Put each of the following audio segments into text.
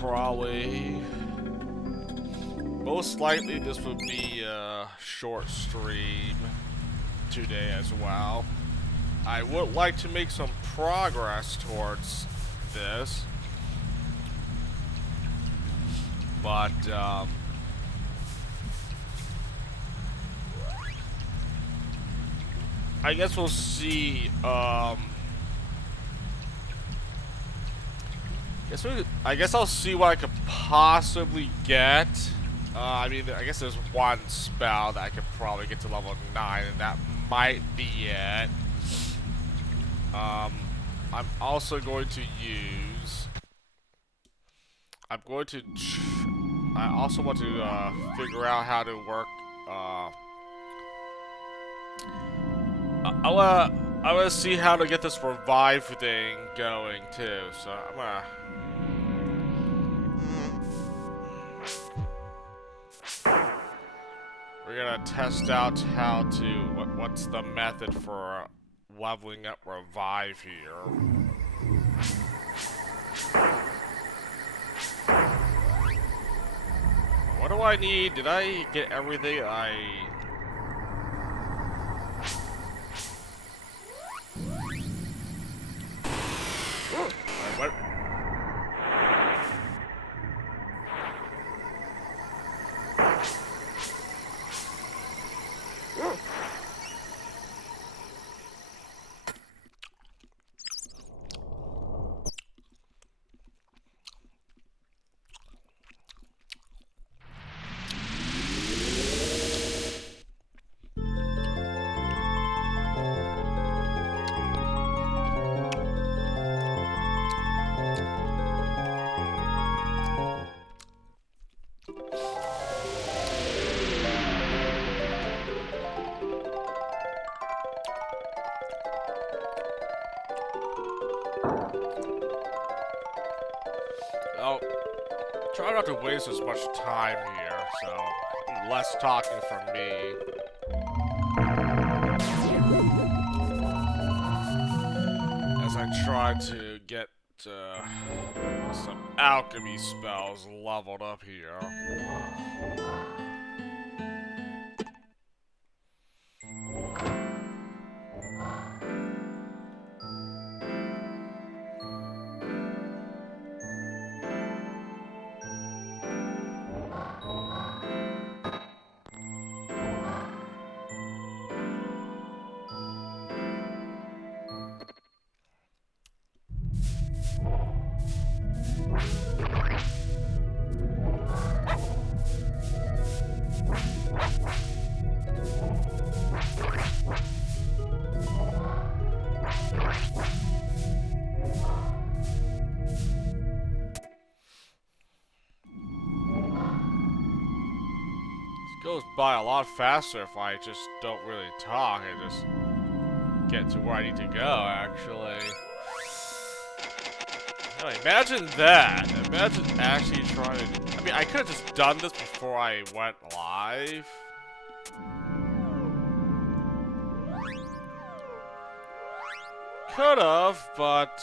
probably... Most likely this would be a short stream today as well. I would like to make some progress towards this. But, I guess we'll see, I guess I'll see what I could possibly get. I mean, I guess there's one spell that I could probably get to level 9, and that might be it. I'm also going to use... I also want to figure out how to work. I wanna see how to get this revive thing going too. So I'm gonna. We're gonna test out how to what's the method for leveling up revive here. What do I need? Did I get everything I... What? Oh, try not to waste as much time here, so less talking from me. As I try to get some alchemy spells leveled up here. Goes by a lot faster if I just don't really talk and just get to where I need to go, actually. Now, imagine that. Imagine actually trying to... I mean, I could have just done this before I went live. Could have, but...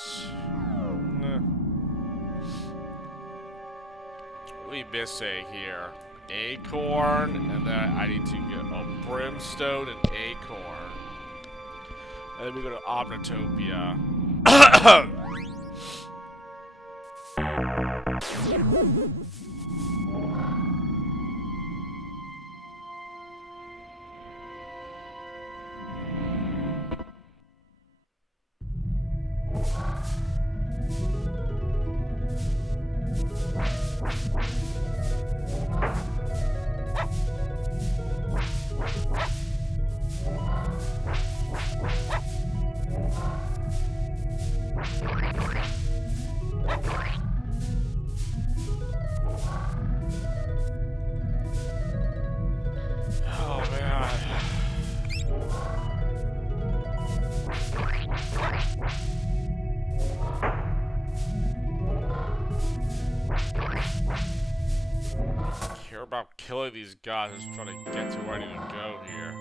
What are we missing here? Acorn, and then I need to get a brimstone and acorn. And then we go to Omnitopia. About killing these guys, just trying to get to where I need to go here.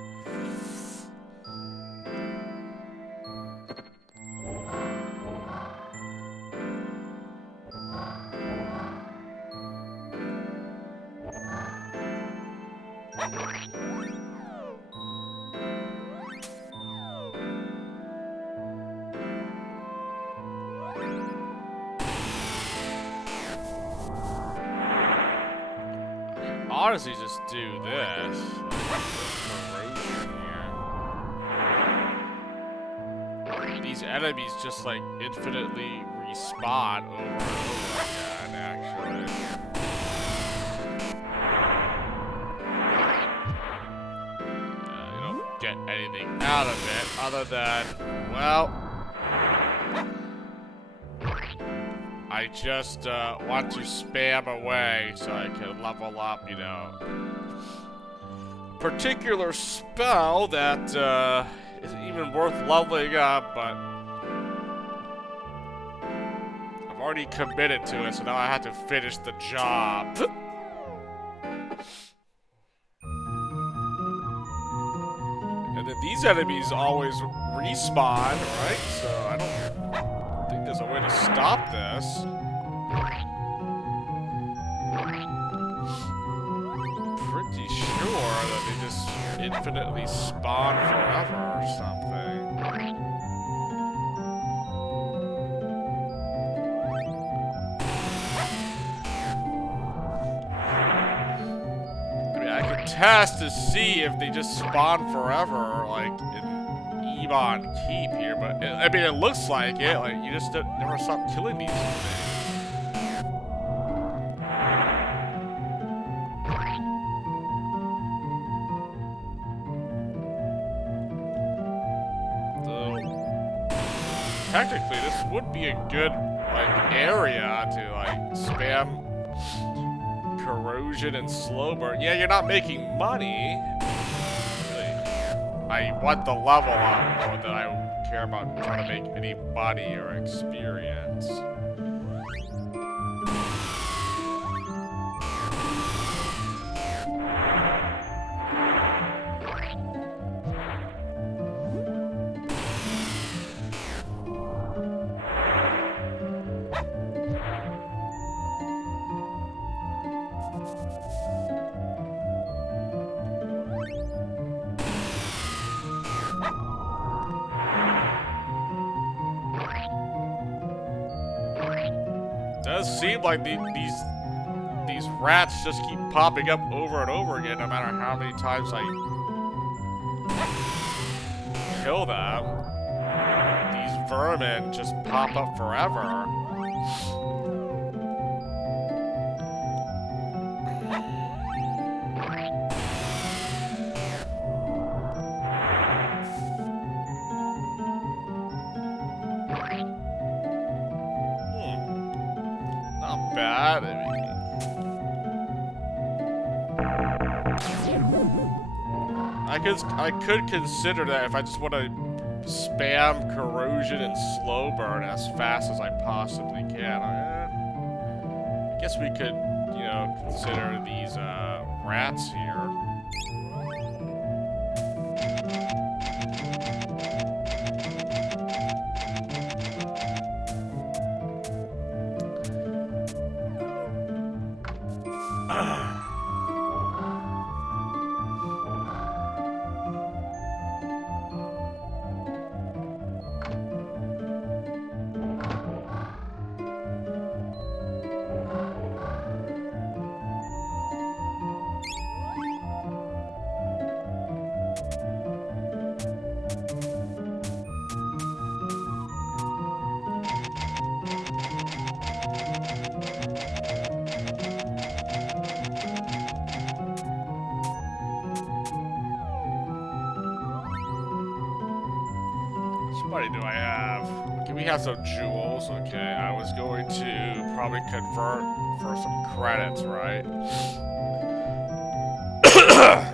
honestly just do this. Corrosion here. These enemies just like infinitely respawn over and over again, actually. You don't get anything out of it other than, well, I just want to spam away so I can level up, you know, particular spell that isn't even worth leveling up, but I've already committed to it, so now I have to finish the job. And then these enemies always respawn, right? So I don't think there's a way to stop this. Pretty sure that they just infinitely spawn forever or something. I mean, I could test to see if they just spawn forever, like in Ebon Keep here, but I mean, it looks like it. Like, you just never stop killing these things. Technically, this would be a good, like, area to, like, spam corrosion and slow burn. Yeah, you're not making money. Really, I want the level up more than I care about trying to make any money or experience. Does seem like these rats just keep popping up over and over again, no matter how many times I kill them. These vermin just pop up forever. Not bad. I could consider that if I just want to spam corrosion and slow burn as fast as I possibly can. I guess we could, you know, consider these rats here. What do I have? Okay, we have some jewels. Okay, I was going to probably convert for some credits, right? Yeah.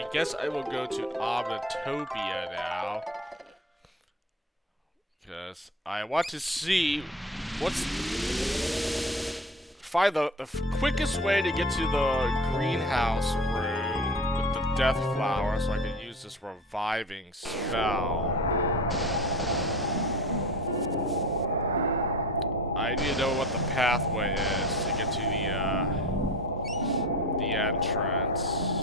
I guess I will go to Omnitopia now. Because I want to see what's... Find the quickest way to get to the greenhouse room with the death flower so I can use this reviving spell. I need to know what the pathway is to get to the entrance.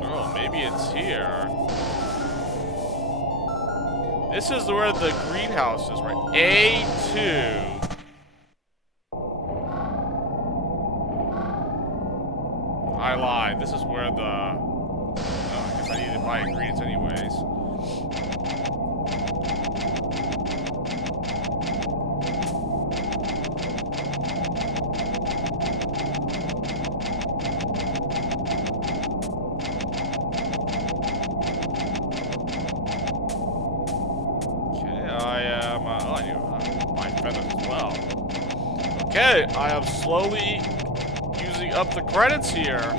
Oh, maybe it's here. This is where the greenhouse is, right? A2. I lied. This is where the... Oh, I guess I need to buy ingredients anyways. Okay, I am slowly using up the credits here.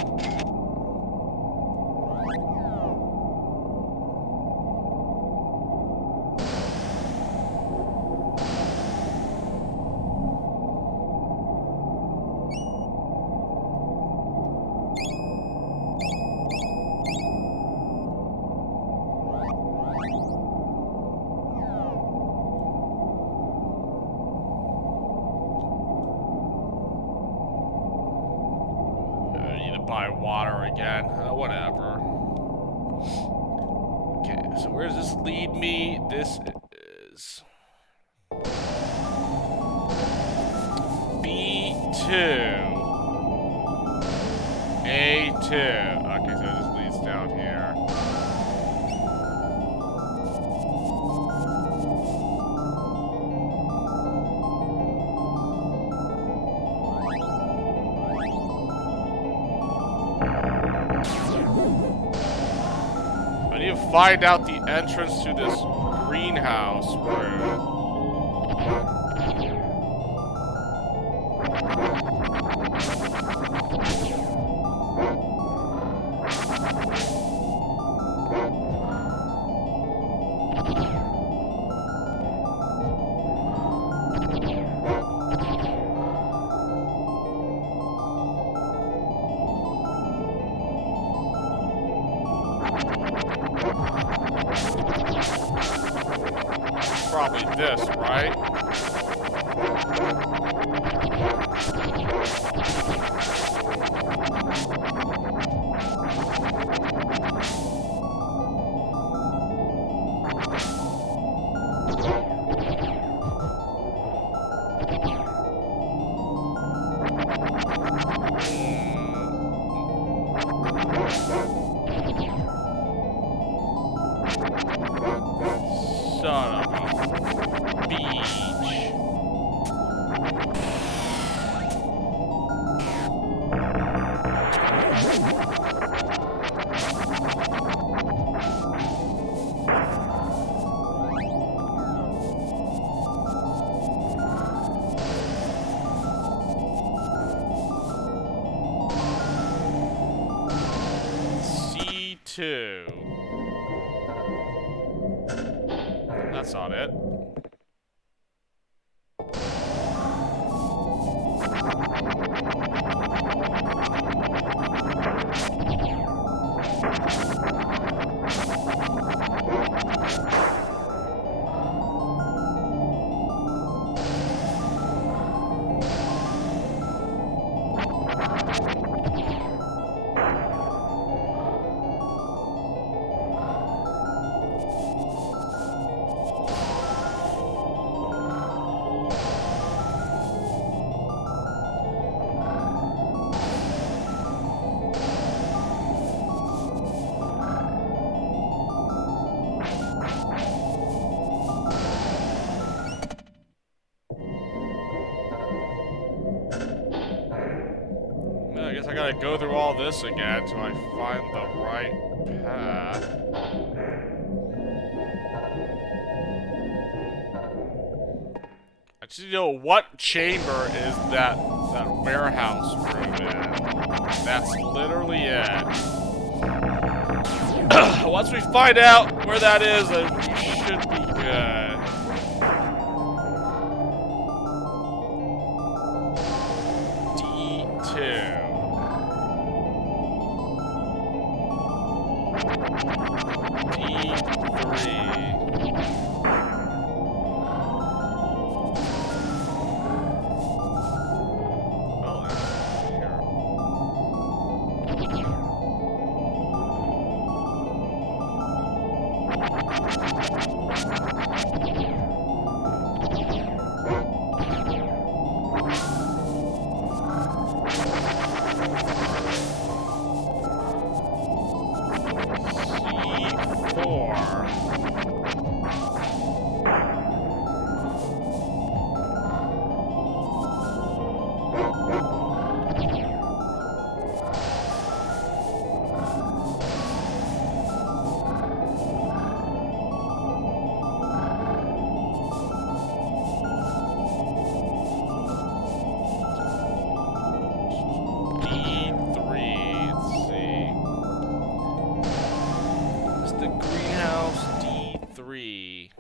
Buy water again. Whatever. Okay, so where does this lead me? This is B2. A2. Okay, so this leads down here. I need to find out the entrance to this greenhouse room. Probably this, right? Son of a beach. C2. That's not it. gotta go through all this again until I find the right path. I just need to know what chamber is that warehouse room in. That's literally it. Once we find out where that is, then we should be good. D2. D3.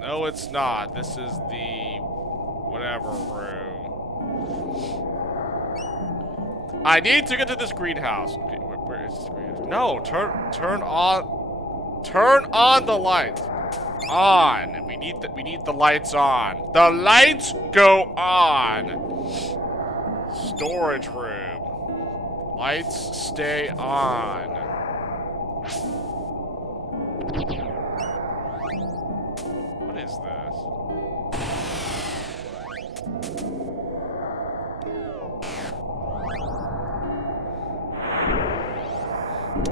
No, it's not. This is the whatever room. I need to get to this greenhouse. Okay, where is this greenhouse? No, turn on the lights. On. We need the lights on. The lights go on. Storage room. Lights stay on. What is this?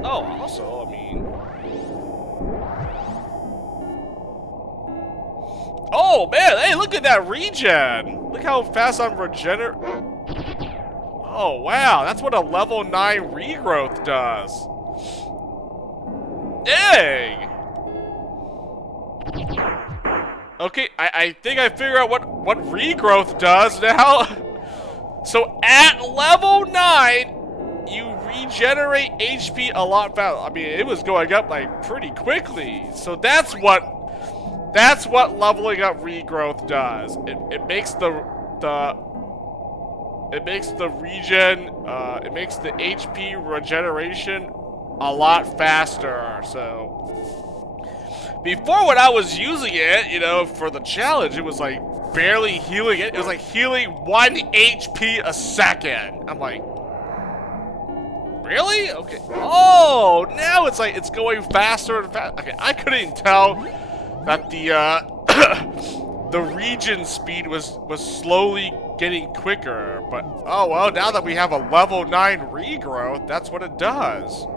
Oh, also, I mean... Oh, man, hey, look at that regen! Look how fast I'm regener... Oh, wow, that's what a level 9 regrowth does. Dang! Okay, I think I figured out what regrowth does now. So at level 9, you regenerate HP a lot faster. I mean, it was going up like pretty quickly. So that's what leveling up regrowth does. It makes the regen, it makes the HP regeneration a lot faster. So before, when I was using it, you know, for the challenge, it was like barely healing it. It was like healing 1 HP a second. I'm like, really? Okay. Oh, now it's like it's going faster and faster. Okay, I couldn't tell that the the regen speed was slowly getting quicker. But oh well, now that we have a level 9 regrowth, that's what it does.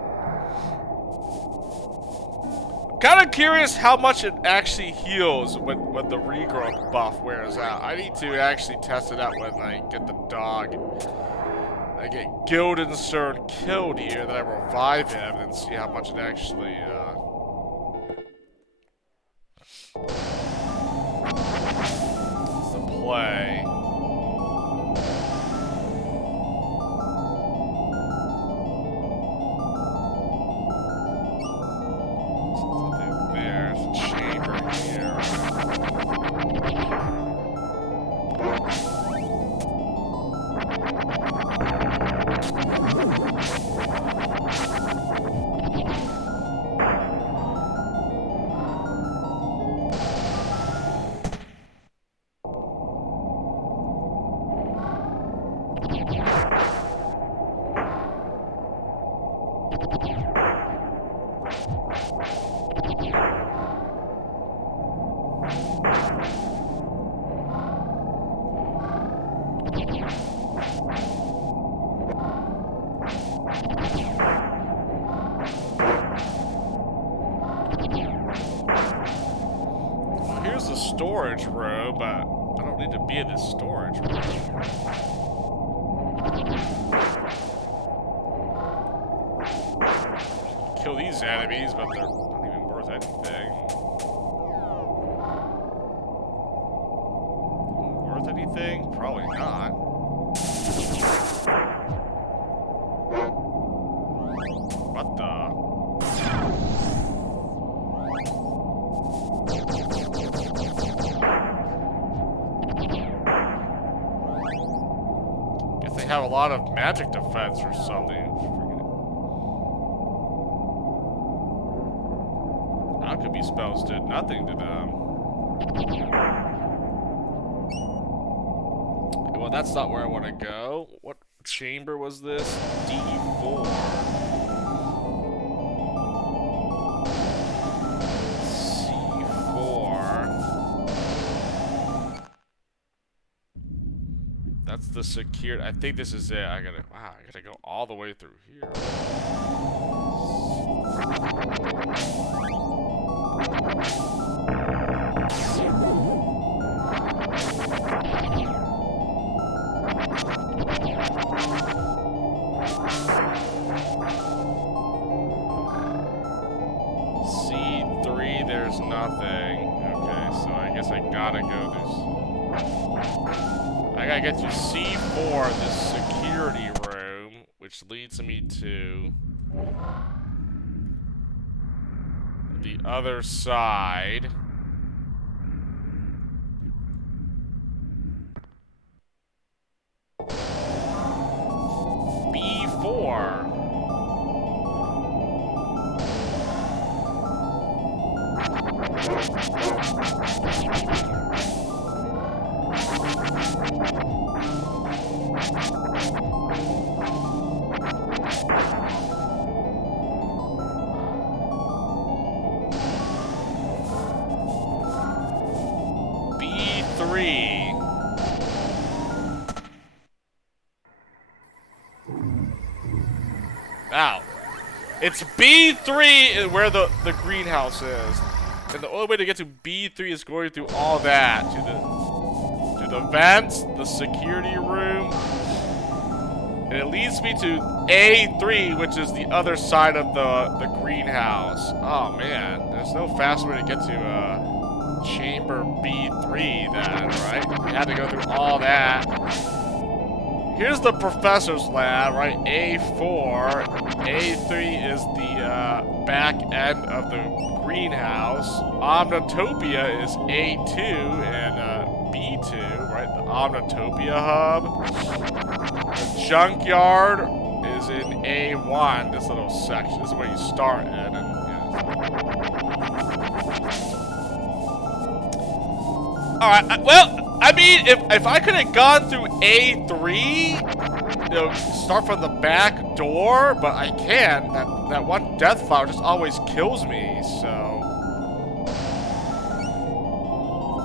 Kind of curious how much it actually heals when the regrowth buff wears out. I need to actually test it out when I get the dog. I get Guildenstern killed here, then I revive him and see how much it actually, it's the play. There's a chamber here. Here's the storage room, but I don't don't need to be in this storage room. Kill these enemies, but they're not even worth anything. Worth anything? Probably not. What the? Guess they have a lot of magic defense or something. Alchemy spells did nothing to them. Well, that's not where I want to go. What chamber was this? D4. C4. That's the secured. I think this is it. I gotta go all the way through here. C3, there's nothing. Okay, so I guess I gotta go this. I gotta get to C4, this security room, which leads me to the other side. B4. B3. Now, it's B3 where the greenhouse is. And the only way to get to B3 is going through all that. To the vents, the security room. And it leads me to A3, which is the other side of the greenhouse. Oh man, there's no fast way to get to chamber B3 then, right? We had to go through all that. Here's the professor's lab, right? A4. A3 is the back end of the greenhouse. Omnitopia is A2 and B2, right? The Omnitopia hub. The junkyard is in A1, this little section. This is where you start in. And, Alright, well, I mean, if I could have gone through A3, you know, start from the back door, but I can't. That one death flower just always kills me, so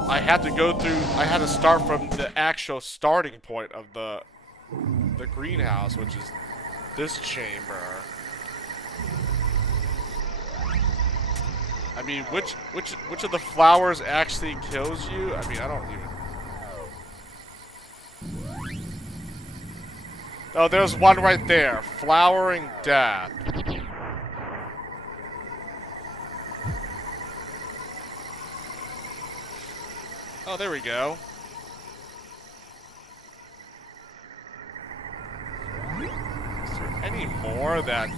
I had to go through. I had to start from the actual starting point of the greenhouse, which is this chamber. I mean, which of the flowers actually kills you? I mean, I don't even. Oh, there's one right there. Flowering Death. Oh, there we go. Is there any more that...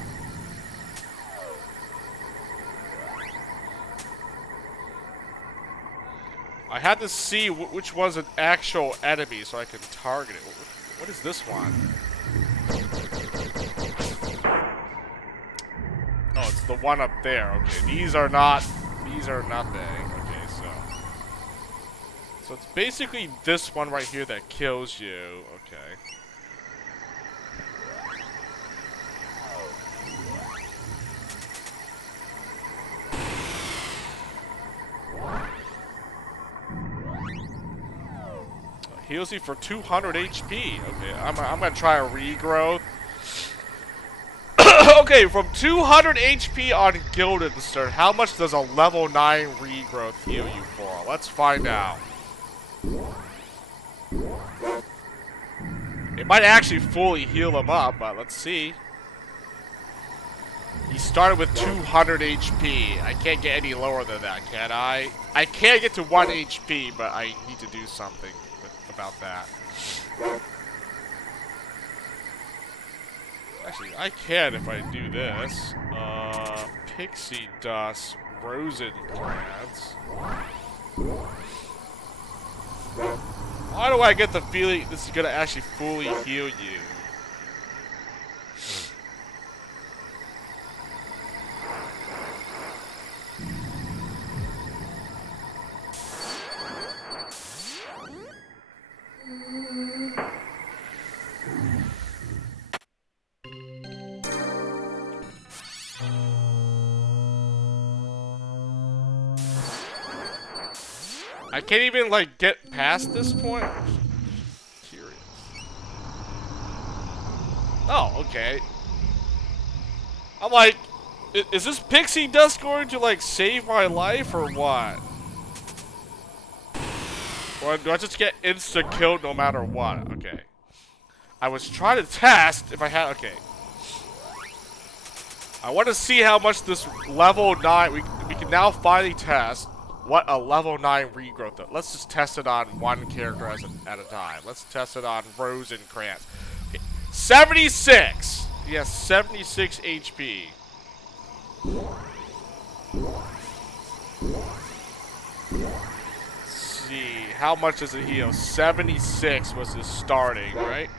I had to see which one's an actual enemy so I can target it. What is this one? Oh, it's the one up there. Okay, these are nothing. Okay, so it's basically this one right here that kills you. Okay. Heals you for 200 HP. Okay, I'm gonna try a regrowth. Okay, from 200 HP on Gilded Start, how much does a level 9 regrowth heal you for? Let's find out. It might actually fully heal him up, but let's see. He started with 200 HP. I can't get any lower than that, can I? I can't get to 1 HP, but I need to do something about that. Actually, I can if I do this. Pixie Dust, Rosencrantz. Why do I get the feeling this is gonna actually fully heal you? I can't even, like, get past this point? Curious. Oh, okay. I'm like, is this pixie dust going to, like, save my life or what? Or do I just get insta-killed no matter what? Okay. I was trying to test if I had, okay. I want to see how much this level 9, we can now finally test what a level 9 regrowth does. Let's just test it on one character at a time. Let's test it on Rosencrantz. Okay. 76! Yes, 76 HP. Let's see, how much does it heal? 76 was his starting, right?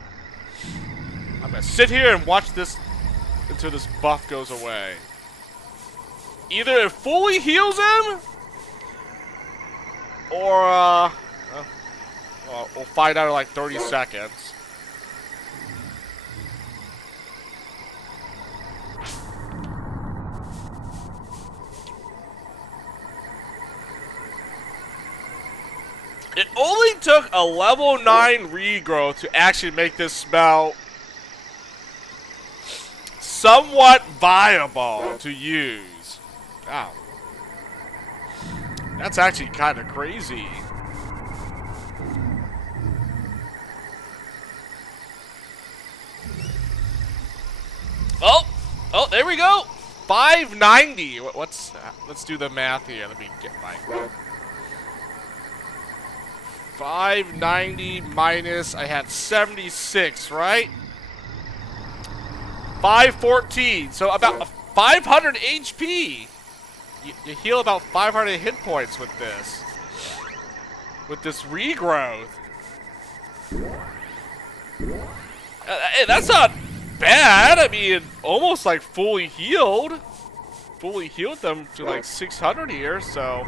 I'm gonna sit here and watch this until this buff goes away. Either it fully heals him, or, well, we'll find out in like 30 seconds. It only took a level 9 regrowth to actually make this spell somewhat viable to use. Wow. That's actually kind of crazy. Oh, there we go. 590. What's that? Let's do the math here. Let me get my 590 minus, I had 76, right? 514. So about 500 HP. You heal about 500 hit points with this. With this regrowth. Hey, that's not bad. I mean, almost like fully healed. Fully healed them to like 600 here, so.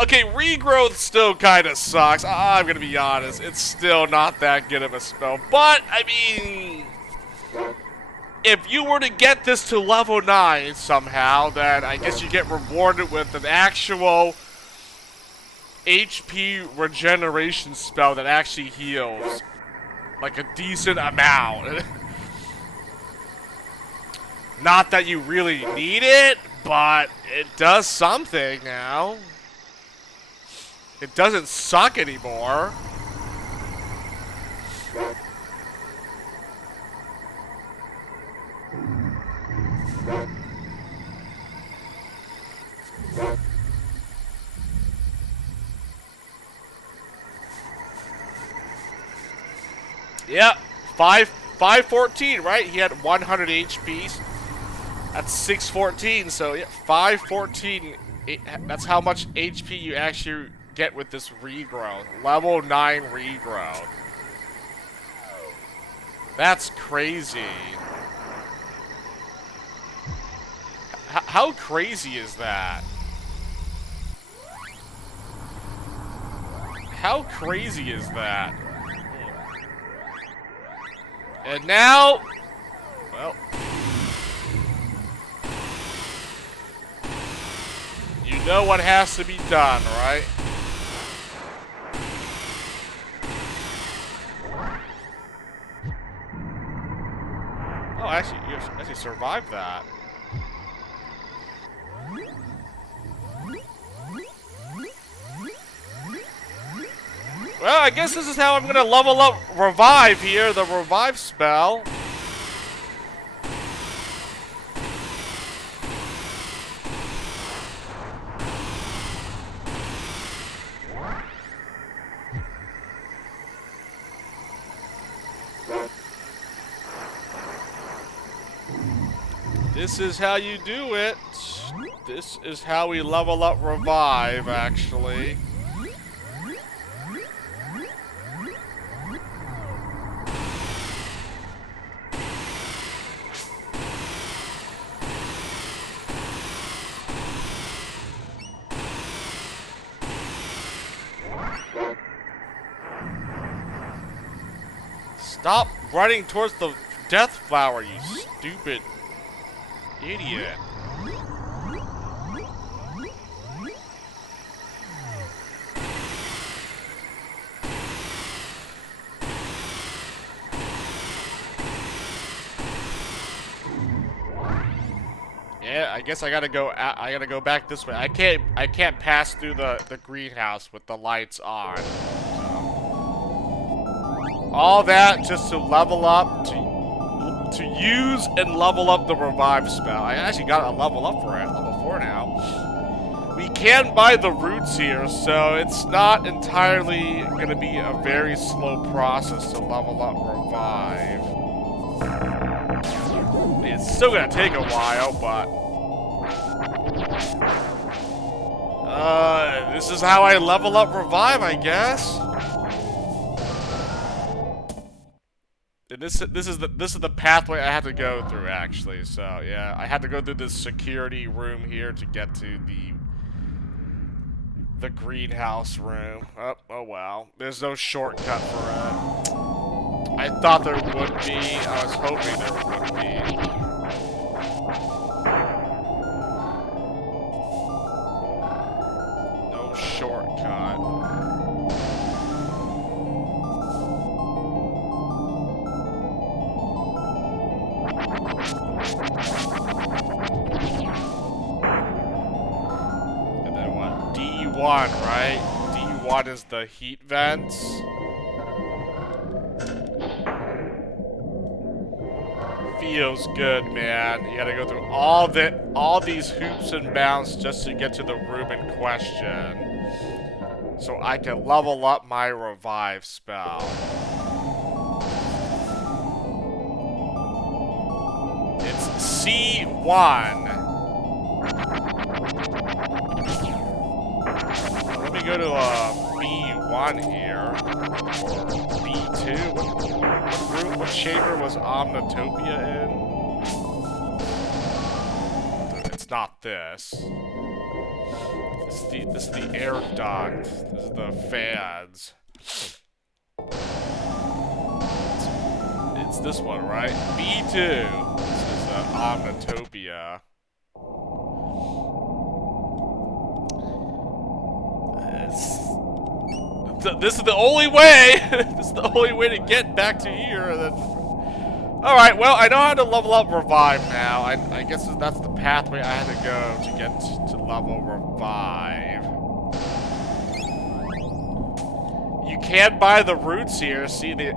Okay, regrowth still kind of sucks. I'm gonna be honest. It's still not that good of a spell. But, I mean, if you were to get this to level 9 somehow, then I guess you get rewarded with an actual HP regeneration spell that actually heals. Like a decent amount. Not that you really need it, but it does something now. It doesn't suck anymore. Yep, 514, right? He had 100 HP. That's 614, so yeah, 514. That's how much HP you actually get with this regrowth. Level 9 regrowth. That's crazy. How crazy is that? How crazy is that? And now, well, you know what has to be done, right? Oh, actually, you actually survived that. Well, I guess this is how I'm gonna level up Revive here, the Revive spell. This is how you do it. This is how we level up Revive, actually. Stop running towards the death flower, you stupid idiot. Yeah, I guess I gotta go back this way. I can't pass through the greenhouse with the lights on. All that just to level up, to use and level up the Revive spell. I actually got a level up for it, level 4 now. We can buy the roots here, so it's not entirely gonna be a very slow process to level up Revive. It's still gonna take a while, but this is how I level up Revive, I guess. And this is the pathway I had to go through, actually. So yeah, I had to go through this security room here to get to the greenhouse room. Oh well, there's no shortcut for it. I thought there would be. I was hoping there would be. No shortcut. And then what? D1, right? D1 is the heat vents. Feels good, man. You gotta go through all these hoops and bounds just to get to the room in question. So I can level up my Revive spell. It's C1. Let me go to B1 here. Or B2. What chamber was Omnitopia in? It's not this. This is the air duct. This is the fans. It's this one, right? B2. This is the Omnitopia. This is the only way. This is the only way to get back to here. And then, all right. Well, I know how to level up Revive now. I guess that's the pathway I had to go to get to level Revive. You can buy the roots here. See the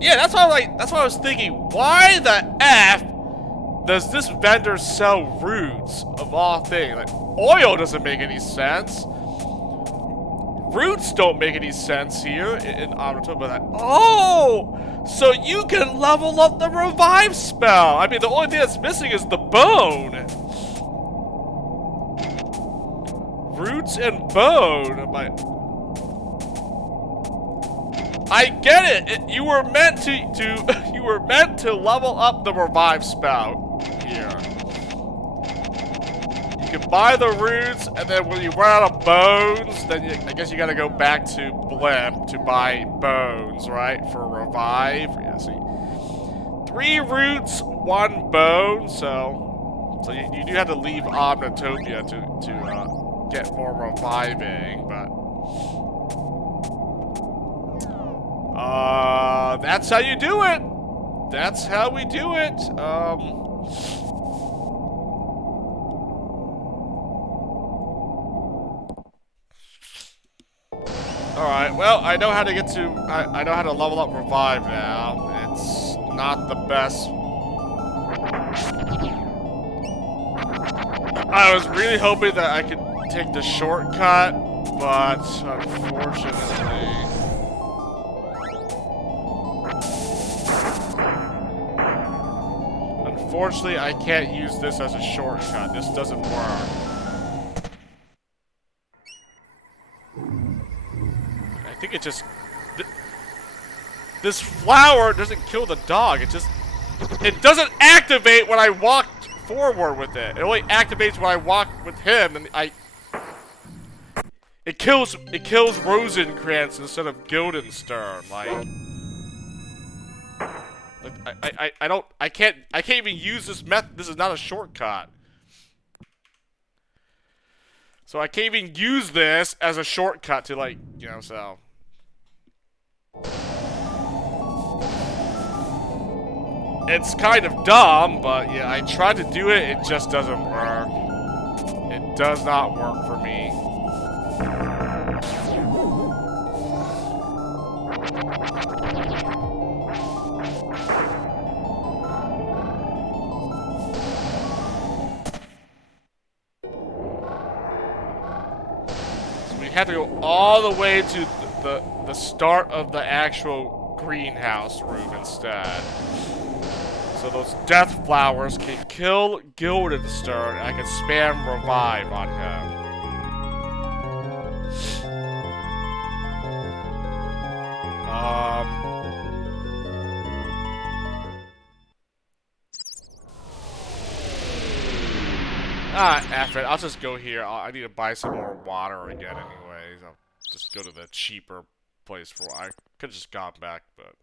yeah. That's what I was thinking. Why the F does this vendor sell roots of all things? Like, oil doesn't make any sense. Roots don't make any sense here in Omnitopia, but oh! So you can level up the Revive spell! I mean, the only thing that's missing is the bone! Roots and bone! I get it! You were meant to you were meant to level up the Revive spell here. You can buy the roots, and then when you run out of bones, then I guess you gotta go back to Blimp to buy bones, right? For Revive. Yeah, see. 3 roots, 1 bone, so you do have to leave Omnitopia to get more reviving, but that's how you do it. That's how we do it. Alright, well, I know how to get to... I know how to level up Revive now. It's not the best. I was really hoping that I could take the shortcut, but unfortunately... Unfortunately, I can't use this as a shortcut. This doesn't work. I think it just... This flower doesn't kill the dog. It just... It doesn't activate when I walk forward with it. It only activates when I walk with him, and It kills Rosencrantz instead of Guildenstern. I can't even use this method. This is not a shortcut. So I can't even use this as a shortcut to, like, you know, so. It's kind of dumb, but yeah, I tried to do it, it just doesn't work. It does not work for me. So we have to go all the way to the start of the actual greenhouse room instead. So those death flowers can kill Guildenstern, and I can spam Revive on him. F it. I'll just go here. I need to buy some more water again anyways. I'll just go to the cheaper place for... I could've just gone back, but...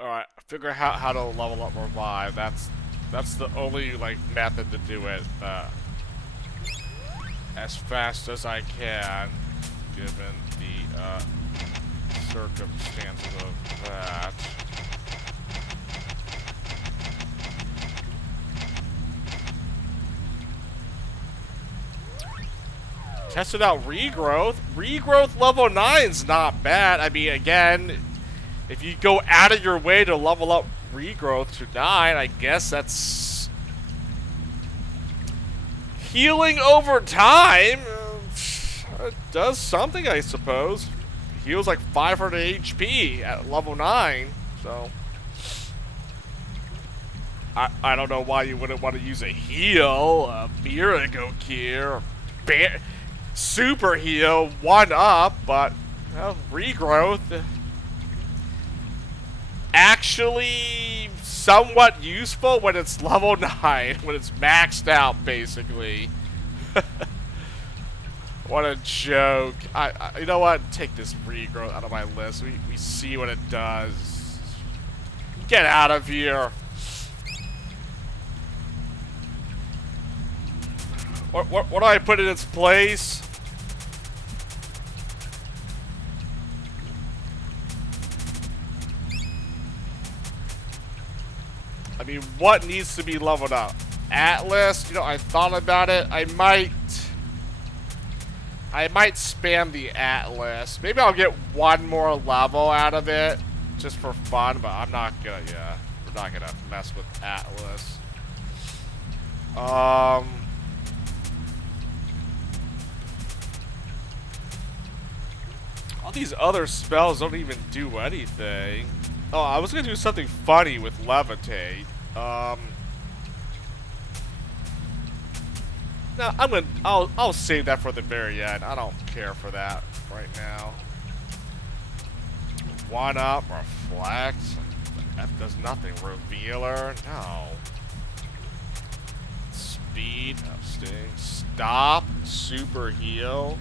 Alright, figure out how to level up Revive. That's the only, like, method to do it as fast as I can, given the circumstances of that. Tested out Regrowth. Regrowth level 9's not bad. I mean, again, if you go out of your way to level up Regrowth to 9, I guess that's healing over time. It does something, I suppose. Heals like 500 HP at level 9, so I don't know why you wouldn't want to use a heal, a Miracle Cure, Super Heal, 1-up, but well, Regrowth actually somewhat useful when it's level 9, when it's maxed out, basically. What a joke. You know what? Take this Regrowth out of my list. We see what it does. Get out of here. What do I put in its place? I mean, what needs to be leveled up? Atlas, you know, I thought about it. I might spam the Atlas. Maybe I'll get one more level out of it just for fun, but I'm not gonna, yeah. We're not gonna mess with Atlas. All these other spells don't even do anything. Oh, I was gonna do something funny with Levitate. No, I'll save that for the very end. I don't care for that right now. One up, reflect. That does nothing. Revealer, no. Speed, sting. Stop, super heal.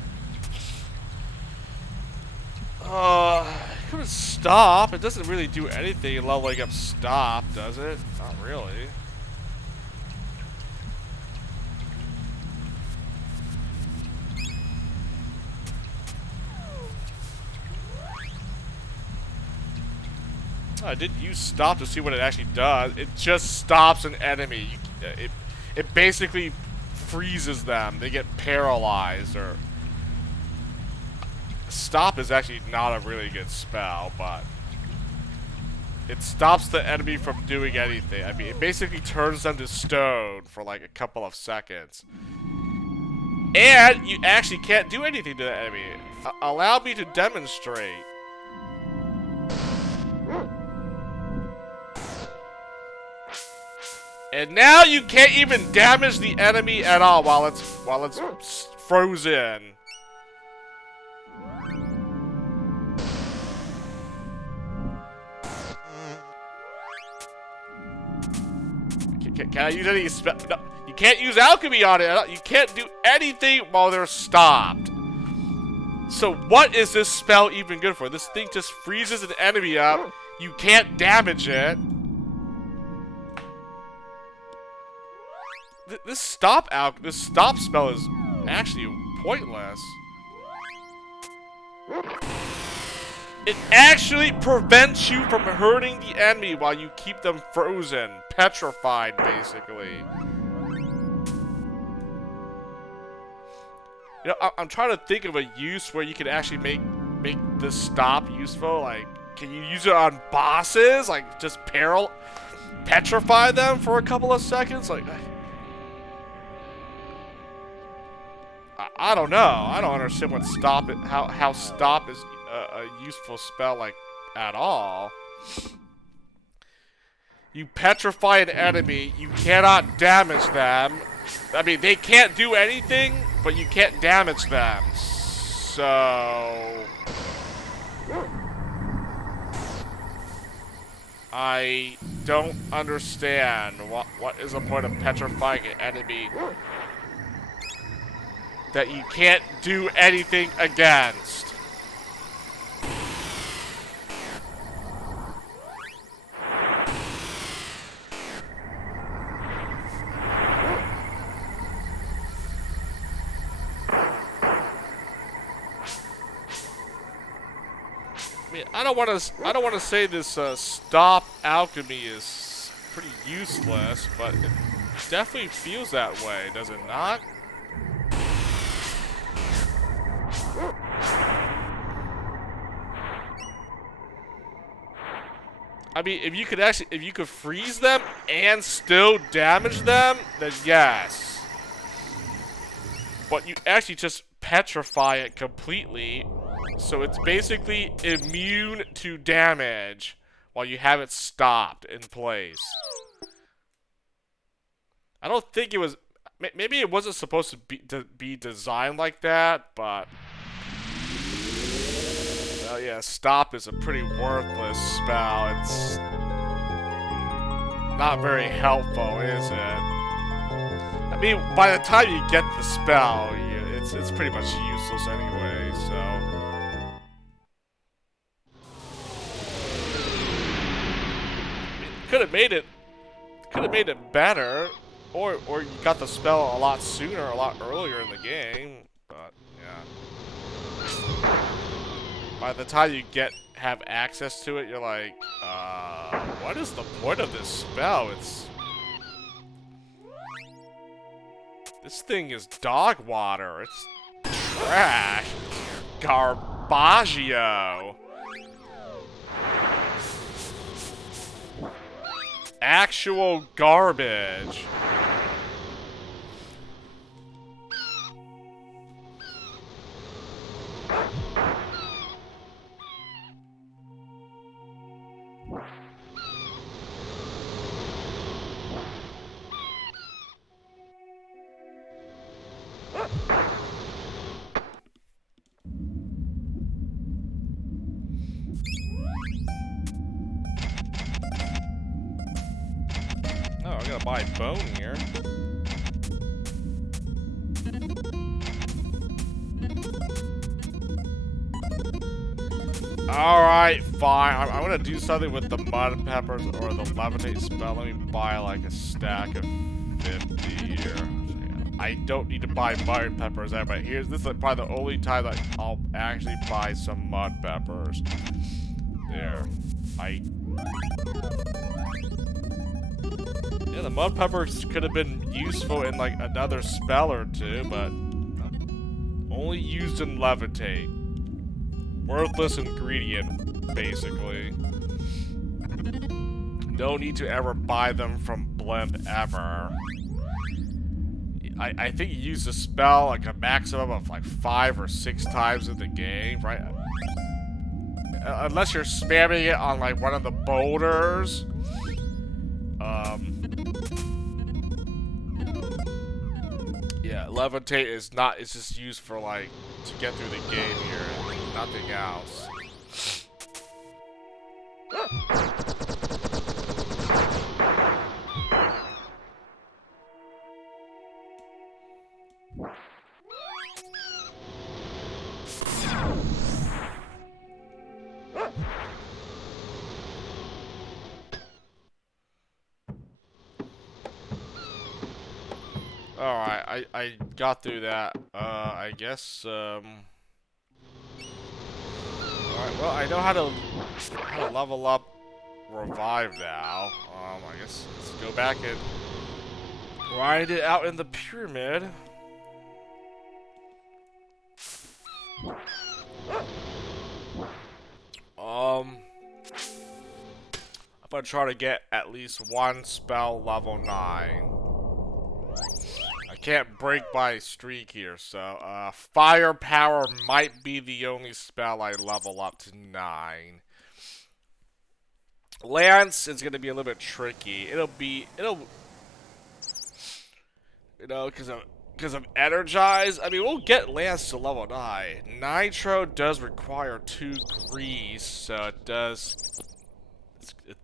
Couldn't stop. It doesn't really do anything leveling up stop, does it? Not really. I did use stop to see what it actually does. It just stops an enemy. It basically freezes them. They get paralyzed or... Stop is actually not a really good spell, but it stops the enemy from doing anything. I mean, it basically turns them to stone for like a couple of seconds. And you actually can't do anything to the enemy. Allow me to demonstrate. And now you can't even damage the enemy at all while it's frozen. Can I use any spell? No, you can't use alchemy on it. You can't do anything while they're stopped. So what is this spell even good for? This thing just freezes an enemy up. You can't damage it. This stop spell is actually pointless. It actually prevents you from hurting the enemy while you keep them frozen, petrified, basically. You know, I'm trying to think of a use where you can actually make this stop useful. Like, can you use it on bosses? Like, just petrify them for a couple of seconds? Like, I don't know. I don't understand what how stop is a useful spell like at all. You petrify an enemy, you cannot damage them. I mean, they can't do anything, but you can't damage them. So I don't understand what is the point of petrifying an enemy that you can't do anything against. I mean, I don't want to say this stop alchemy is pretty useless, but it definitely feels that way, does it not? I mean, if you could freeze them and still damage them, then yes. But you actually just petrify it completely, so it's basically immune to damage while you have it stopped in place. I don't think it was... Maybe it wasn't supposed to be designed like that, but... yeah, stop is a pretty worthless spell. It's not very helpful, is it? I mean, by the time you get the spell, it's pretty much useless anyway, so... Could have made it better, or you got the spell a lot sooner, a lot earlier in the game, but yeah. By the time you have access to it, you're like, What is the point of this spell? This thing is dog water. It's trash. Garbaggio. Actual garbage. Oh, I gotta buy a bone here. Alright, fine. I'm gonna do something with the mud peppers or the levitate spell. Let me buy like a stack of 50 here. I don't need to buy mud peppers there, but this is probably the only time that I'll actually buy some mud peppers. There. Yeah, the mud peppers could have been useful in like another spell or two, but only used in levitate. Worthless ingredient, basically. No need to ever buy them from Blimp ever. I think you use the spell like a maximum of like 5 or 6 times in the game, right? Unless you're spamming it on like one of the boulders. Yeah, levitate is not, it's just used for like, to get through the game here, nothing else. Alright, I got through that. I guess, alright, well, I know how to level up Revive now. I guess let's go back and grind it out in the pyramid. I'm gonna try to get at least one spell level 9. I can't break my streak here, so firepower might be the only spell I level up to 9. Lance is gonna be a little bit tricky. It'll you know, because I'm energized. I mean, we'll get Lance to level 9. Nitro does require 2 grease, so it does.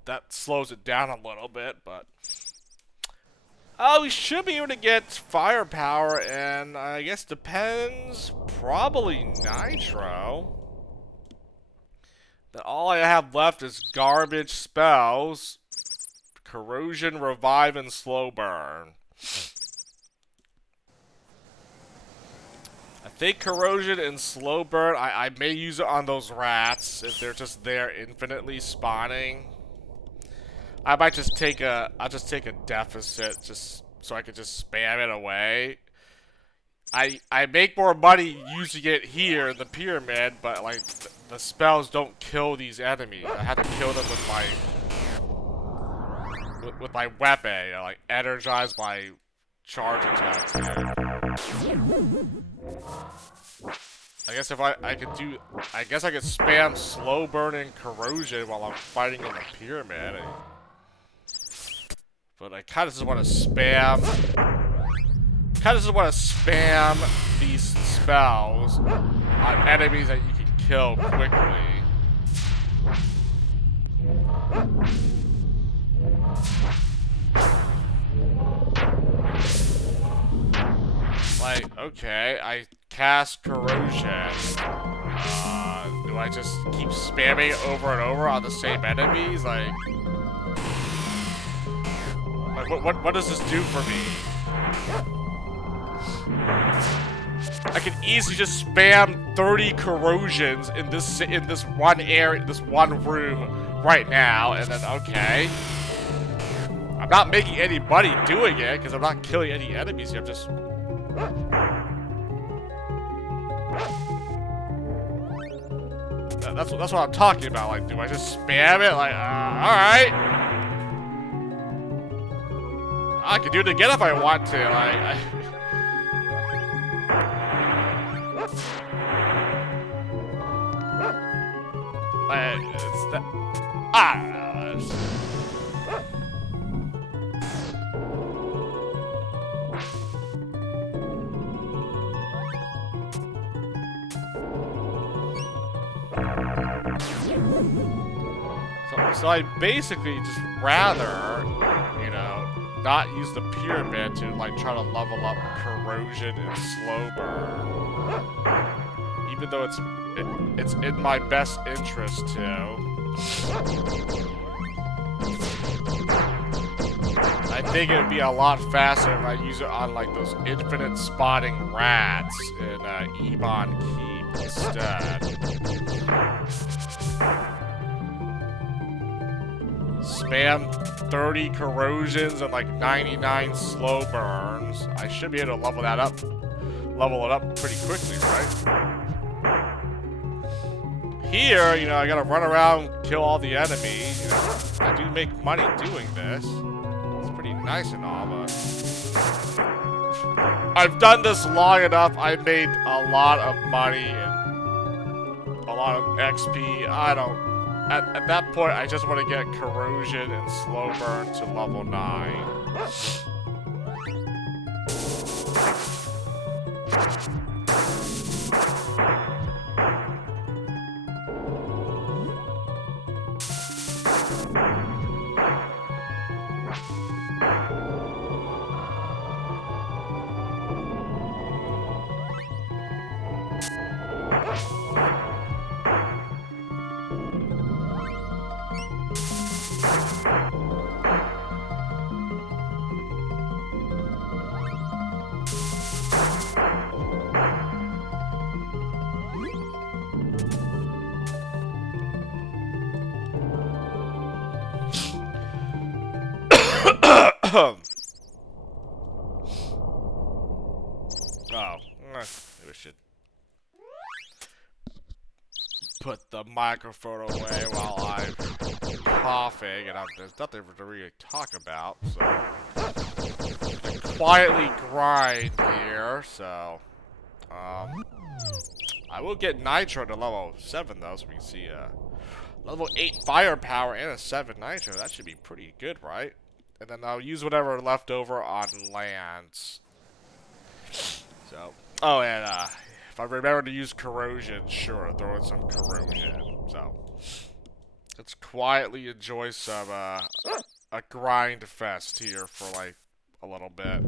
That slows it down a little bit, but we should be able to get firepower, and I guess depends. Probably Nitro. Then all I have left is garbage spells: Corrosion, Revive, and Slow Burn. I think Corrosion and Slow Burn, I may use it on those rats if they're just there infinitely spawning. I might just take I'll just take a deficit just so I can just spam it away. I make more money using it here in the pyramid, but like the spells don't kill these enemies. I have to kill them with my weapon, you know, like energize my charge attacks here. I guess if I could do, I guess I could spam Slow Burn and Corrosion while I'm fighting in the pyramid. But I kind of just want to spam. These spells on enemies that you can kill quickly. Like, okay, I cast Corrosion. Do I just keep spamming it over and over on the same enemies? Like what does this do for me? I can easily just spam 30 corrosions in this one area, this one room, right now, and then, okay. I'm not making any money doing it, because I'm not killing any enemies here, I'm just... That's what I'm talking about, like, do I just spam it? Like, alright. I can do it again if I want to, like... It's that... I don't know. So I basically just rather, you know, not use the pyramid to like try to level up corrosion and slow burn. Even though it's in my best interest to. I think it would be a lot faster if I use it on like those infinite spotting rats in Ebon Keep instead. Spam 30 corrosions and like 99 slow burns. I should be able to level it up pretty quickly, right? Here, you know, I gotta run around, kill all the enemies. You know, I do make money doing this. It's pretty nice and all, but I've done this long enough. I've made a lot of money and a lot of XP. I don't. At that point, I just want to get corrosion and slow burn to level 9. Maybe I should put the microphone away while I'm coughing, and there's nothing to really talk about, so quietly grind here, so I will get Nitro to level 7 though, so we can see level 8 firepower and a 7 Nitro. That should be pretty good, right? And then I'll use whatever left over on lands. So, oh, and if I remember to use corrosion, sure, throw in some corrosion. So, let's quietly enjoy some a grind fest here for like a little bit.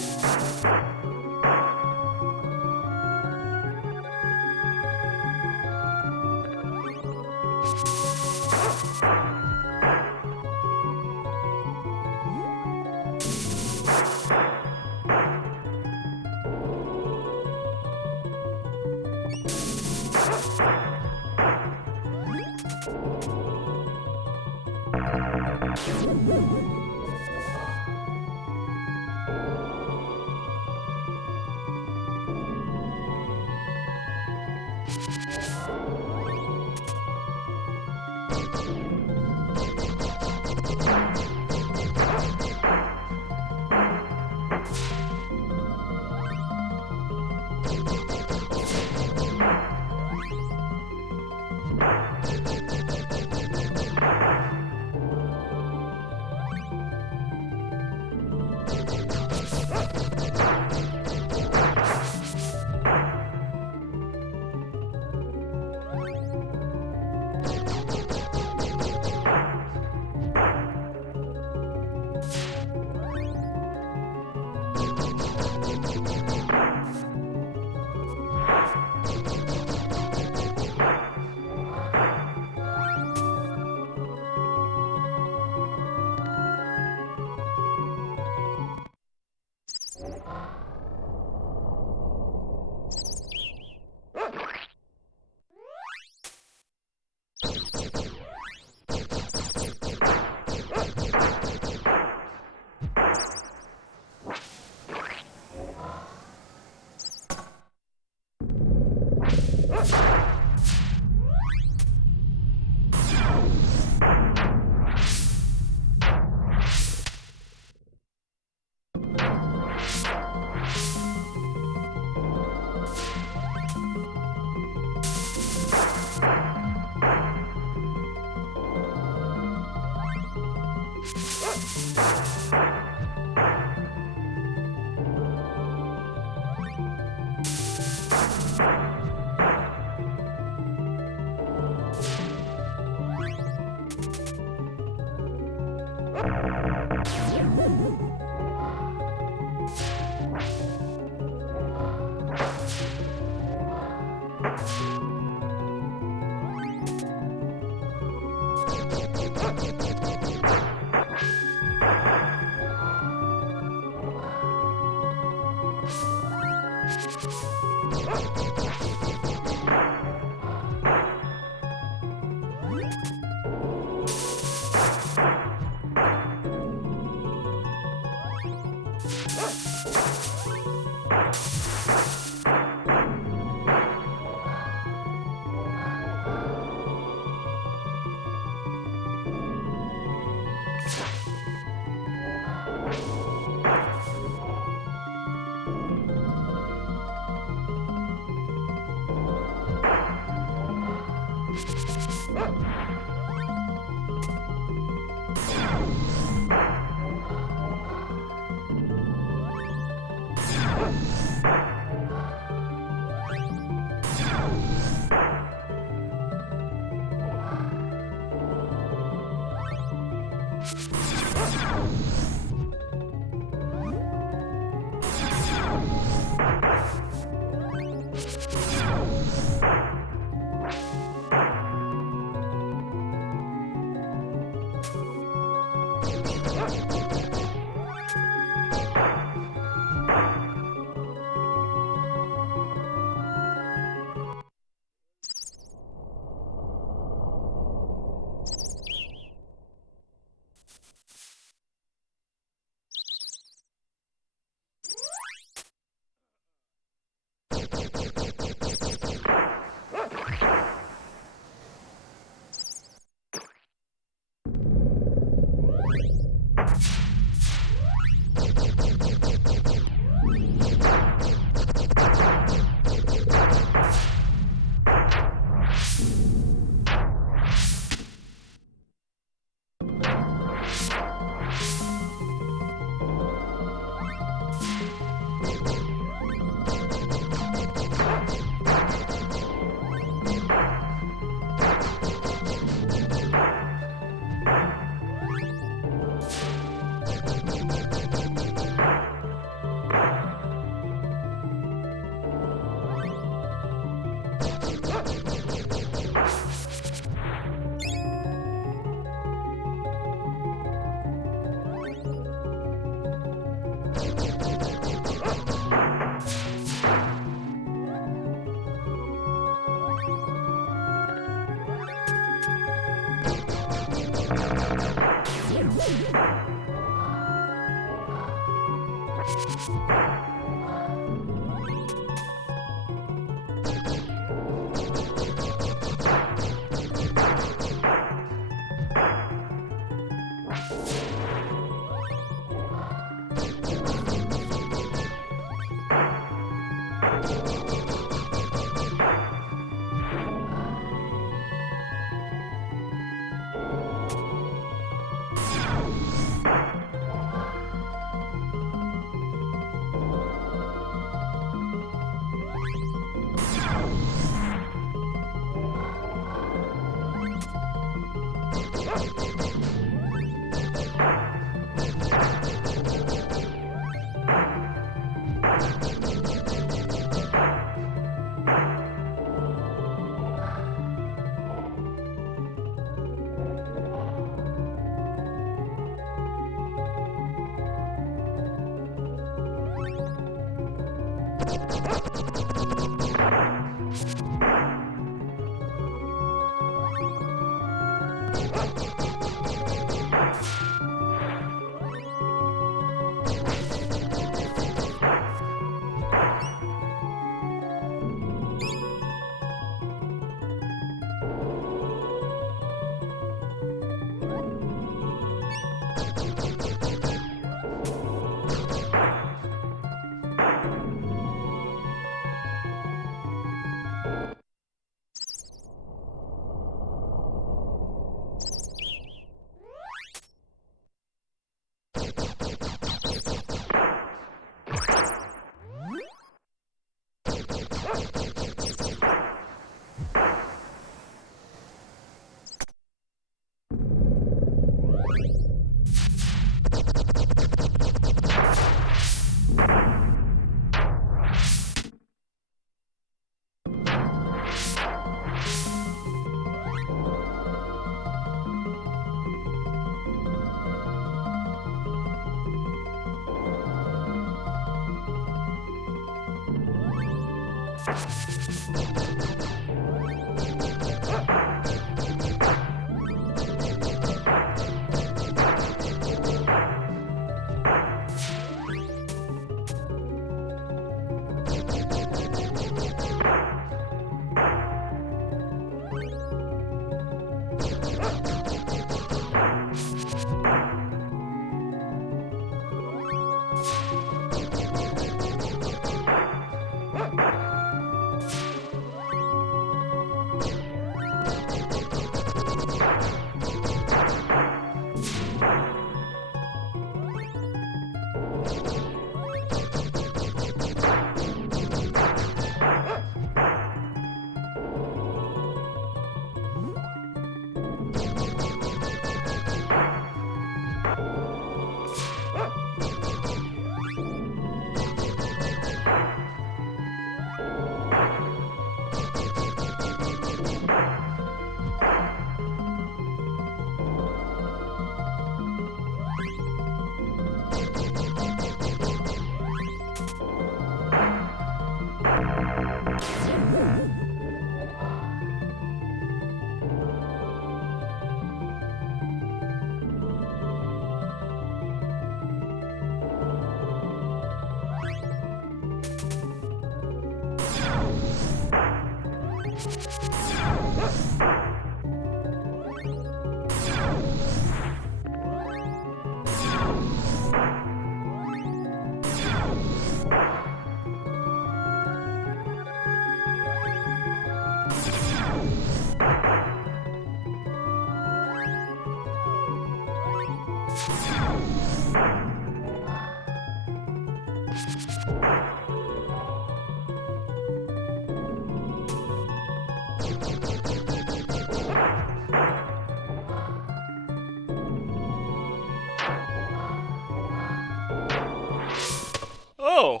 Oh!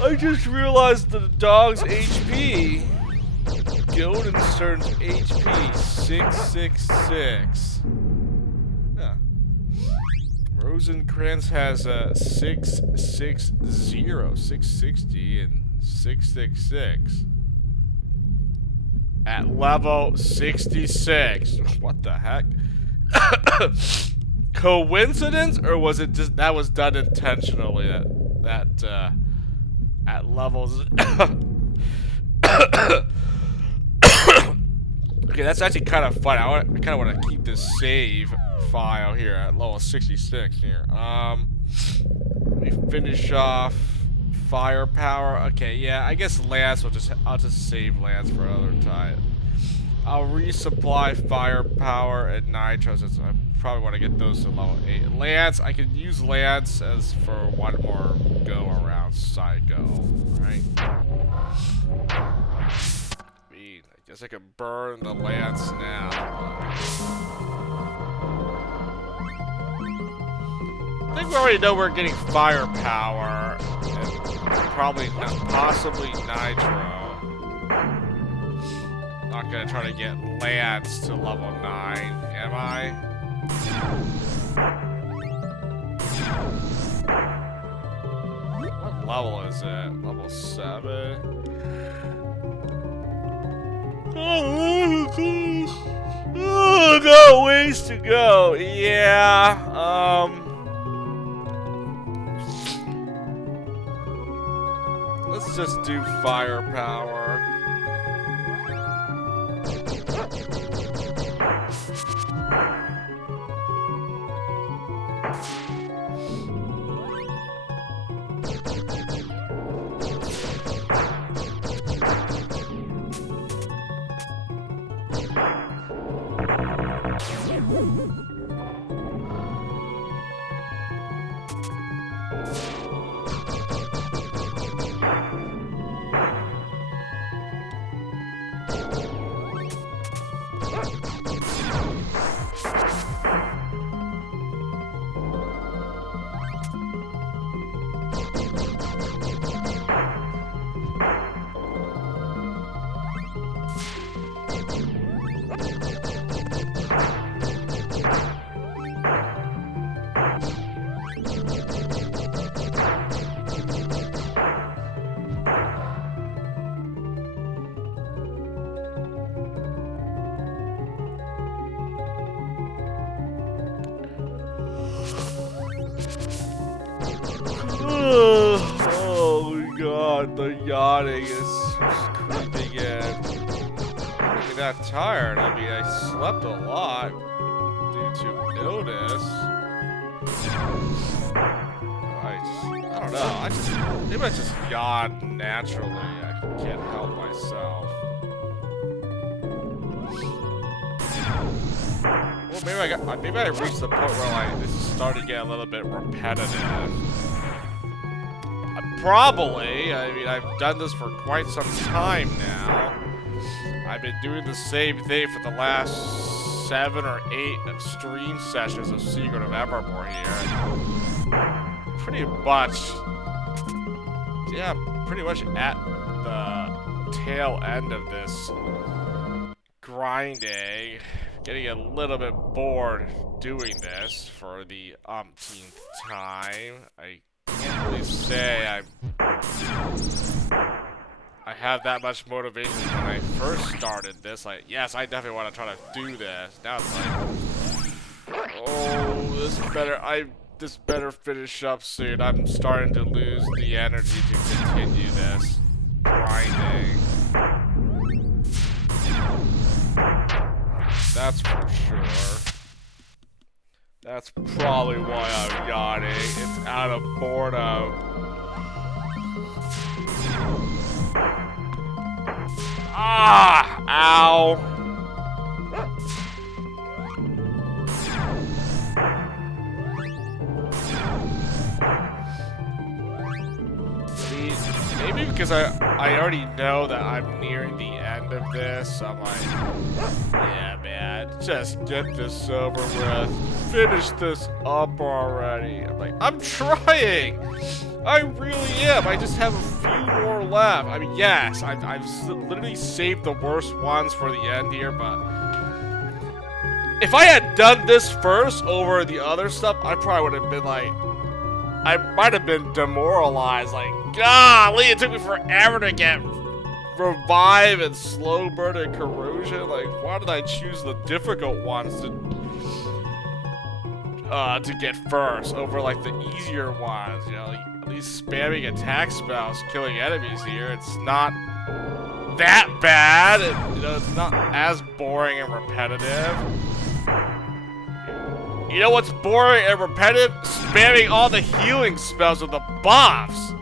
I just realized the dog's HP. Guildenstern's HP 666. Huh. Rosencrantz has a 660 and 666. At level 66. What the heck? Coincidence, or was it just that was done intentionally? That at levels. Okay, that's actually kind of fun. I kind of want to keep this save file here at level 66 here. Let me finish off firepower. Okay, yeah, I guess Lance I'll just save Lance for another time. I'll resupply firepower and nitro since I probably want to get those to level 8. Lance, I can use Lance as for one more go around Psycho, right? I guess I can burn the Lance now. I think we already know we're getting firepower and possibly nitro. Not gonna try to get Lance to level 9, am I? What level is it? Level 7? Oh, got ways to go. Yeah, let's just do firepower. Oh my god, the yawning is creeping in. I'm really not tired. I mean, I slept a lot due to illness. I don't know. Maybe I just yawn naturally. I can't help myself. Well, maybe I reached the point where this is starting to get a little bit repetitive. Probably. I mean, I've done this for quite some time now. I've been doing the same thing for the last 7 or 8 stream sessions of Secret of Evermore here. Pretty much, yeah, pretty much at the tail end of this grinding. Getting a little bit bored doing this for the umpteenth time. I can't really say I have that much motivation when I first started this. Like, yes, I definitely want to try to do this. Now it's like, oh, this better finish up soon. I'm starting to lose the energy to continue this grinding. That's for sure. That's probably why I'm yawning. It's out of boredom. Ah! Ow! because I already know that I'm nearing the end of this, so I'm like, yeah, man, just get this over with. Finish this up already. I'm like, I'm trying. I really am. I just have a few more left. I mean, yes, I've literally saved the worst ones for the end here, but if I had done this first over the other stuff, I probably would have been like, I might have been demoralized. Like, golly, it took me forever to get revive and slow burn and corrosion. Like, why did I choose the difficult ones to get first over like the easier ones? You know, like, at least spamming attack spells, killing enemies here. It's not that bad. You know, it's not as boring and repetitive. You know what's boring and repetitive? Spamming all the healing spells with the buffs.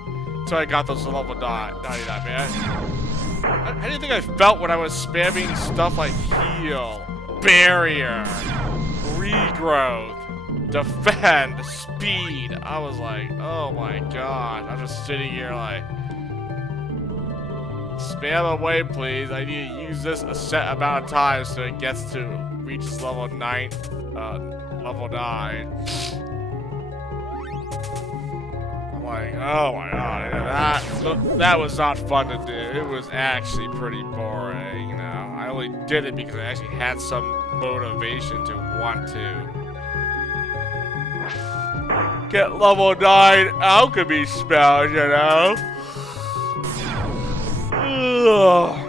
So I got those to level 99, man. How do you think I felt when I was spamming stuff like heal, barrier, regrowth, defend, speed? I was like, oh my god. I'm just sitting here like, spam away, please. I need to use this a set amount of times so it gets to reach level 9. Level 9. I'm like, oh my god, yeah, that was not fun to do. It was actually pretty boring, you know. I only did it because I actually had some motivation to want to get level 9 alchemy spells, you know. Ugh.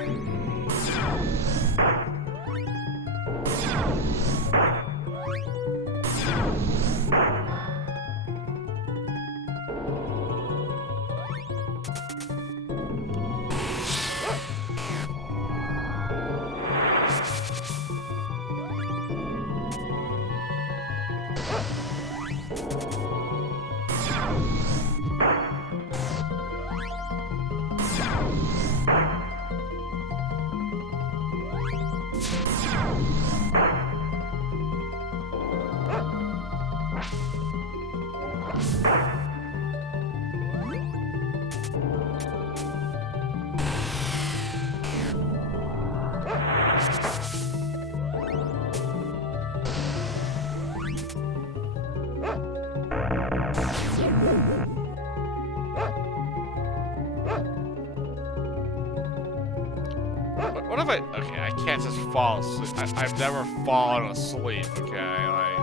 What if okay, I can't just fall asleep. I've never fallen asleep, okay? Like,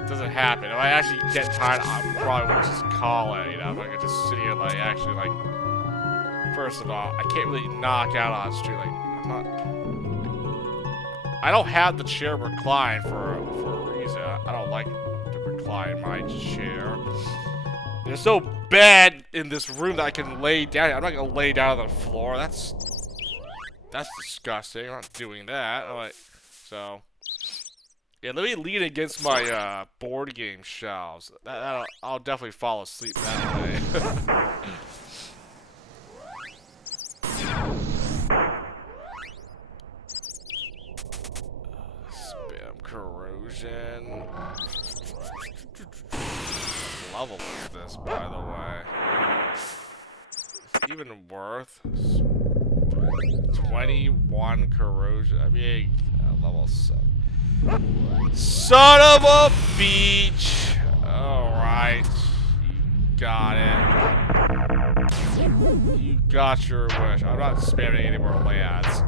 it doesn't happen. If I actually get tired, I probably would just call it, you know? If I could just sit here, like, actually, like, first of all, I can't really knock out on the street. Like, I don't have the chair recline for a reason. I don't like to recline my chair. There's no bed in this room that I can lay down. I'm not gonna lay down on the floor. That's disgusting. I'm not doing that. Alright, so yeah, let me lean against my board game shelves. I'll definitely fall asleep that way. Spam corrosion. Level is this, by the way? It's even worth 21 corrosion. I mean, level 7. Son of a beach! Alright. You got it. You got your wish. I'm not spamming any more lads.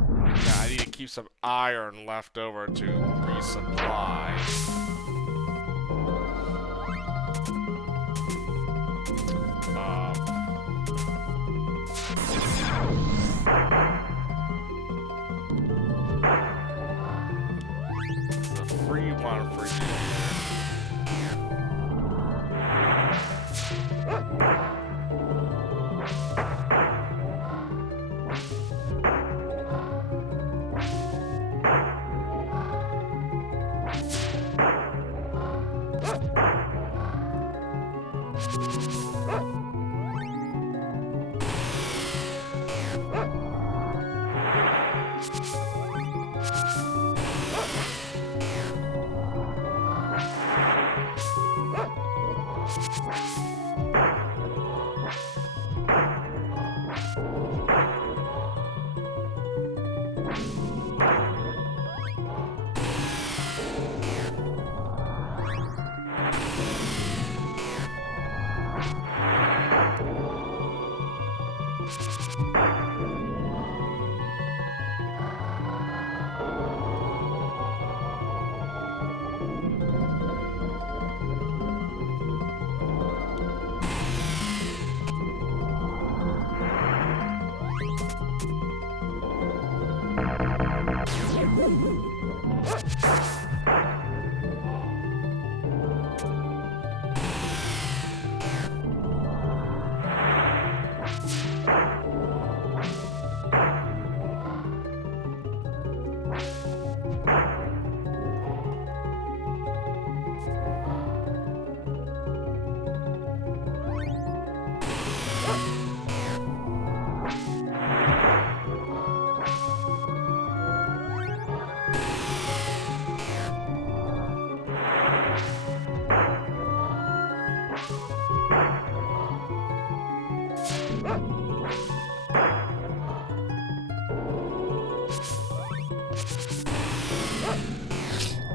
Yeah, I need to keep some iron left over to resupply. It's a free one for you.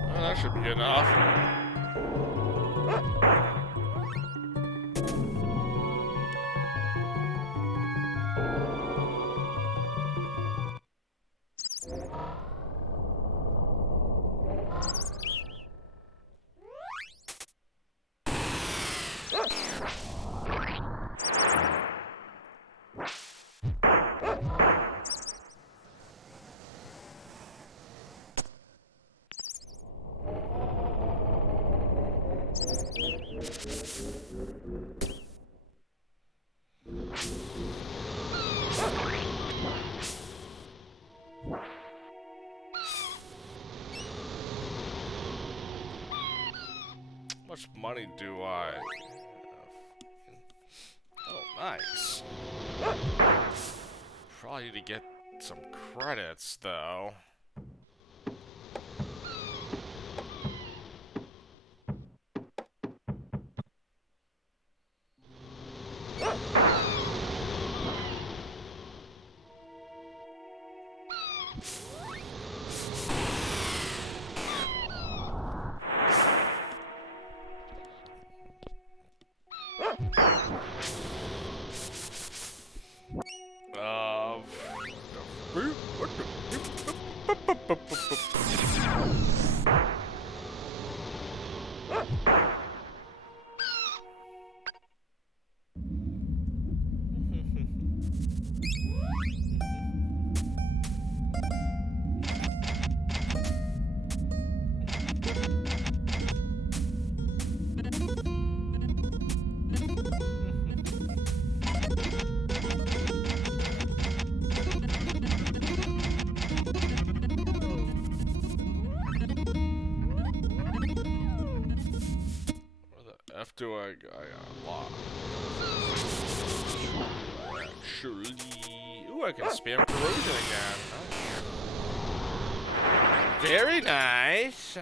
Well, that should be good enough. How much money do I have? Oh, nice. Probably need to get some credits, though. F do I unlock? Actually, ooh, I can spam corrosion again. Oh. Very nice.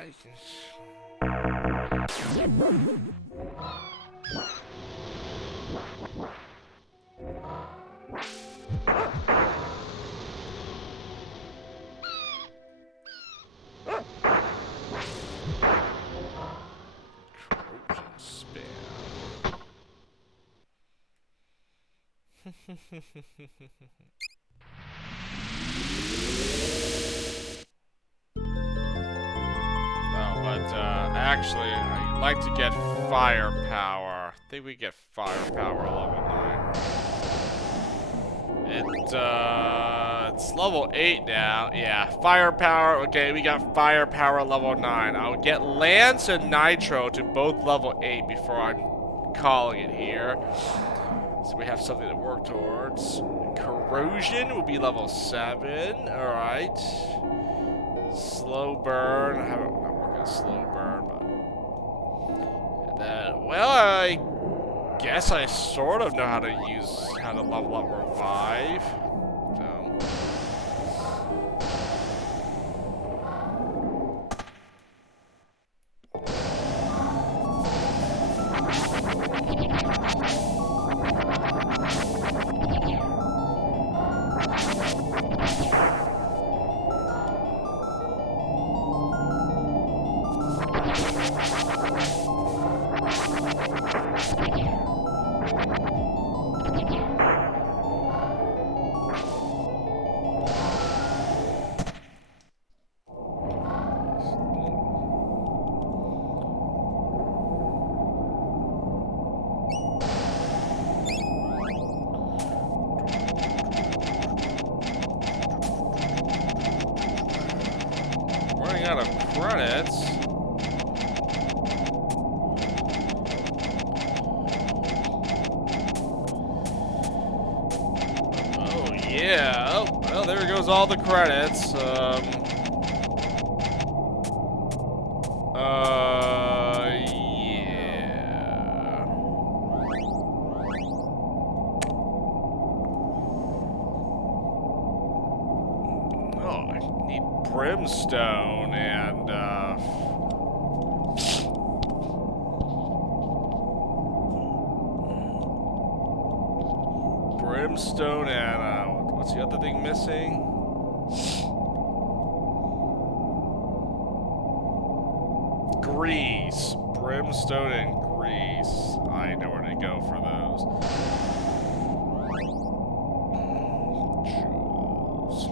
Actually, I'd like to get firepower. I think we get firepower level 9. It's level 8 now. Yeah, firepower. Okay, we got firepower level 9. I'll get Lance and Nitro to both level 8 before I'm calling it here. So we have something to work towards. Corrosion will be level 7. Alright. Slow burn. I'm not working a slow burn, but. And then, well, I guess I sort of know how to level up revive. So. running out of credits. Oh, yeah. Oh, well, there goes all the credits. Yeah. Oh, I need brimstone and, brimstone and, what's the other thing missing? Grease. Brimstone and grease. I know where to go for those. Jewels.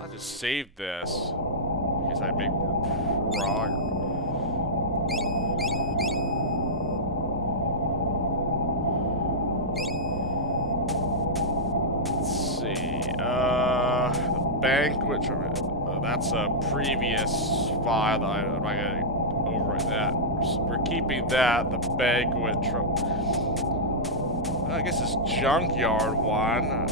I'll just save this in case I make more progress. Banquet. That's a previous file that I'm not gonna overwrite that. We're keeping that. The banquet. I guess it's junkyard one.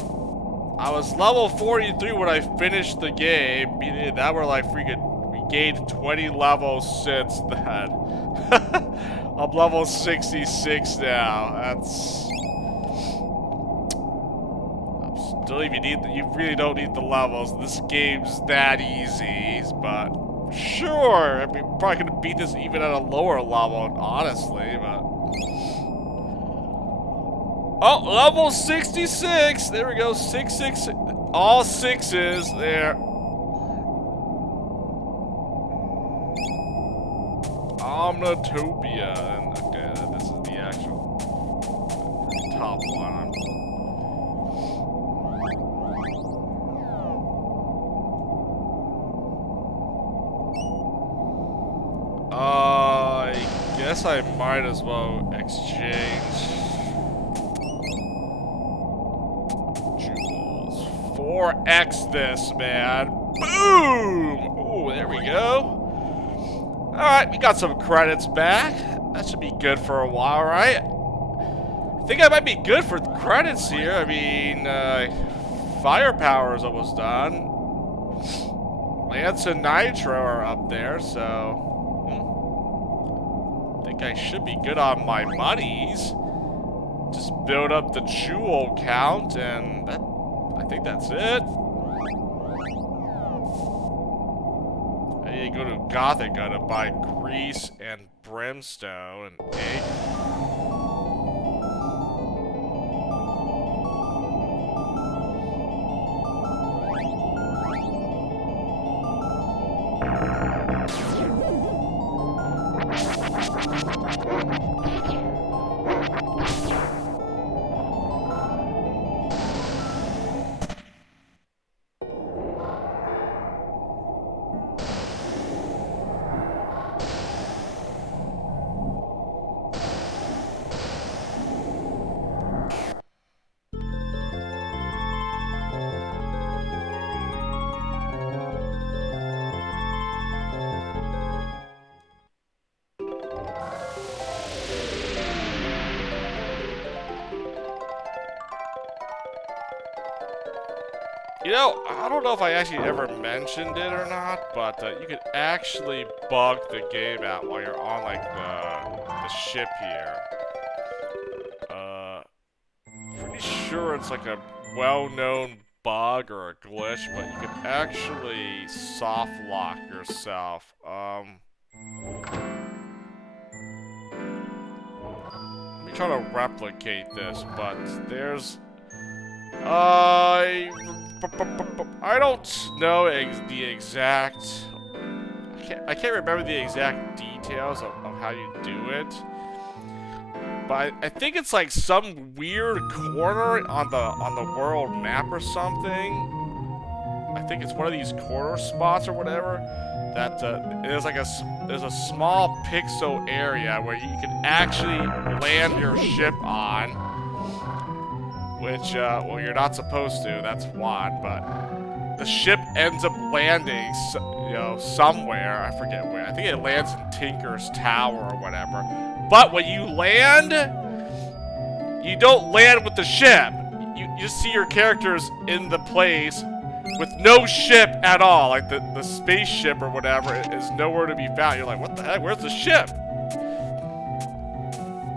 I was level 43 when I finished the game. Meaning that we're like freaking. We gained 20 levels since then. I'm level 66 now. That's. Still, if you really don't need the levels. This game's that easy, but sure. I mean, probably gonna beat this even at a lower level, honestly. But oh, level 66. There we go. 66. All sixes there. Omnitopia. And okay, this is the actual top one. I guess I might as well exchange jewels. 4x this, man. Boom! Ooh, there we go. Alright, we got some credits back. That should be good for a while, right? I think I might be good for credits here. I mean, firepower is almost done. Lance and Nitro are up there, so I think I should be good on my monies. Just build up the jewel count, and I think that's it. I need to go to Gothica to buy grease and brimstone and egg. You know, I don't know if I actually ever mentioned it or not, but you can actually bug the game out while you're on, like, the ship here. Pretty sure it's like a well-known bug or a glitch, but you can actually soft lock yourself. Let me try to replicate this, but there's... I don't know the exact... I can't remember the exact details of how you do it. But I think it's like some weird corner on the world map or something. I think it's one of these corner spots or whatever, that there's like there's a small pixel area where you can actually land your ship on, which, well, you're not supposed to, that's one, but the ship ends up landing, you know, somewhere, I forget where. I think it lands in Tinker's Tower or whatever. But when you land, you don't land with the ship. You just see your characters in the place with no ship at all. Like the spaceship or whatever is nowhere to be found. You're like, what the heck? Where's the ship?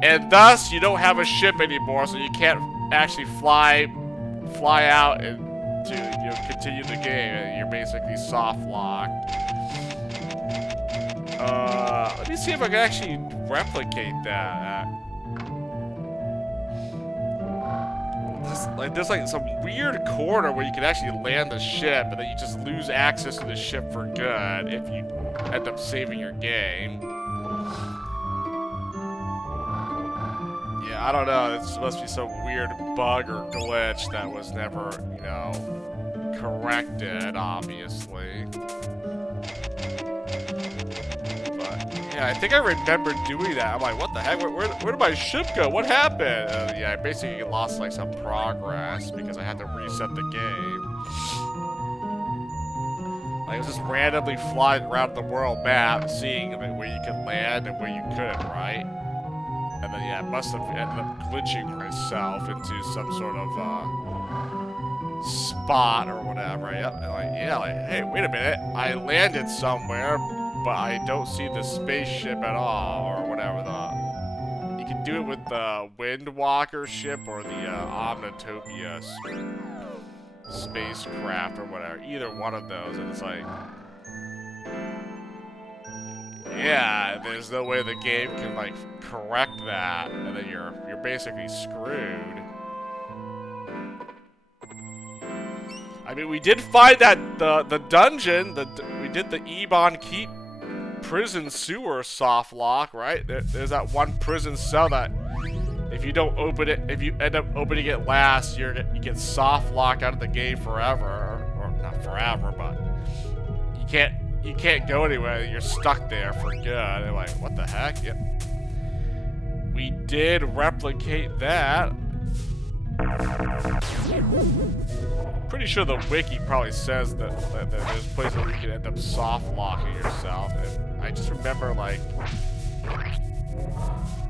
And thus, you don't have a ship anymore, so you can't actually fly out and to, you know, continue the game. You're basically soft locked. Let me see if I can actually replicate that. There's like some weird corner where you can actually land the ship, and then you just lose access to the ship for good if you end up saving your game. Yeah, I don't know. This must be some weird bug or glitch that was never, you know, corrected, obviously. Yeah, I think I remember doing that. I'm like, what the heck? Where did my ship go? What happened? Yeah, I basically lost like some progress because I had to reset the game. Like, I was just randomly flying around the world map, seeing where you could land and where you couldn't, right? And then, yeah, I must have ended up glitching myself into some sort of spot or whatever. Yep. Like, hey, wait a minute. I landed somewhere, but I don't see the spaceship at all, or whatever. You can do it with the Windwalker ship or the Omnitopia spacecraft or whatever. Either one of those, and it's like, yeah, there's no way the game can like correct that, and then you're basically screwed. I mean, we did find that the dungeon, we did the Ebon Keep prison sewer soft lock, right? There's that one prison cell that if you don't open it, if you end up opening it last, you get soft locked out of the game forever, or not forever, but you can't go anywhere. You're stuck there for good. And like, what the heck? Yep. We did replicate that. Pretty sure the wiki probably says that there's places where you can end up soft locking yourself, and I just remember like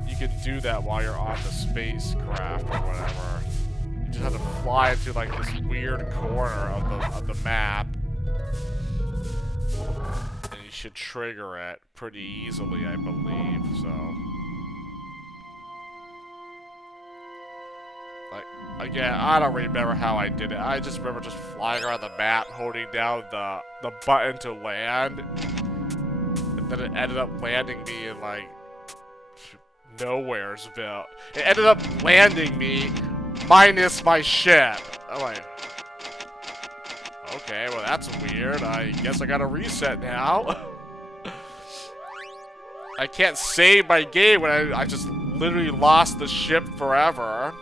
you can do that while you're on the spacecraft or whatever. You just have to fly into like this weird corner of the map, and you should trigger it pretty easily, I believe. So. Again, I don't remember how I did it. I just remember just flying around the map, holding down the button to land. And then it ended up landing me in, like, Nowheresville. It ended up landing me minus my ship. I'm like, okay, well, that's weird. I guess I gotta reset now. I can't save my game when I just literally lost the ship forever.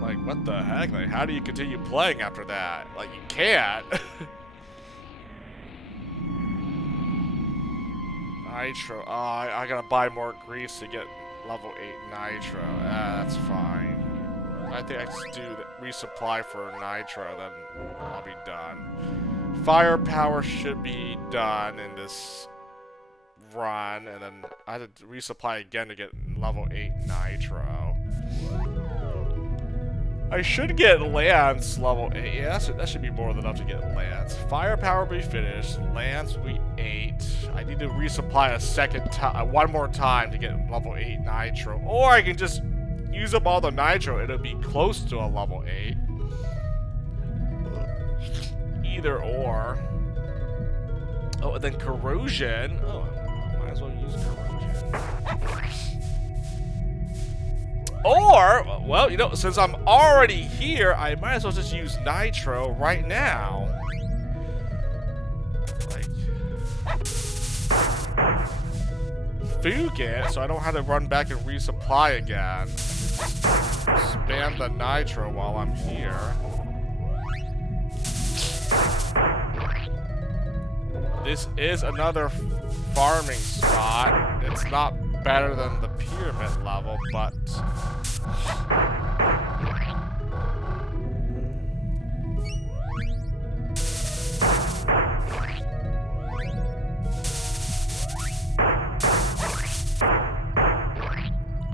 Like, what the heck? Like, how do you continue playing after that? Like, you can't. Nitro. Oh, I gotta buy more grease to get level 8 Nitro. That's fine. I think I just do resupply for Nitro, then I'll be done. Firepower should be done in this run, and then I had to resupply again to get level 8 Nitro. I should get Lance level 8. Yeah, that should be more than enough to get Lance. Firepower be finished. Lance we 8. I need to resupply a second time, one more time to get level 8 Nitro. Or I can just use up all the Nitro. It'll be close to a level 8. Either or. Oh, and then Corrosion. Oh, might as well use Corrosion. Or, well, you know, since I'm already here, I might as well just use Nitro right now. Like, Fugue it, so I don't have to run back and resupply again. Spam the Nitro while I'm here. This is another farming spot. It's not better than the pyramid level, but...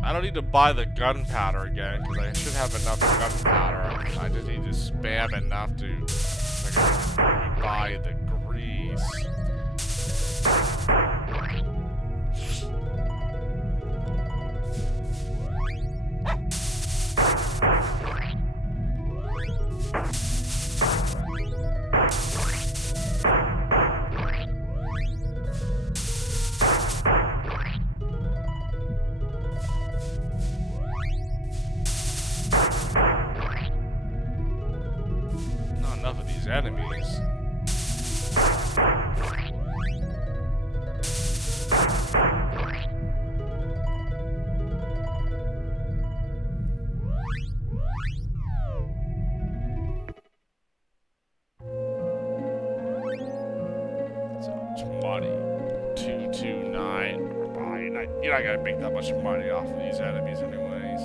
I don't need to buy the gunpowder again, because I should have enough gunpowder. I just need to spam enough to buy the grease. Not enough of these enemies. Money. 229. You're not gonna make that much money off of these enemies anyways.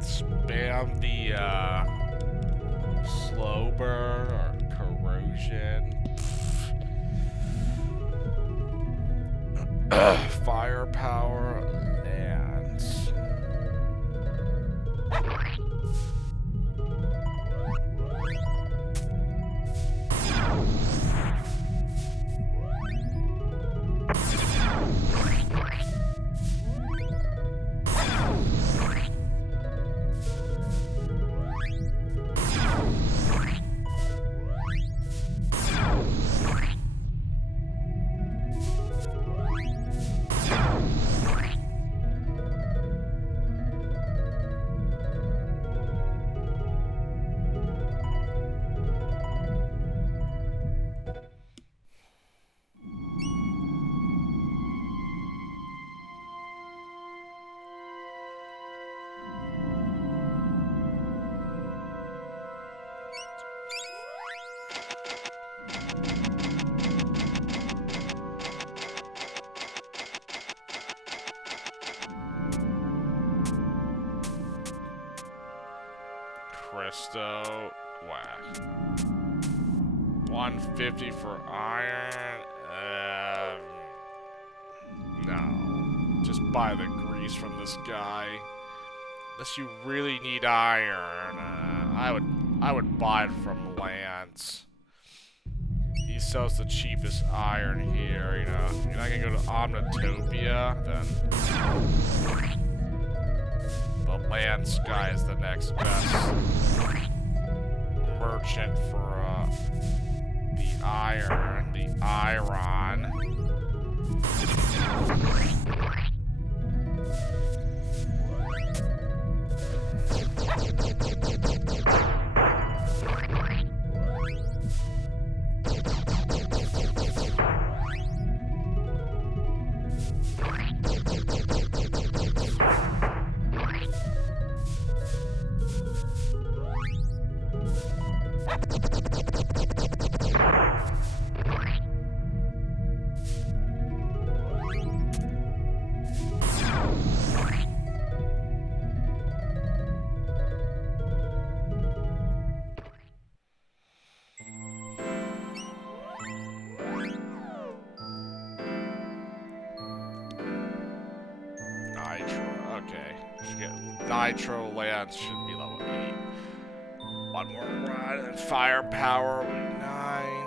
Spam the slow burn or corrosion. Firepower lands. brimstone. Whack. 150 for iron. No. Just buy the grease from this guy. Unless you really need iron, I would buy it from Lance. He sells the cheapest iron here, you know. You're not gonna go to Omnitopia, then the Lance guy is the next best merchant for the iron, the iron. Nitro Lance should be level 8. One more run, and firepower will be 9.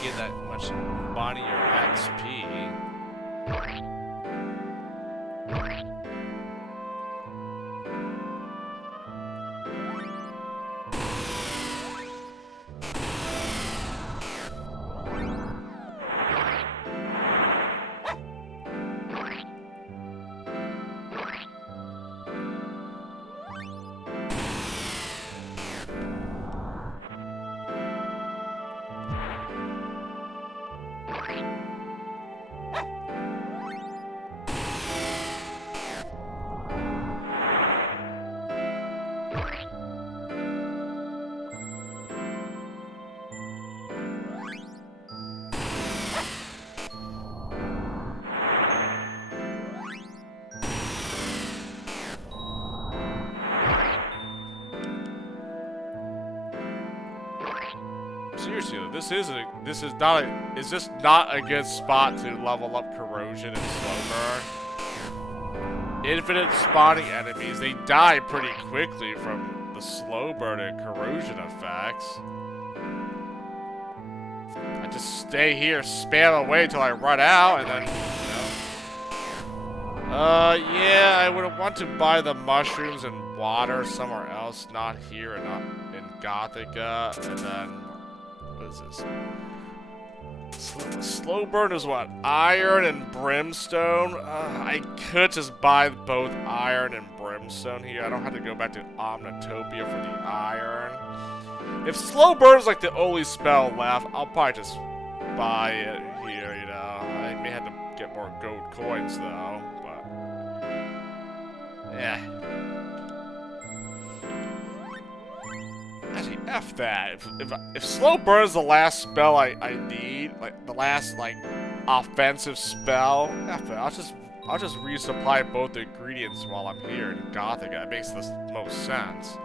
Get that much money or XP. Seriously, this is just not a good spot to level up corrosion and slow burn. Infinite spawning enemies, they die pretty quickly from the slow burn and corrosion effects. I just stay here, spam away till I run out, and then, you know. Yeah, I would want to buy the mushrooms and water somewhere else, not here and not in Gothica, and then, what is this? Slow burn is what? Iron and brimstone? I could just buy both iron and brimstone here. I don't have to go back to Omnitopia for the iron. If slow burn is like the only spell left, I'll probably just buy it here, you know. I may have to get more gold coins though, but yeah. Actually, F that. If slow burn is the last spell I need, like the last like offensive spell, F it. I'll just resupply both the ingredients while I'm here in Gothica. It makes the most sense.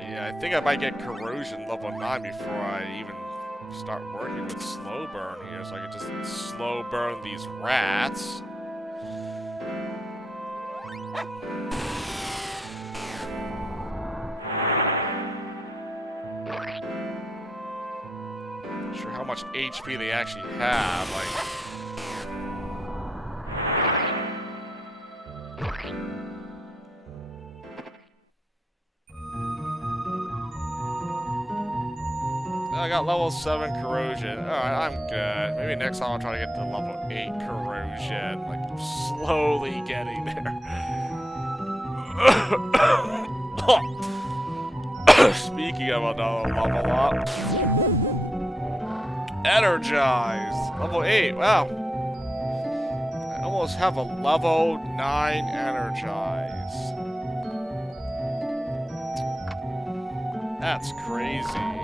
Yeah, I think I might get corrosion level 9 before I even start working with slow burn here, so I can just slow burn these rats. Not sure how much HP they actually have, like. I got level 7 corrosion. Alright, I'm good. Maybe next time I'll try to get to level 8 corrosion. Like, slowly getting there. Speaking of another level up. Energized! Level 8, wow. I almost have a level 9 energize. That's crazy.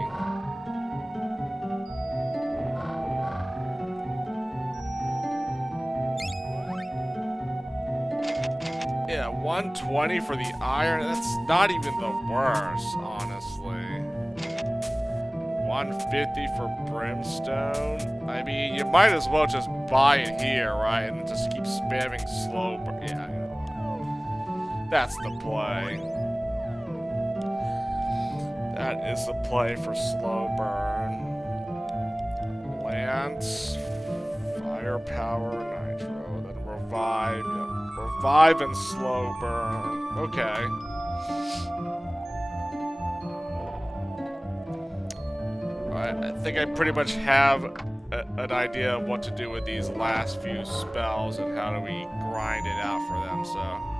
Yeah, 120 for the iron. That's not even the worst, honestly. 150 for brimstone. I mean, you might as well just buy it here, right? And just keep spamming slow. Yeah, that's the play. That is the play for slow burn. Lance, firepower, nitro, then revive. Yep. Revive and slow burn. Okay. I think I pretty much have an idea of what to do with these last few spells and how do we grind it out for them, so.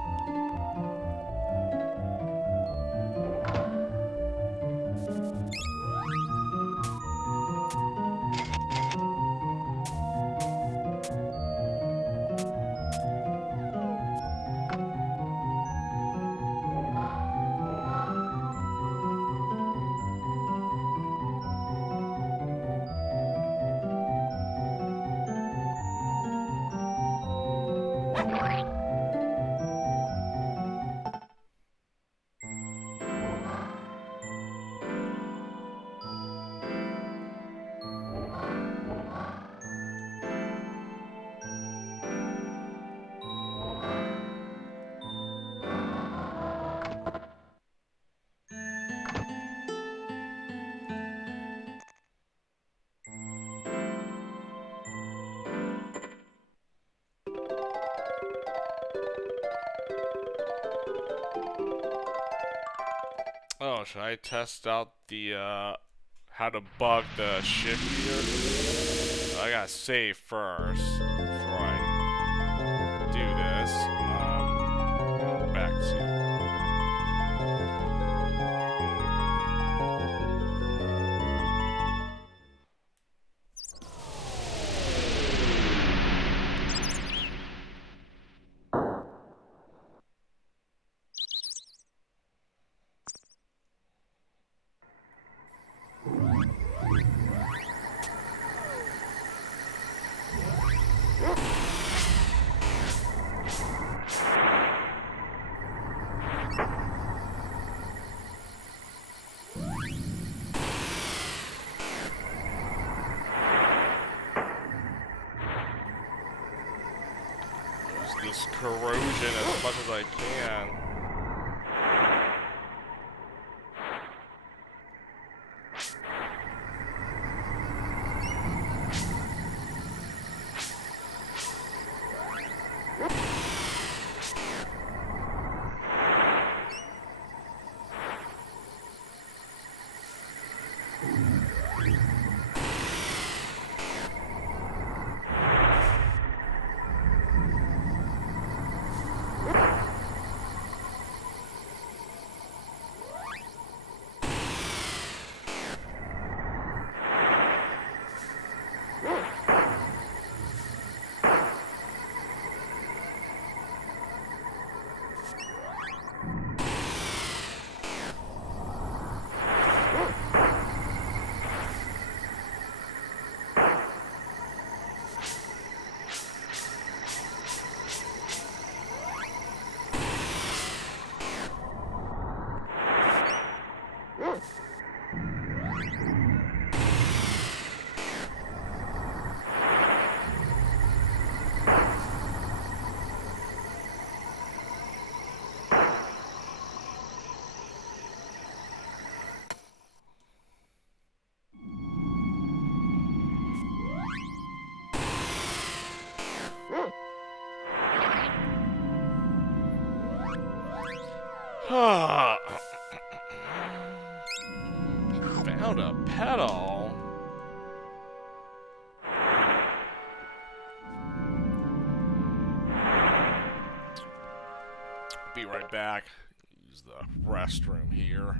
Oh, should I test out the, how to bug the ship here? I gotta save first before I do this. Back to... this corrosion as much as I can. Found a pedal. Be right back. Use the restroom here.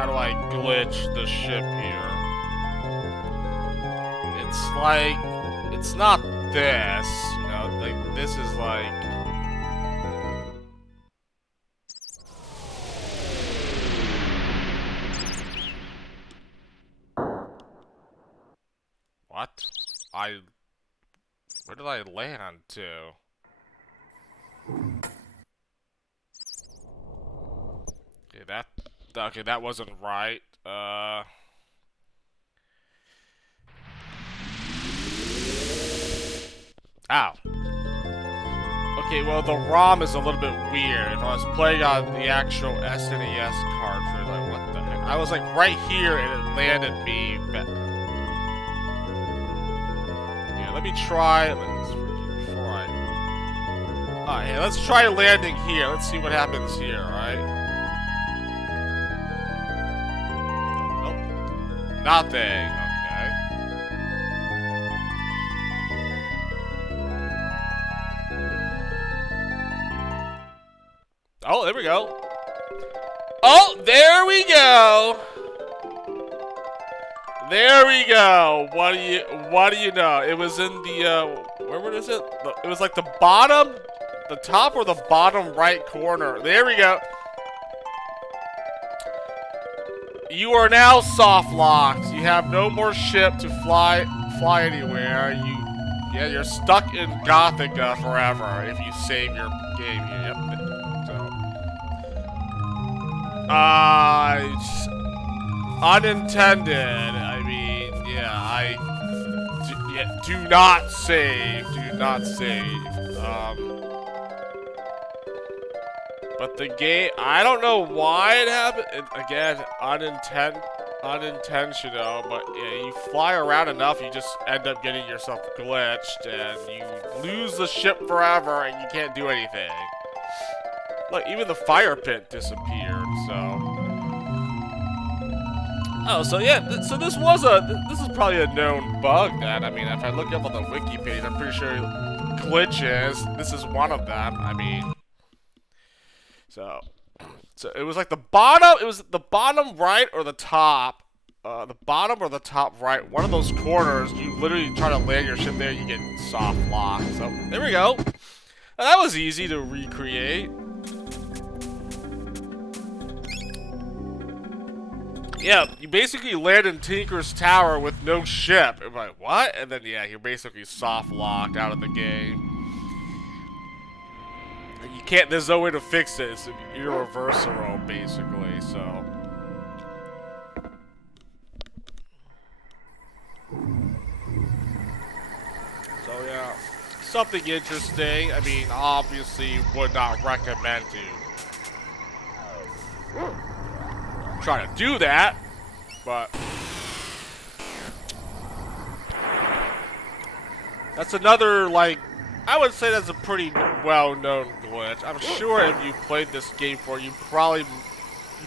how do I glitch the ship here? It's like, it's not this, you know, like, this is like... What? Where did I land to? Okay, that wasn't right. Ow. Okay, well, the ROM is a little bit weird. If I was playing on the actual SNES cartridge, like, what the heck? I was, like, right here, and it landed me back. Yeah, let me try. Before I... Alright, yeah, let's try landing here. Let's see what happens here, alright? Nope. Nothing. Okay. Oh, there we go. Oh, there we go. There we go. What do you know? It was in the where was it? It was like the bottom, the top or the bottom right corner. There we go. You are now soft locked. You have no more ship to fly anywhere. You're stuck in Gothica forever if you save your game. Yep. Unintended. I mean, yeah, do not save. Do not save. But the game, I don't know why it happened. Again, unintentional. But yeah, you fly around enough, you just end up getting yourself glitched, and you lose the ship forever, and you can't do anything. Look, even the fire pit disappeared, so... Oh, so yeah, this is probably a known bug then. I mean, if I look up on the wiki page, I'm pretty sure glitches, this is one of them. I mean... So it was like the bottom, it was the bottom right or the top. The bottom or the top right, one of those corners, you literally try to land your ship there, you get soft locked. So, there we go. Now, that was easy to recreate. Yeah, you basically land in Tinker's Tower with no ship. I'm like, what? And then, yeah, you're basically soft locked out of the game. And you can't, there's no way to fix it. It's irreversible, basically, so. So, yeah, something interesting. I mean, obviously, would not recommend to try to do that, but that's another, like, I would say that's a pretty well-known glitch. I'm sure if you played this game before, you probably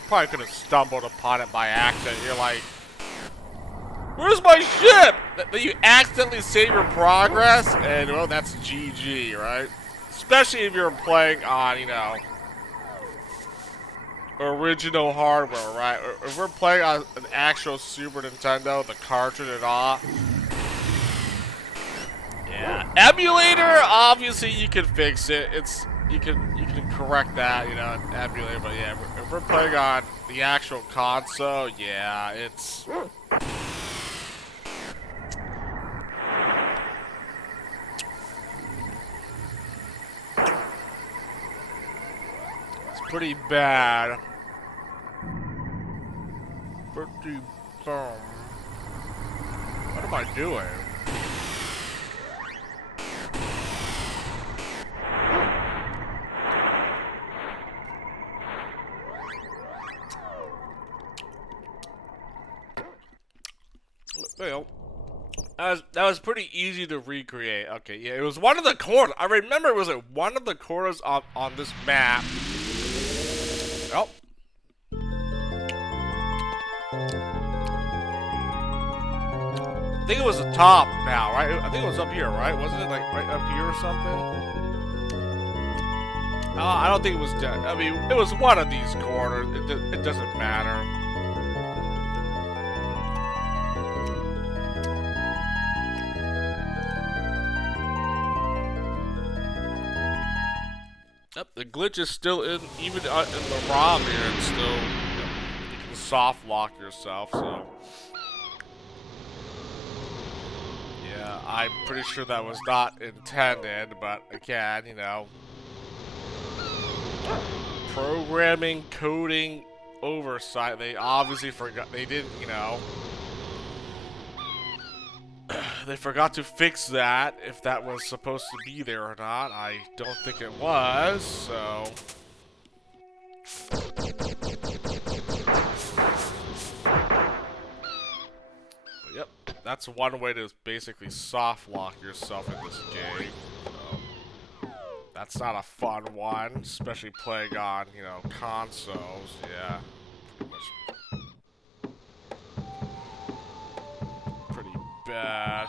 could have stumbled upon it by accident. You're like, where's my ship? Then you accidentally save your progress, and well, that's GG, right? Especially if you're playing on, you know, original hardware, right? If we're playing on an actual Super Nintendo, the cartridge and all. Yeah, emulator, obviously you can fix it. You can correct that, you know, in emulator. But yeah, if we're playing on the actual console, yeah, it's pretty bad. Pretty bad. What am I doing? Well, that was pretty easy to recreate. Okay, yeah, it was one of the corners. I remember it was at one of the corners on this map. Oh. I think it was the top now, right? I think it was up here, right? Wasn't it like right up here or something? I don't think it was dead. I mean, it was one of these corners. It doesn't matter. Yep, the glitch is still in, even in the ROM here, it's still, you can soft lock yourself, so. Yeah, I'm pretty sure that was not intended, but again, you know. Programming, coding, oversight, they obviously forgot, they didn't, you know. They forgot to fix that, if that was supposed to be there or not. I don't think it was, so. But yep, that's one way to basically soft lock yourself in this game. So, that's not a fun one, especially playing on, you know, consoles. Yeah, pretty bad.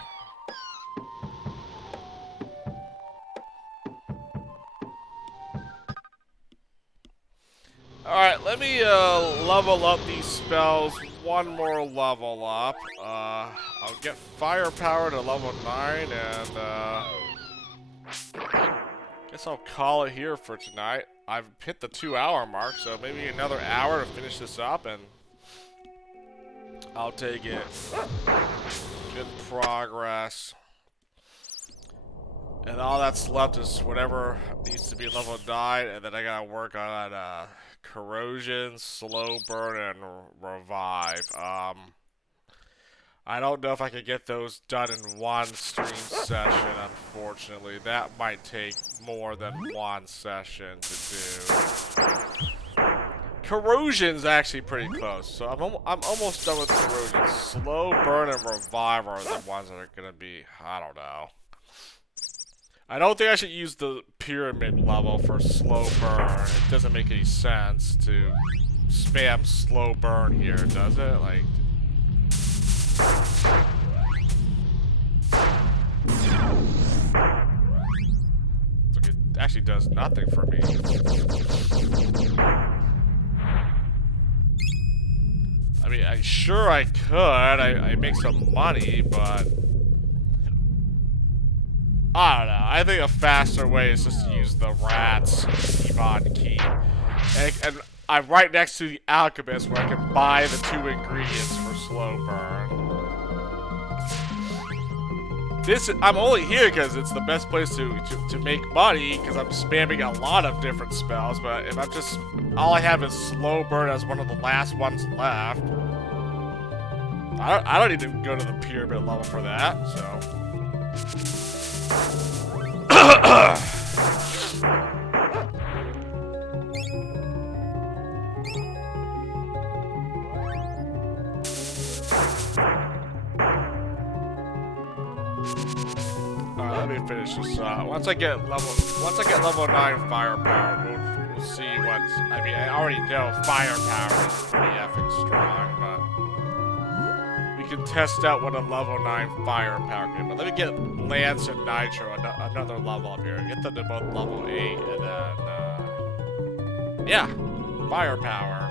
Alright, let me level up these spells one more level up. I'll get firepower to level 9 and guess I'll call it here for tonight. I've hit the 2-hour mark, so maybe another hour to finish this up and I'll take it. Good progress. And all that's left is whatever needs to be level 9, and then I gotta work on corrosion, slow burn, and revive. I don't know if I could get those done in one stream session, unfortunately. That might take more than one session to do. Corrosion's actually pretty close, so I'm almost done with corrosion. Slow burn and revive are the ones that are gonna be, I don't know. I don't think I should use the pyramid level for slow burn. It doesn't make any sense to spam slow burn here, does it? Like, it actually does nothing for me. I mean, sure I could. I make some money, but I don't know. I think a faster way is just to use the rats keyboard key. And I'm right next to the alchemist where I can buy the 2 ingredients for slow burn. I'm only here because it's the best place to make money because I'm spamming a lot of different spells, but if I'm just, all I have is slow burn as one of the last ones left. I don't need to go to the pyramid level for that, so. Alright, let me finish this. Once I get level 9 firepower, we'll see what. I mean, I already know firepower is pretty effing strong, but we can test out what a level 9 firepower can. But let me get Lance and Nitro another level up here. Get them to both level 8, and then yeah, firepower.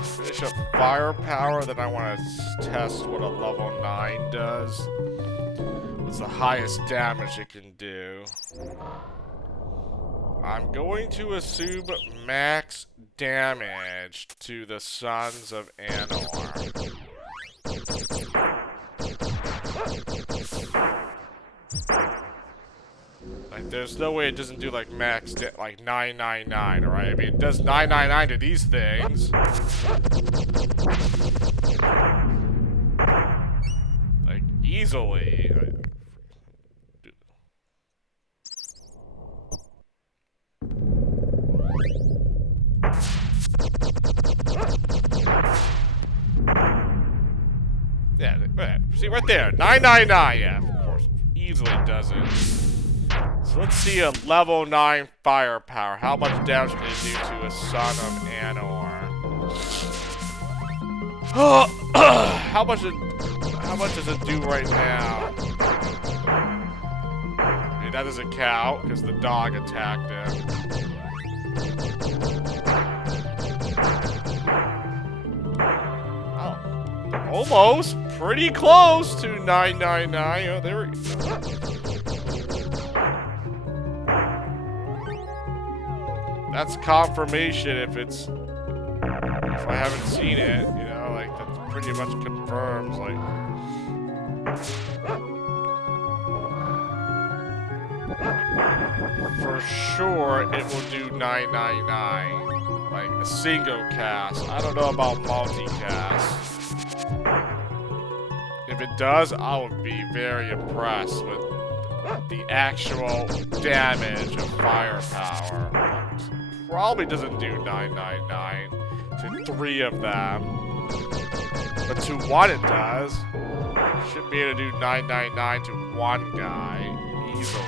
Finish up firepower, then I want to test what a level 9 does. What's the highest damage it can do? I'm going to assume max damage to the Sons of Anor. Like, there's no way it doesn't do, like, max, like, 999, alright? I mean, it does 999 to these things. Like, easily. Yeah, see, right there, 999, yeah, of course, easily does it. So let's see a level 9 firepower. How much damage can it do to a Son of Anor? How much does it do right now? I mean, that doesn't count because the dog attacked him. Oh, almost, pretty close to 999. Oh, there we go. that's confirmation if I haven't seen it, you know, like that pretty much confirms, like. For sure, it will do 999, like a single cast. I don't know about multicast. If it does, I would be very impressed with the actual damage of firepower. Probably doesn't do 999 to 3 of them, but to 1 it does. Should be able to do 999 to 1 guy easily.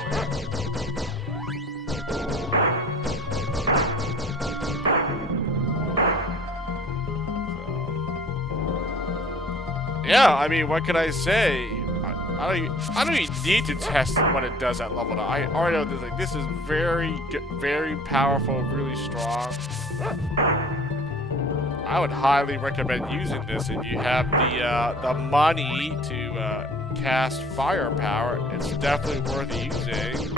Yeah, I mean, what can I say? I don't even need to test what it does at level 9. I already know this. Like, this is very powerful, really strong. I would highly recommend using this if you have the money to cast firepower. It's definitely worth using.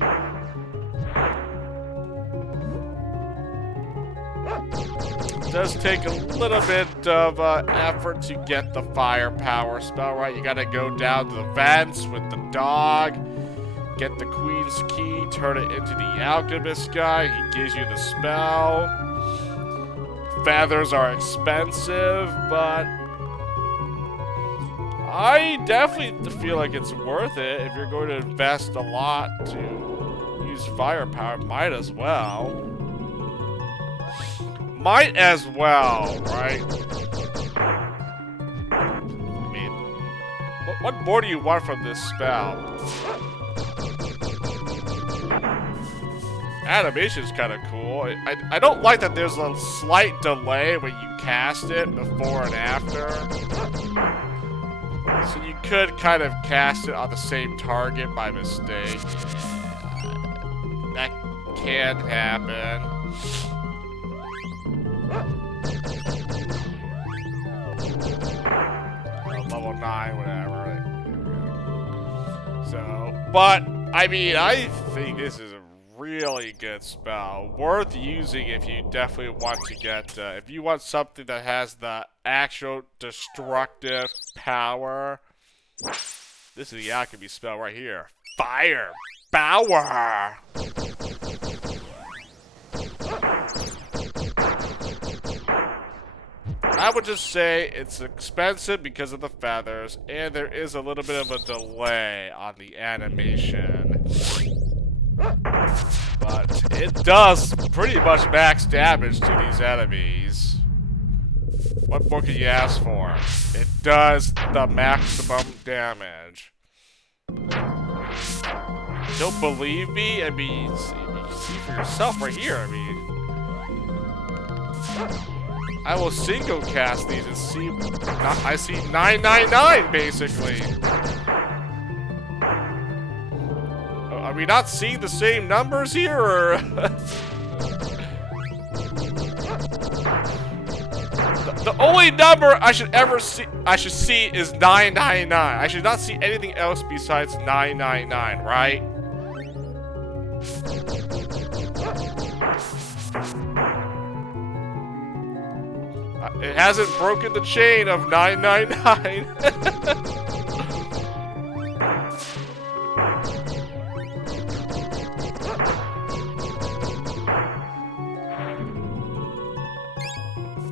It does take a little bit of effort to get the firepower spell right. You gotta go down to the vents with the dog, get the queen's key, turn it into the alchemist guy. He gives you the spell. Feathers are expensive, but I definitely feel like it's worth it. If you're going to invest a lot to use firepower, might as well. Might as well, right? I mean, what more do you want from this spell? Animation's kind of cool. I don't like that there's a slight delay when you cast it before and after. So you could kind of cast it on the same target by mistake. That can happen. Level 9, whatever. So, but, I mean, I think this is a really good spell. Worth using if you definitely want to get, if you want something that has the actual destructive power. This is the alchemy spell right here. Fire power! I would just say it's expensive because of the feathers, and there is a little bit of a delay on the animation. But it does pretty much max damage to these enemies. What more can you ask for? It does the maximum damage. Don't believe me? I mean, you see for yourself right here, I mean. I will single cast these and see. I see 999 basically. Are we not seeing the same numbers here, or? the only number I should see is 999. I should not see anything else besides 999, right? It hasn't broken the chain of 999.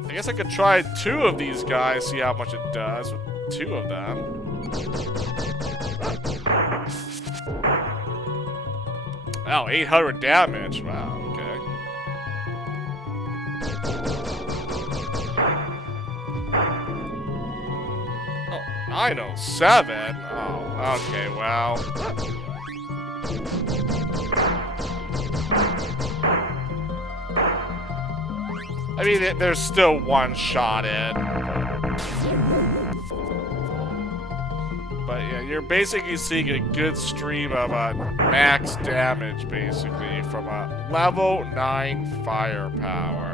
I guess I could try 2 of these guys, see how much it does with 2 of them. Oh, 800 damage. Wow, okay. 907? Oh, okay, well. I mean, there's still one-shotted. But yeah, you're basically seeing a good stream of max damage, basically, from a level 9 firepower.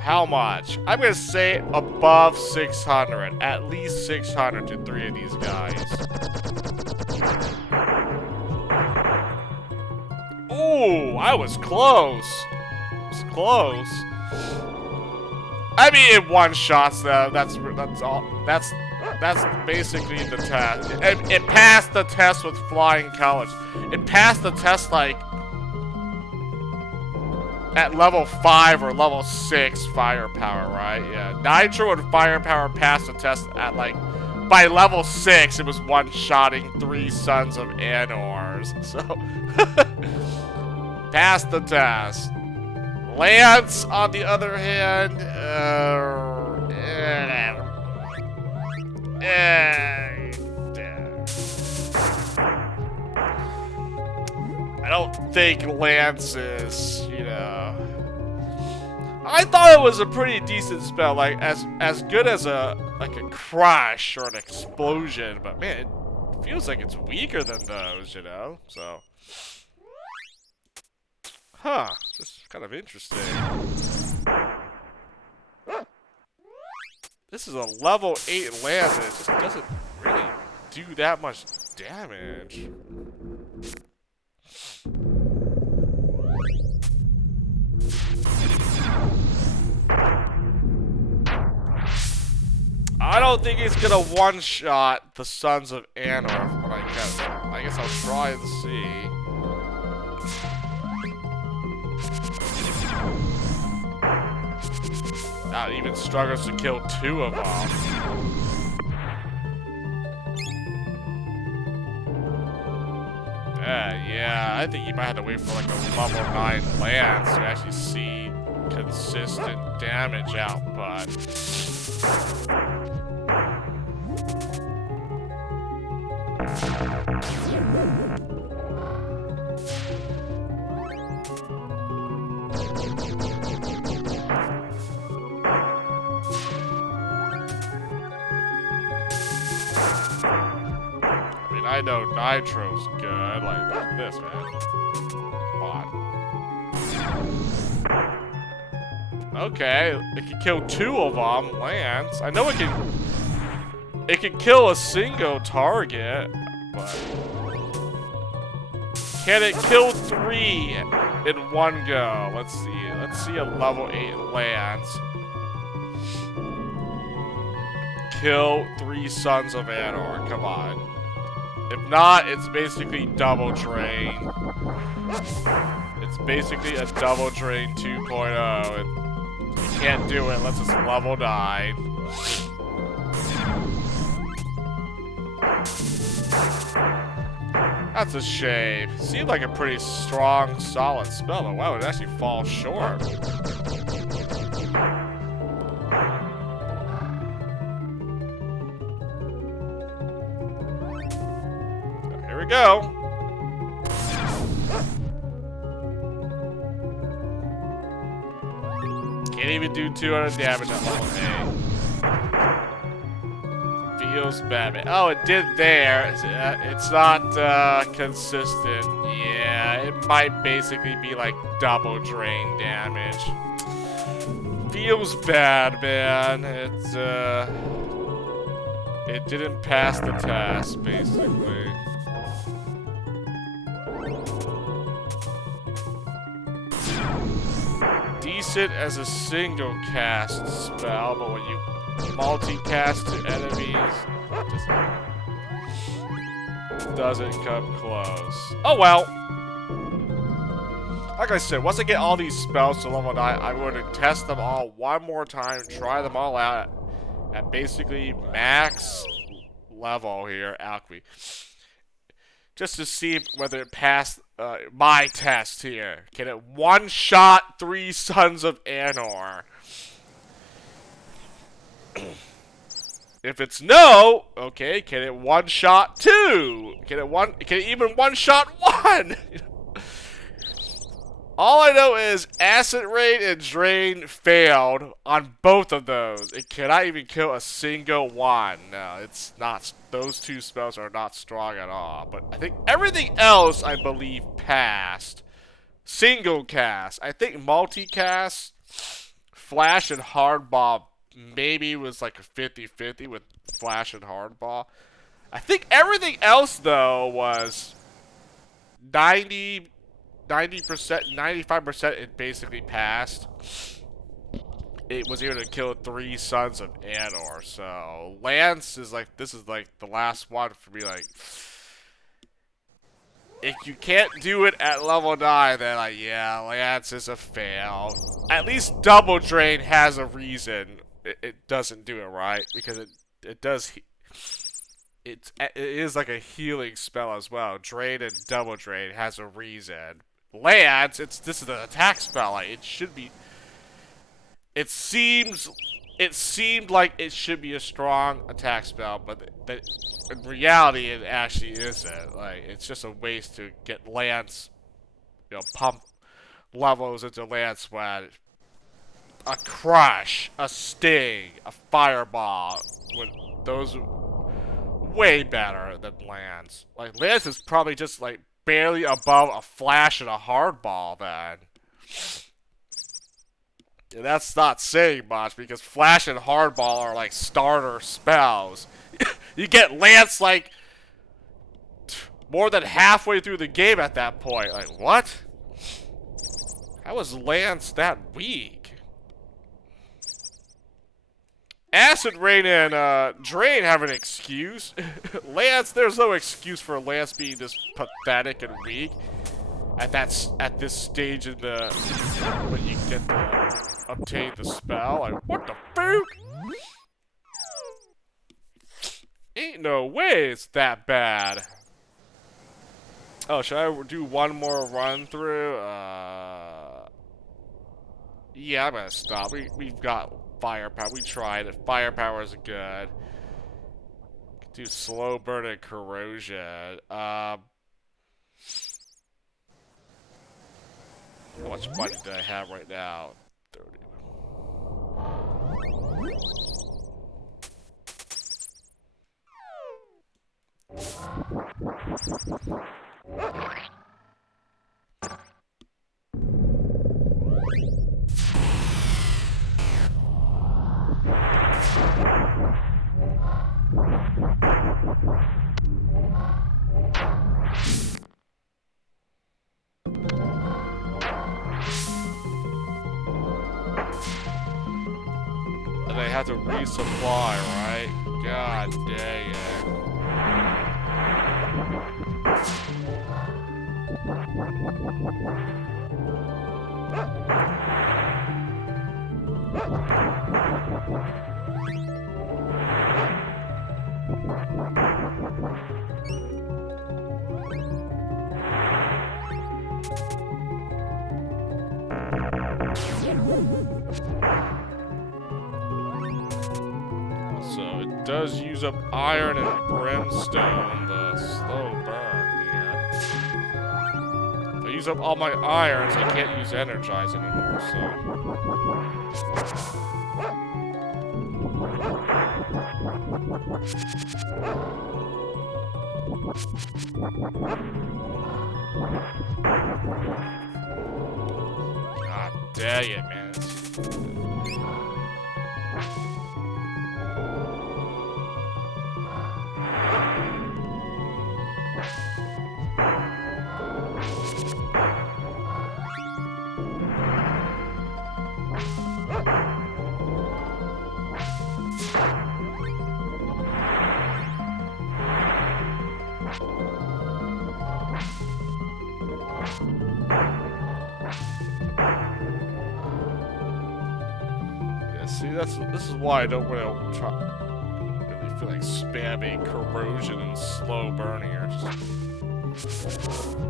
How much? I'm gonna say above 600. At least 600 to 3 of these guys. Ooh, I was close. I was close. I mean, in one shots though. That's all. That's basically the test. It passed the test with flying colors. It passed the test like at level 5 or level 6 firepower, right? Yeah, Nitro and firepower passed the test at like by level 6. It was one-shotting 3 Sons of Anors. So passed the test. Lance, on the other hand, I don't think Lance is, you know. I thought it was a pretty decent spell, like as good as a crush or an explosion, but man, it feels like it's weaker than those, you know. So, huh? Just kind of interesting. This is a level 8 Lance, and it just doesn't really do that much damage. I don't think he's gonna one-shot the Sons of Anor from what I guess. I guess I'll try and see. Not even struggles to kill 2 of them. Yeah, I think you might have to wait for like a level 9 Lance to actually see consistent damage output. I know Nitro's good, like this, man. Come on. Okay, it can kill 2 of them, Lance. I know it can kill a single target, but can it kill 3 in one go? Let's see. Let's see a level 8 Lance kill 3 Sons of Anor. Come on. If not, it's basically double drain. It's basically a double drain 2.0. And you can't do it unless it's level 9. That's a shame. Seemed like a pretty strong, solid spell, but wow, it actually falls short. Here we go. Can't even do 200 damage at level 8. Feels bad, man. Oh, it did there. It's not consistent. Yeah, it might basically be like double drain damage. Feels bad, man. It didn't pass the test, basically. Decent as a single cast spell, but when you multicast to enemies, it just doesn't come close. Oh well. Like I said, once I get all these spells to level 9, I'm going to test them all one more time, try them all out at basically max level here, alchemy. Just to see whether it passed my test here. Can it one-shot 3 Sons of Anor? If it's no, okay, can it one-shot 2? Can it even one-shot 1? All I know is Acid Rain and Drain failed on both of those. It cannot even kill a single one. No, it's not. Those 2 spells are not strong at all. But I think everything else, I believe, passed. Single cast. I think multicast, Flash and Hardball maybe was like a 50-50 with Flash and Hardball. I think everything else though was 90%, 95% it basically passed. It was able to kill 3 sons of Anor. So Lance is like, this is like the last one for me. Like, if you can't do it at level 9, then like, yeah, Lance is a fail. At least Double Drain has a reason it doesn't do it right, because it does. It is like a healing spell as well. Drain and Double Drain has a reason. Lance, this is an attack spell. Like, it should be. It seemed like it should be a strong attack spell, but in reality, it actually isn't. Like, it's just a waste to get Lance, pump levels into Lance when a crush, a sting, a fireball, when those are way better than Lance. Like, Lance is probably just like barely above a flash and a hardball then. And that's not saying much, because Flash and Hardball are like starter spells. You get Lance like more than halfway through the game at that point. Like, what? How is Lance that weak? Acid Rain and Drain have an excuse. Lance, there's no excuse for Lance being this pathetic and weak. At this stage in the when you get to obtain the spell, like, what the fuck? Ain't no way it's that bad. Oh, should I do one more run through? Yeah, I'm gonna stop. We've got firepower. We tried it. Firepower is good. Do slow burn and corrosion. How much money do I have right now? 30. And I have to resupply, right? God dang it. So it does use up iron and brimstone, the slow burn here. If I use up all my irons, I can't use energize anymore, God dang it, man. See, this is why I don't really feel like spamming corrosion and slow burning here.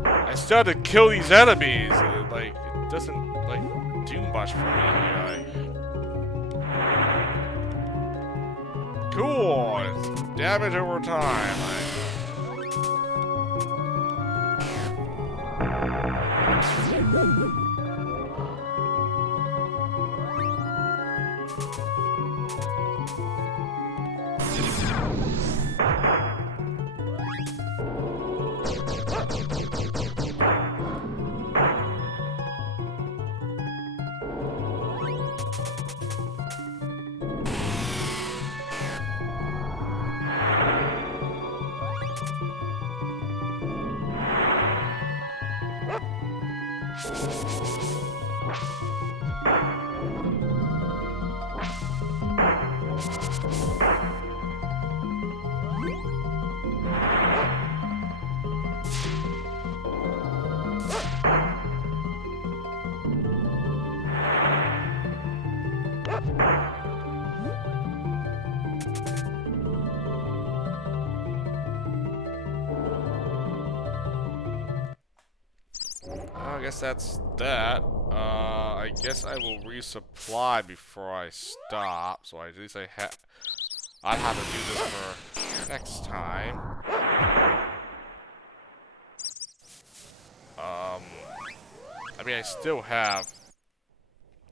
I still have to kill these enemies. And, like, it doesn't like do much for me. Cool. It's damage over time. I guess that's that. I guess I will resupply before I stop. So at least I have to do this for next time. I mean, I still have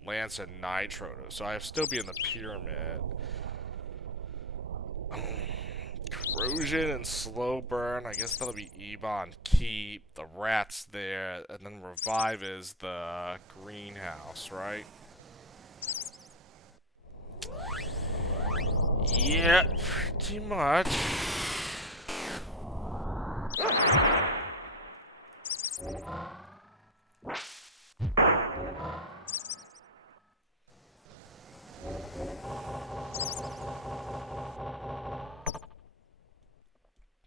Lance and Nitro, so I'll still be in the pyramid. Corrosion and slow burn, I guess that'll be Ebon Keep, the rat's there, and then Revive is the greenhouse, right? Yeah, pretty much.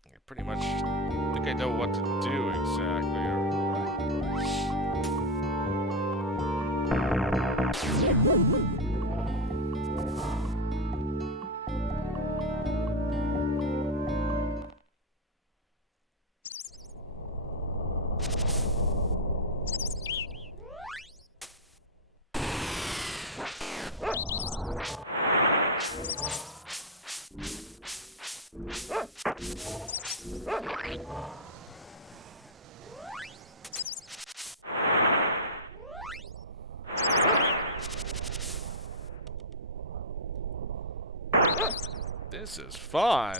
I pretty much think I know what to do exactly. This is fun.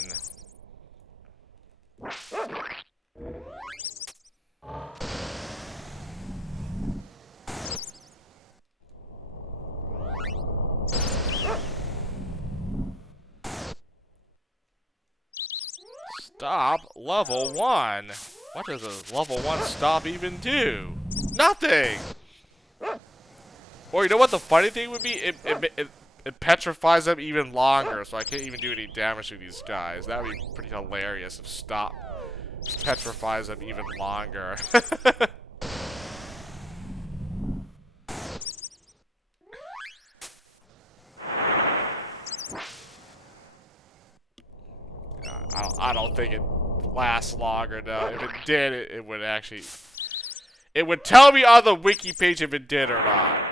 Stop level 1. What does a level 1 stop even do? Nothing! Or you know what the funny thing would be? It petrifies them even longer, so I can't even do any damage to these guys. That would be pretty hilarious if stop petrifies them even longer. I don't think it lasts longer, no. If it did, it would actually... It would tell me on the wiki page if it did or not.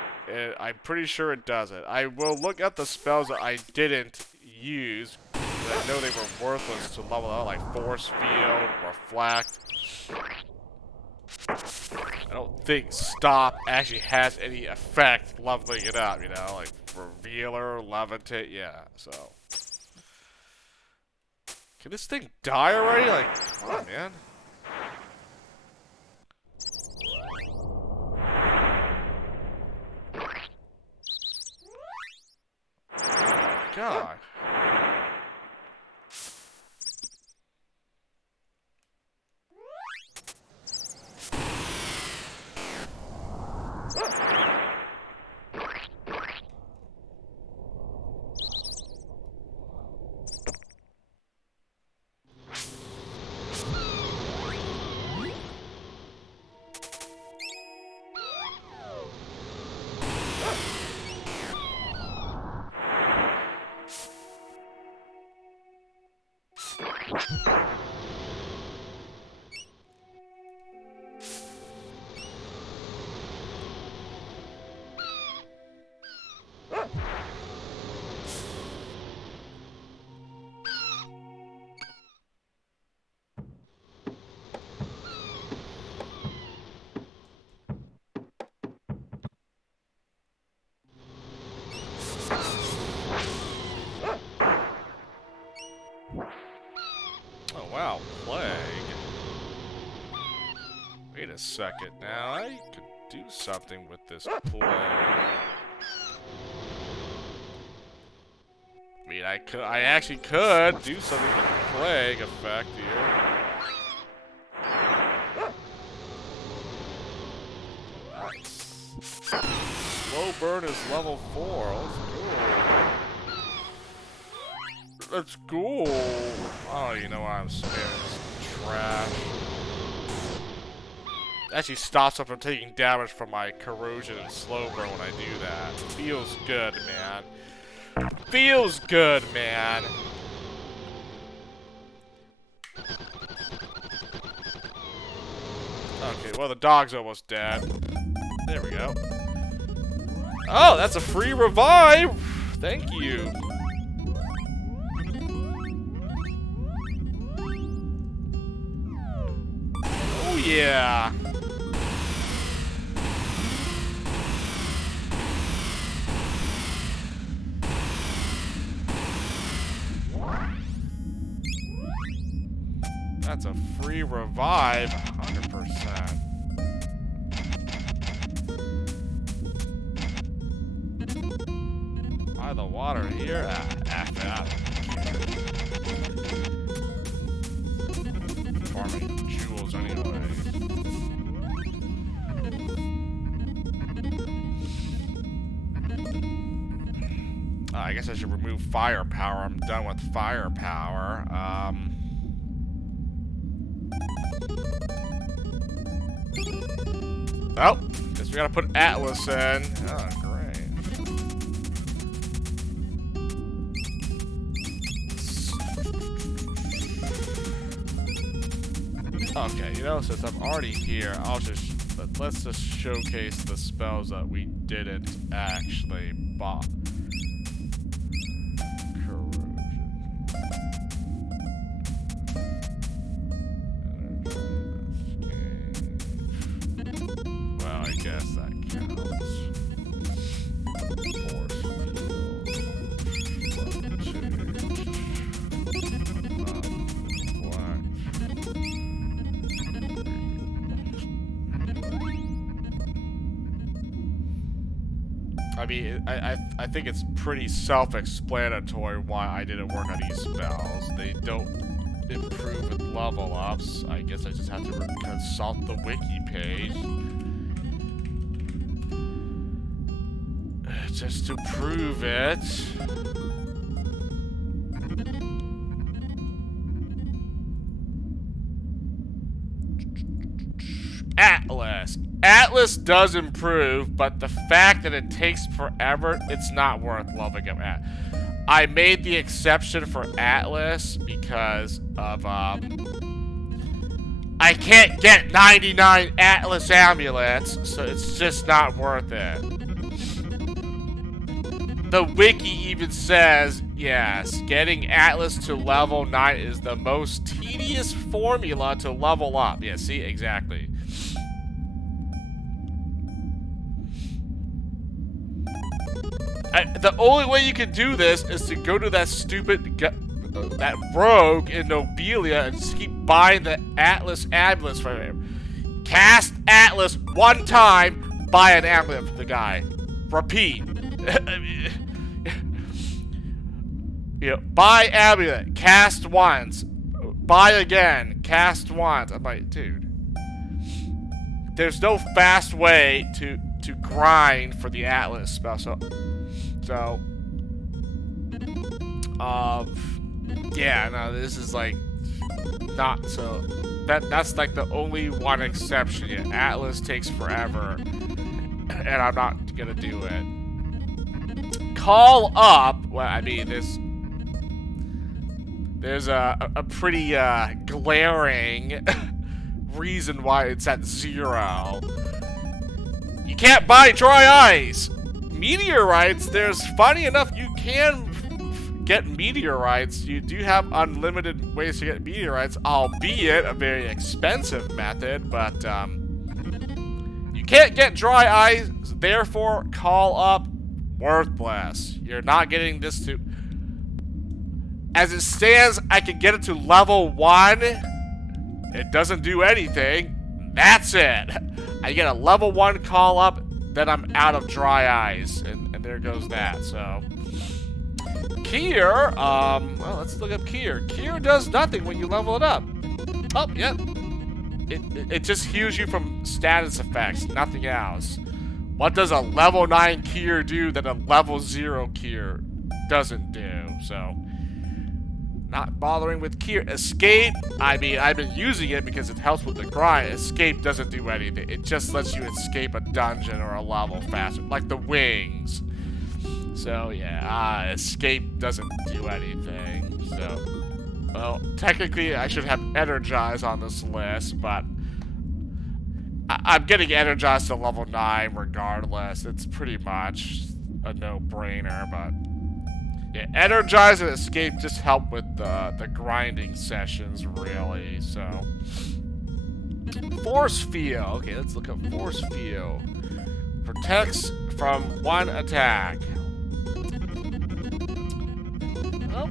I'm pretty sure it doesn't. I will look at the spells that I didn't use. I know they were worthless to level out, like Force Field, Reflect. I don't think Stop actually has any effect leveling it up, you know? Like Revealer, Levitate, yeah, so... Can this thing die already? Like, come on, man. God. Oh wow, Plague. Wait a second now, I could do something with this Plague. I mean, I actually could do something with the Plague effect here. Nice. Slow burn is level 4. Let's go. Oh, you know what? I'm spamming this trash. Actually stops up from taking damage from my corrosion and slow burn when I do that. Feels good, man. Feels good, man. Okay, well, the dog's almost dead. There we go. Oh, that's a free revive! Thank you. Oh, yeah. That's a free revive, 100%. By the water here? Ah, that. Farming jewels anyway. I guess I should remove firepower. I'm done with firepower. Oh, guess we gotta put Atlas in. Oh, great. Okay, you know, since I'm already here, let's just showcase the spells that we didn't actually buy. Guess that counts. Force I mean, I think it's pretty self-explanatory why I didn't work on these spells. They don't improve with level ups. I guess I just have to consult the wiki page. Just to prove it. Atlas. Atlas does improve, but the fact that it takes forever, it's not worth leveling up at. I made the exception for Atlas because of, I can't get 99 Atlas amulets, so it's just not worth it. The wiki even says, yes, getting Atlas to level 9 is the most tedious formula to level up. Yeah, see, exactly. The only way you can do this is to go to that stupid, that rogue in Nobilia and just keep buying the Atlas amulets from him. Cast Atlas one time, buy an amulet for the guy. Repeat. You know, buy amulet, cast once, buy again, cast once. I'm like, dude, there's no fast way to grind for the Atlas spell. Yeah, no, this is like not so. That's like the only one exception. Yeah, Atlas takes forever, and I'm not gonna do it. Call up. Well, I mean, there's a pretty glaring reason why it's at 0. You can't buy dry ice. Meteorites, funny enough, you can get meteorites. You do have unlimited ways to get meteorites, albeit a very expensive method, but you can't get dry ice, therefore call up worthless. You're not getting this to... As it stands, I can get it to level 1. It doesn't do anything. That's it. I get a level 1 call up, then I'm out of dry ice. And there goes that, so. Kier, well, let's look up Kier. Kier does nothing when you level it up. Oh, yep. it just heals you from status effects, nothing else. What does a level 9 cure do that a level 0 cure doesn't do? So, not bothering with cure. Escape, I mean, I've been using it because it helps with the grind. Escape doesn't do anything. It just lets you escape a dungeon or a level faster, like the wings. So, yeah, escape doesn't do anything. So, well, technically, I should have Energize on this list, but I'm getting Energized to level 9 regardless. It's pretty much a no-brainer, but yeah, Energize and Escape just help with the grinding sessions, really, so. Force Field. Okay, let's look up Force Field. Protects from 1 attack. Oh.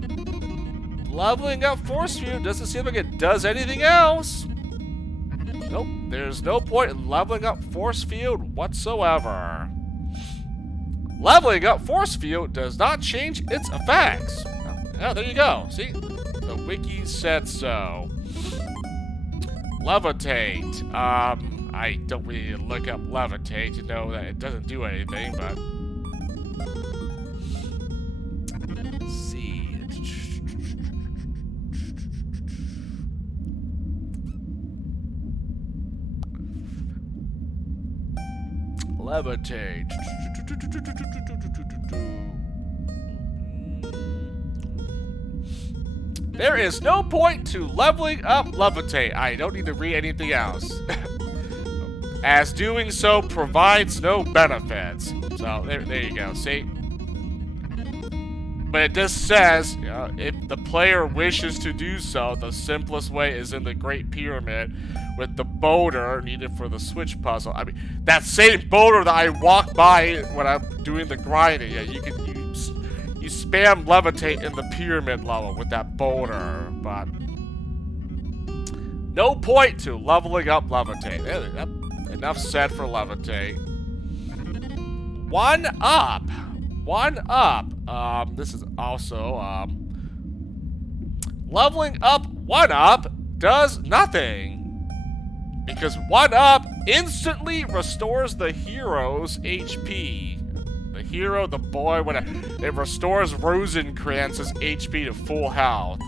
Leveling up Force Field doesn't seem like it does anything else. Nope, there's no point in leveling up Force Field whatsoever. Leveling up Force Field does not change its effects. Oh, there you go. See? The wiki said so. Levitate. I don't really need to look up Levitate to know that it doesn't do anything, but... Let's see. Levitate. There is no point to leveling up Levitate. I don't need to read anything else. As doing so provides no benefits. So, there you go. See? But it just says, you know, if the player wishes to do so, the simplest way is in the Great Pyramid with the boulder needed for the switch puzzle. I mean, that same boulder that I walk by when I'm doing the grinding. Yeah, you spam Levitate in the pyramid level with that boulder, but no point to leveling up Levitate. Enough said for Levitate. 1 up. 1 up. This is also, leveling up 1 up does nothing. Because 1 up instantly restores the hero's HP. The hero, the boy, whatever. It restores Rosencrantz's HP to full health.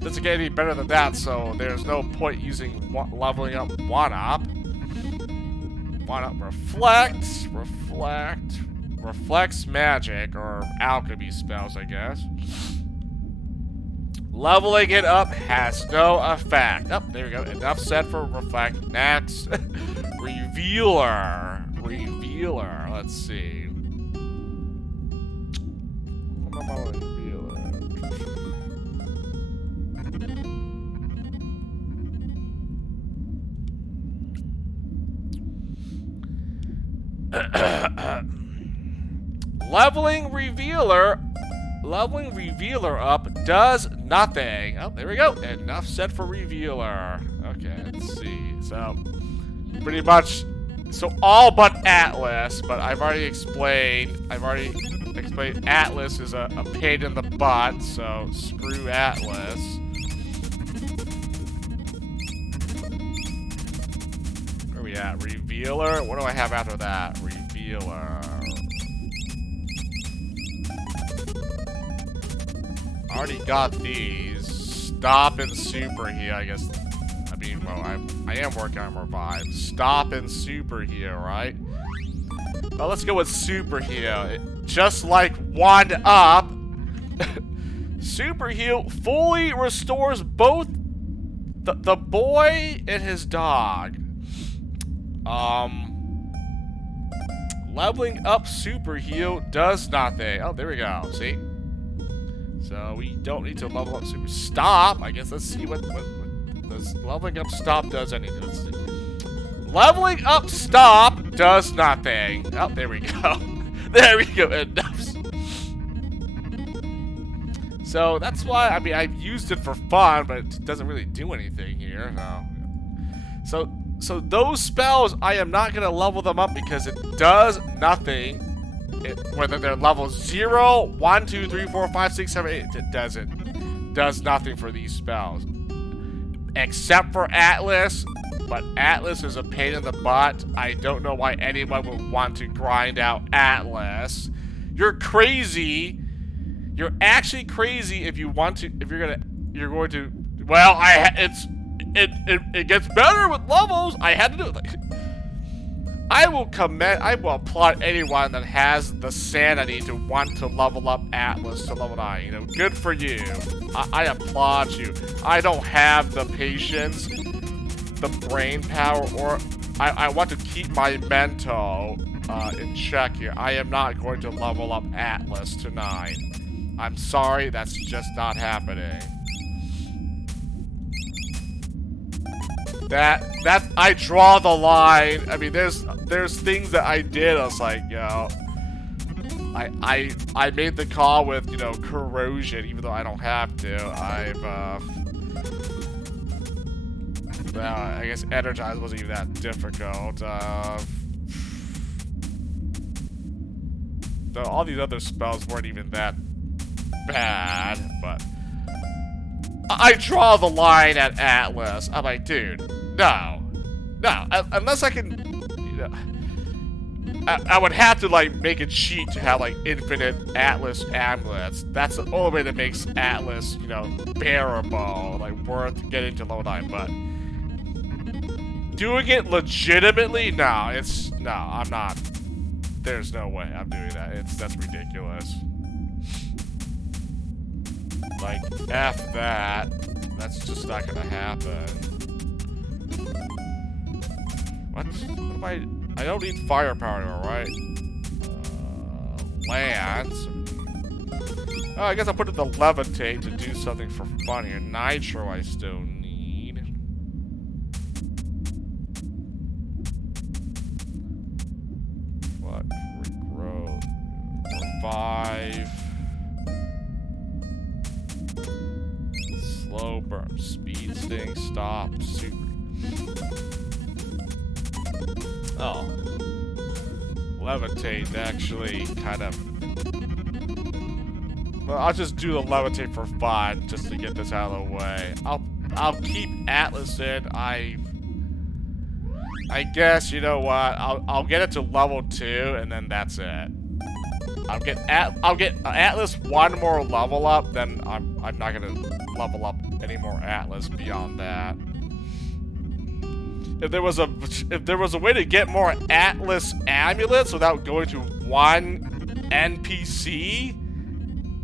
Doesn't get any better than that, so there's no point using leveling up 1 up. 1 up reflects magic, or alchemy spells, I guess. Leveling it up has no effect. Oh, there we go. Enough said for reflect. Next. Revealer. Let's see. Leveling Revealer up does nothing. Oh, there we go. Enough said for Revealer. Okay, let's see. So, pretty much, so all but Atlas, but I've already explained Atlas is a pain in the butt, so screw Atlas. Where are we at? Revealer? What do I have after that? Revealer. Already got these. Stop and super heal, I guess. I mean, well, I am working on revive. Stop and super heal, right? Well, let's go with super heal. Just like 1 up, super heal fully restores both the boy and his dog. Leveling up super heal does nothing. Oh, there we go. See? So we don't need to level up super stop. I guess let's see what does leveling up stop does anything. Let's see. Leveling up stop does nothing. Oh, there we go. There we go. Enough. So that's why, I mean, I've used it for fun, but it doesn't really do anything here. No. So those spells, I am not going to level them up because it does nothing. Whether they're level 0, 1, 2, 3, 4, 5, 6, 7, 8, it doesn't does nothing for these spells. Except for Atlas, but Atlas is a pain in the butt. I don't know why anyone would want to grind out Atlas. You're crazy. You're actually crazy if you want to, if you're going to, well, it gets better with levels. I had to do it. I will applaud anyone that has the sanity to want to level up Atlas to level 9. You know, good for you. I applaud you. I don't have the patience, the brain power, or I want to keep my mental in check here. I am not going to level up Atlas to 9. I'm sorry, that's just not happening. That I draw the line. I mean, there's things that I did. I was like, you know, I made the call with, you know, corrosion, even though I don't have to. Well, I guess energize wasn't even that difficult. All these other spells weren't even that bad, but I draw the line at Atlas. I'm like, dude, no, unless I can, you know, I would have to like make a cheat to have like infinite Atlas amulets. That's the only way that makes Atlas, you know, bearable, like worth getting to level 9. But doing it legitimately, no, I'm not. There's no way I'm doing that. That's ridiculous. Like, F that. That's just not gonna happen. What am I don't need firepower, right? Lance. Oh, I guess I'll put it to levitate to do something for fun here. Nitro I still need. What? Regrowth. Revive. Slow burn, speed sting, stop, super. Oh. Levitate actually kind of. Well, I'll just do the levitate for fun just to get this out of the way. I'll keep Atlas in. I guess, you know what? I'll get it to level 2 and then that's it. I'll get Atlas one more level up, then I'm not gonna level up any more Atlas beyond that. If there was a way to get more Atlas amulets without going to one NPC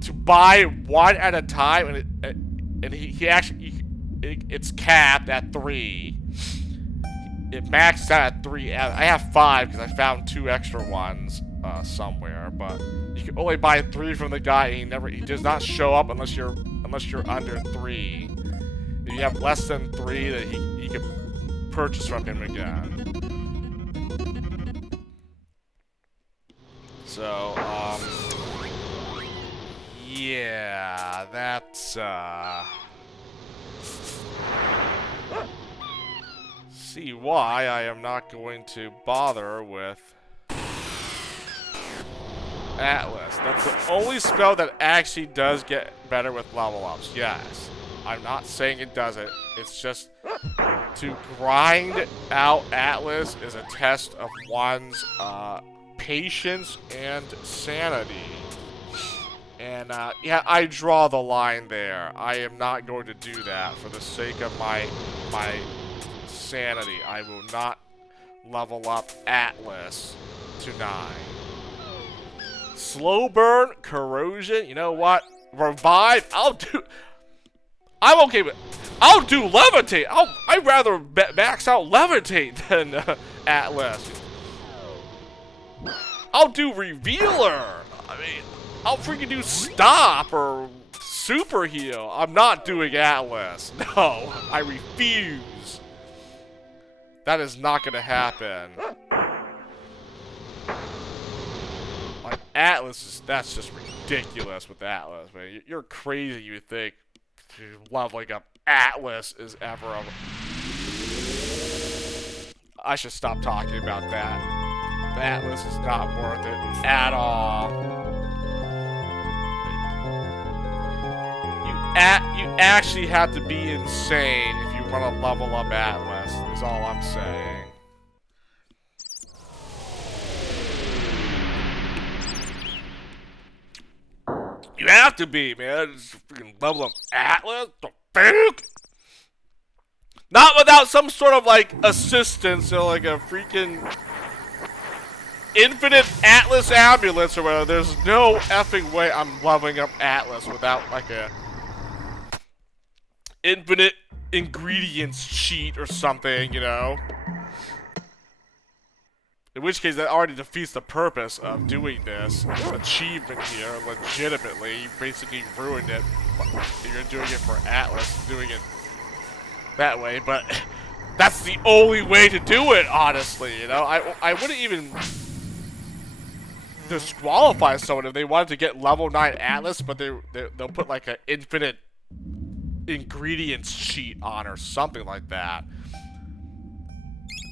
to buy one at a time, and he actually it's capped at 3. It maxed out at 3. I have 5 because I found 2 extra ones somewhere, but you can only buy 3 from the guy, and he does not show up unless you're under 3. If you have less than 3, then he can purchase from him again. So yeah, that's see why I am not going to bother with Atlas. That's the only spell that actually does get better with level ups. Yes. I'm not saying it doesn't. It's just to grind out Atlas is a test of one's patience and sanity. And yeah, I draw the line there. I am not going to do that for the sake of my sanity. I will not level up Atlas to 9. Slow burn, corrosion, you know what? Revive, I'm okay with. I'll do levitate. I'd rather max out levitate than Atlas. I'll do revealer. I mean, I'll freaking do stop or super heal. I'm not doing Atlas. No, I refuse. That is not gonna happen. Like Atlas that's just ridiculous with Atlas, man. You're crazy. You think leveling up Atlas is ever a... I should stop talking about that. The Atlas is not worth it at all. You you actually have to be insane if you want to level up Atlas, is all I'm saying. You have to be, man. Just freaking level up Atlas? The fuck? Not without some sort of, like, assistance or, like, a freaking infinite Atlas ambulance or whatever. There's no effing way I'm leveling up Atlas without, like, a infinite ingredients cheat or something, you know? In which case, that already defeats the purpose of doing this achievement here, legitimately. You basically ruined it. You're doing it for Atlas, doing it that way, but that's the only way to do it, honestly, you know? I wouldn't even disqualify someone if they wanted to get level 9 Atlas, but they'll put like an infinite ingredients cheat on or something like that.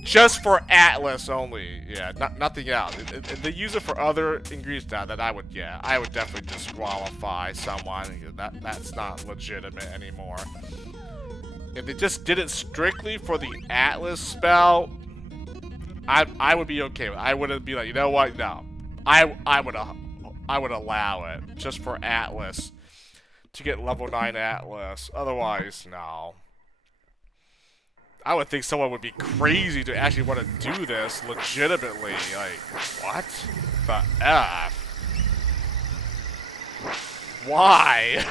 Just for Atlas only, yeah, nothing else. If they use it for other ingredients now, then I would definitely disqualify someone. That's not legitimate anymore. If they just did it strictly for the Atlas spell, I would be okay with it. I wouldn't be like, you know what, no. I would allow it, just for Atlas, to get level 9 Atlas. Otherwise, no. I would think someone would be crazy to actually want to do this legitimately. Like, what the F? Why?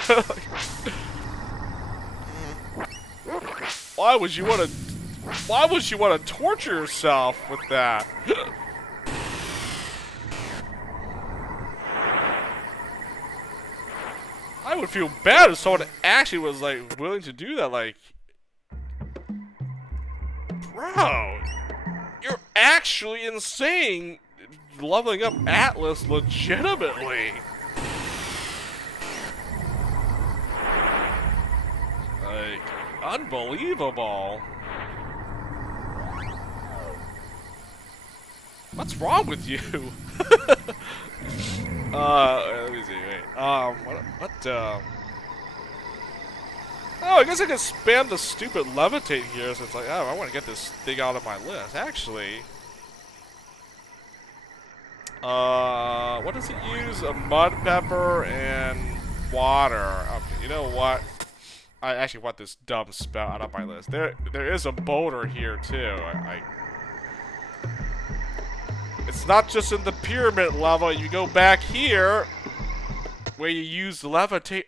Why would you want to torture yourself with that? I would feel bad if someone actually was like willing to do that, like, bro, you're actually insane leveling up Atlas legitimately. Like, unbelievable. What's wrong with you? Let me see, wait. Oh, I guess I can spam the stupid levitate here, so it's like, oh, I want to get this thing out of my list. Actually, what does it use? A mud pepper and water. Okay, you know what? I actually want this dumb spell out of my list. There is a boulder here too. It's not just in the pyramid level. You go back here, where you use levitate.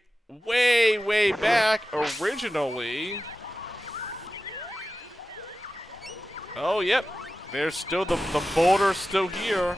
Way back originally. Oh, yep. There's still the boulder still here.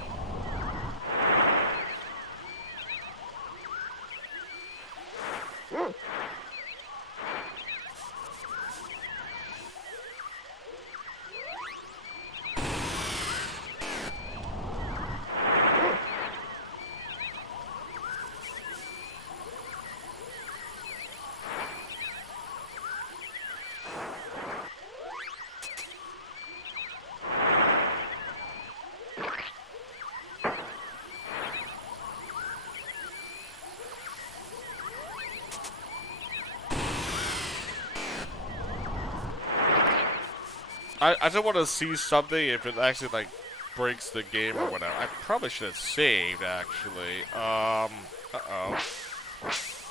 I just want to see something if it actually, like, breaks the game or whatever. I probably should have saved, actually. Uh-oh.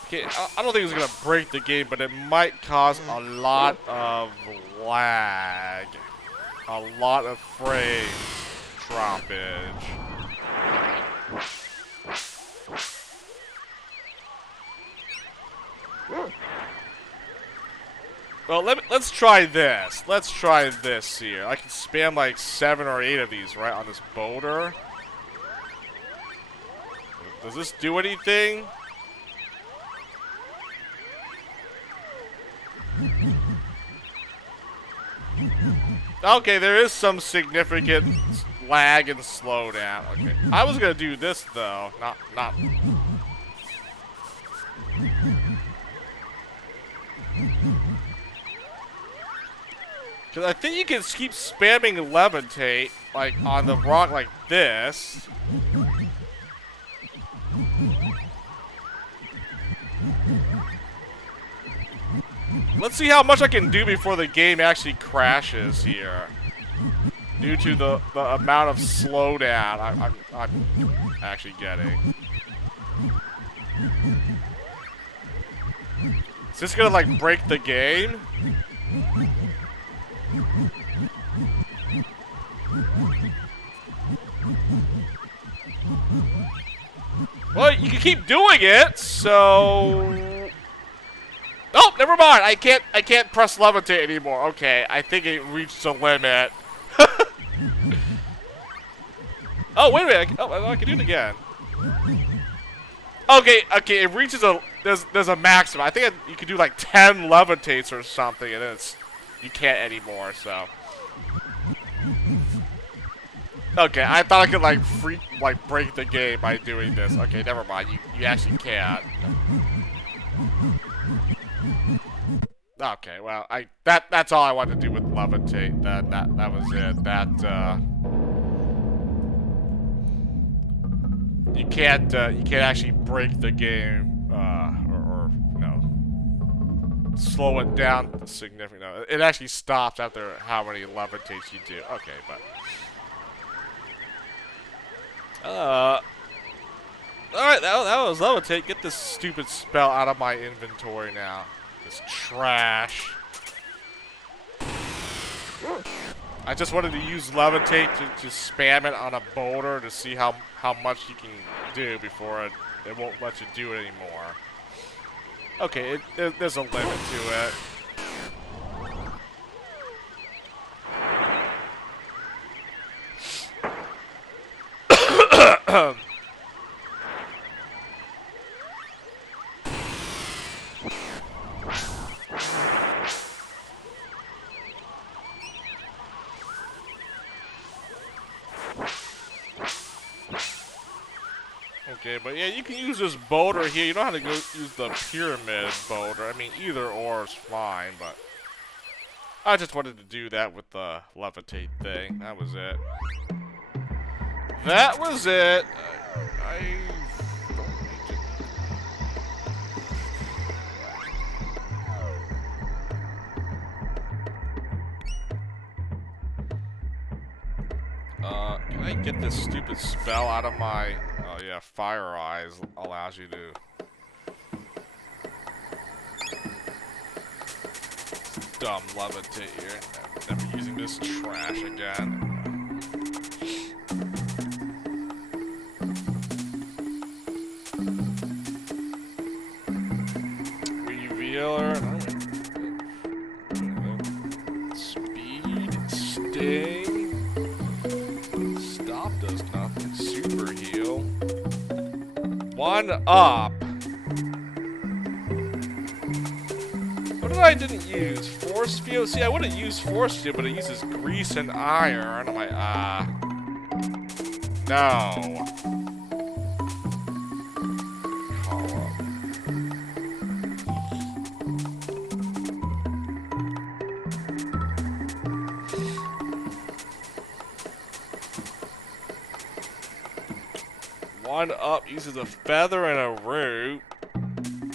Okay, I don't think it's gonna break the game, but it might cause a lot of lag. A lot of frame droppage. Well, let's try this. Let's try this here. I can spam like 7 or 8 of these, right, on this boulder. Does this do anything? Okay, there is some significant lag and slowdown. Okay, I was gonna do this though, not. Because I think you can keep spamming levitate, like, on the rock like this. Let's see how much I can do before the game actually crashes here. Due to the amount of slowdown I'm actually getting. Is this gonna like break the game? Well, you can keep doing it, so... Oh, never mind. I can't press levitate anymore. Okay, I think it reached the limit. Oh, wait a minute. I can do it again. Okay, it reaches a... There's a maximum. I think you can do like 10 levitates or something, and then you can't anymore, so... Okay, I thought I could like break the game by doing this. Okay, never mind. You actually can't. Okay, well, that's all I wanted to do with levitate. That was it. You can't actually break the game or you know, slow it down significantly. No, it actually stops after how many levitates you do. Okay, but alright, that was levitate. Get this stupid spell out of my inventory now. This trash. I just wanted to use levitate to spam it on a boulder to see how much you can do before it won't let you do it anymore. Okay, there's a limit to it. Okay, but yeah, you can use this boulder here. You don't have to go use the pyramid boulder. I mean, either or is fine, but I just wanted to do that with the levitate thing. That was it. That was it. I don't need to... can I get this stupid spell out of my... Oh yeah, Fire Eyes allows you to... Dumb levitate here. Never using this trash again. Revealer. Speed. Sting. Stop does nothing. Super heal. 1 up. What did I didn't use? Force field? See, I wouldn't use force field, but it uses grease and iron. I'm like, no. Call up. One up uses a feather and a root.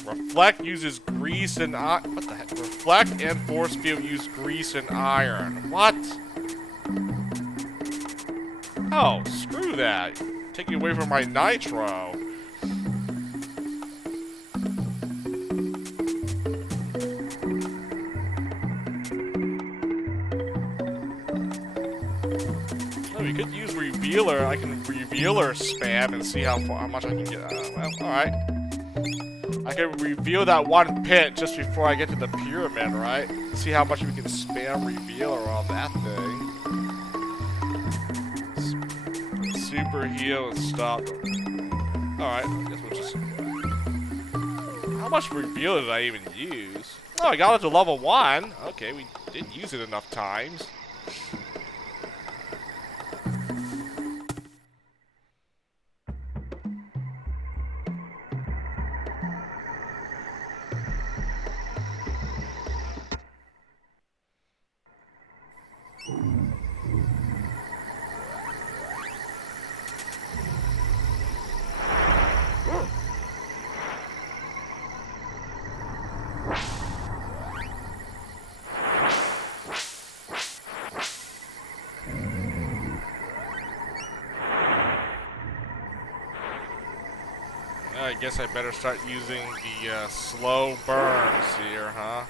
Reflect uses grease and iron. What the heck? Reflect and force field use grease and iron. What? Oh, screw that. Taking away from my nitro. Oh, we could use Revealer. I can Revealer spam and see how much I can get. Well, alright. I can reveal that one pit just before I get to the pyramid, right? See how much we can spam Revealer on that thing. Super heal and stop. Alright, I guess we'll just... How much Revealer did I even use? Oh, I got it to level 1. Okay, we did use it enough times. I guess I better start using the slow burns here, huh?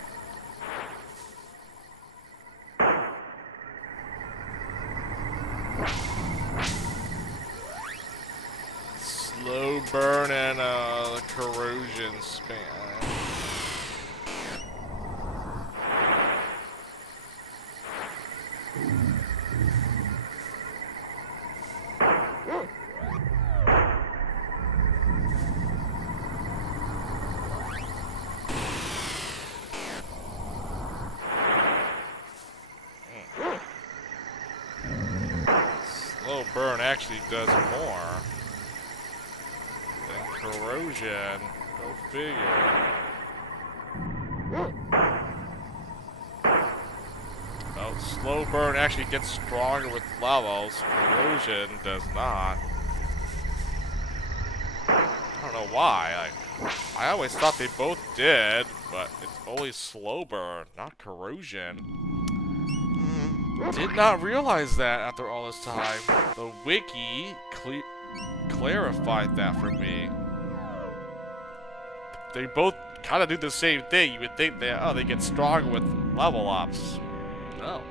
Slow burn and corrosion spam. Slow burn actually does more than corrosion. Go figure. Oh, slow burn actually gets stronger with levels. Corrosion does not. I don't know why. I always thought they both did, but it's only slow burn, not corrosion. Did not realize that after all this time. The wiki clarified that for me. They both kind of do the same thing. You would think they get stronger with level ups. No,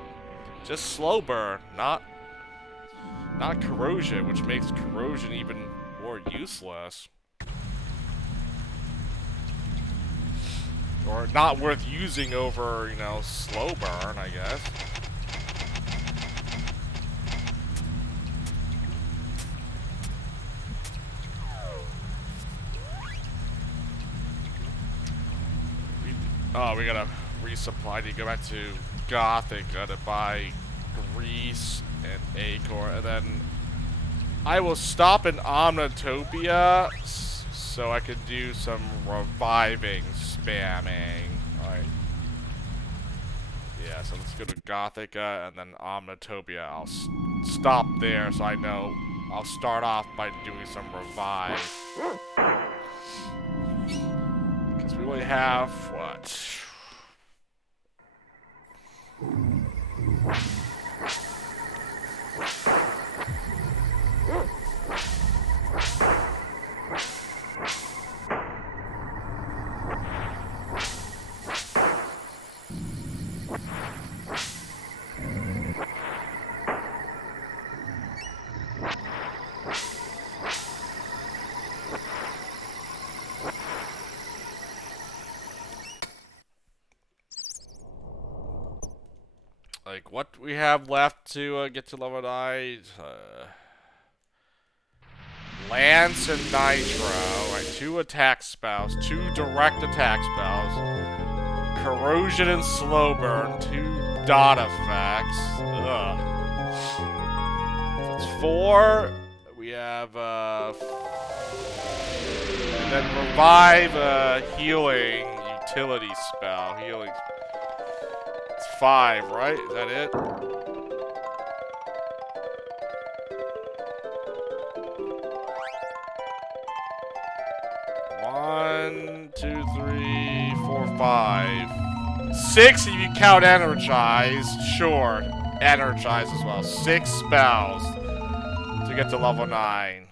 just slow burn, not corrosion, which makes corrosion even more useless. Or not worth using over, you know, slow burn, I guess. Oh, we gotta resupply to go back to Gothic, gotta buy grease and Acor, and then I will stop in Omnitopia so I can do some reviving spamming. Alright. Yeah, so let's go to Gothica and then Omnitopia. I'll stop there so I know I'll start off by doing some revive. Because we only have, what? Like, what we have left to get to level 9? Lance and Nitro, right? 2 attack spells, 2 direct attack spells, Corrosion and Slow Burn, 2 dot effects. Ugh. That's 4. We have, and then Revive, healing utility spell. Healing. It's 5, right? Is that it? One, 2, 3, 4, 5. 6 if you count Energize. Sure. Energize as well. 6 spells to get to level 9.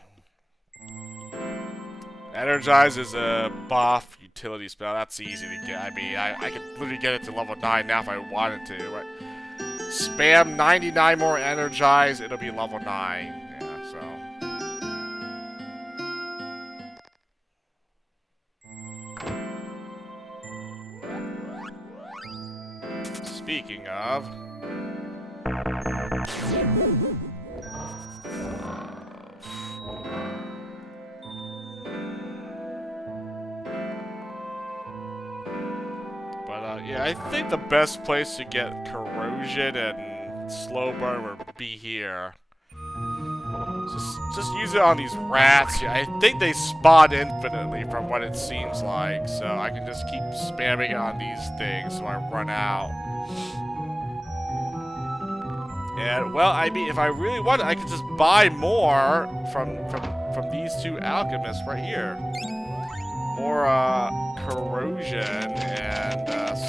Energize is a buff utility spell. That's easy to get. I mean, I could literally get it to level 9 now if I wanted to. Right? Spam 99 more Energize, it'll be level 9. Yeah, so. Speaking of. Yeah, I think the best place to get corrosion and slow burn would be here. Just use it on these rats. Yeah, I think they spawn infinitely from what it seems like, so I can just keep spamming it on these things so I run out. And well, I mean, if I really want, I could just buy more from these 2 alchemists right here. More corrosion and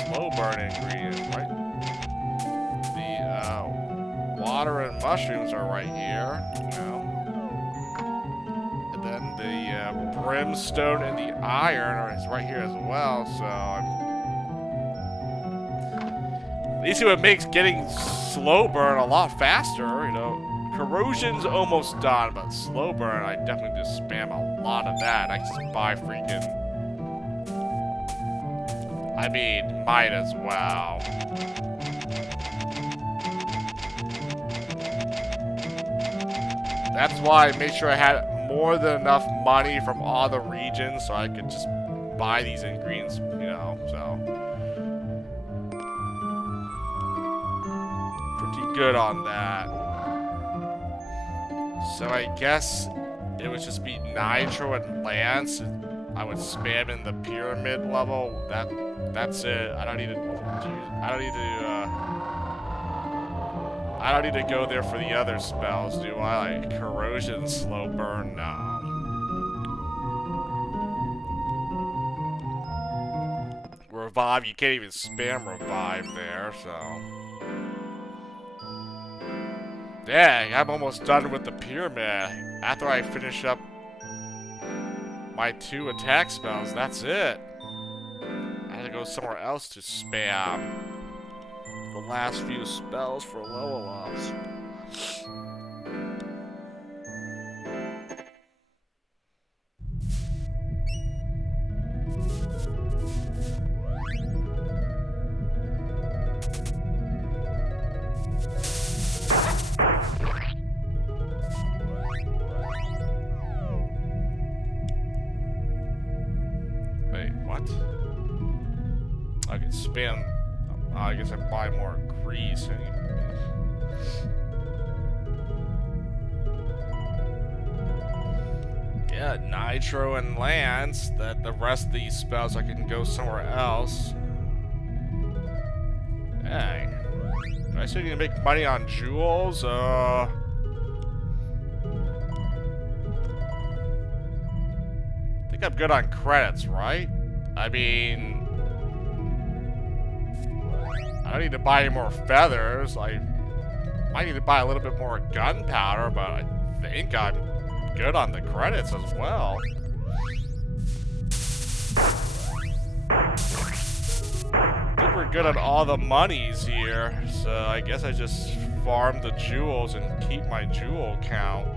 slow burn ingredients, right? The water and mushrooms are right here, you know. And then the brimstone and the iron is right here as well, so at least it would make getting slow burn a lot faster, you know. Corrosion's almost done, but slow burn, I definitely just spam a lot of that. I just buy freaking... I mean, might as well. That's why I made sure I had more than enough money from all the regions so I could just buy these ingredients, you know, so. Pretty good on that. So I guess it would just be Nitro and Lance. I would spam in the pyramid level. That's it. I don't need to go there for the other spells, do I? Like corrosion, slow burn, no. Revive, you can't even spam revive there, so. Dang, I'm almost done with the pyramid. After I finish up my 2 attack spells, that's it. I have to go somewhere else to spam the last few spells for level ups. Wait, what? I can spam. I guess I buy more grease. Yeah, Nitro and Lance. That the rest of these spells I can go somewhere else. Dang. Do I still need to make money on jewels? I think I'm good on credits, right? I mean, I don't need to buy any more feathers. I might need to buy a little bit more gunpowder, but I think I'm good on the credits as well. I think we're good on all the monies here, so I guess I just farm the jewels and keep my jewel count.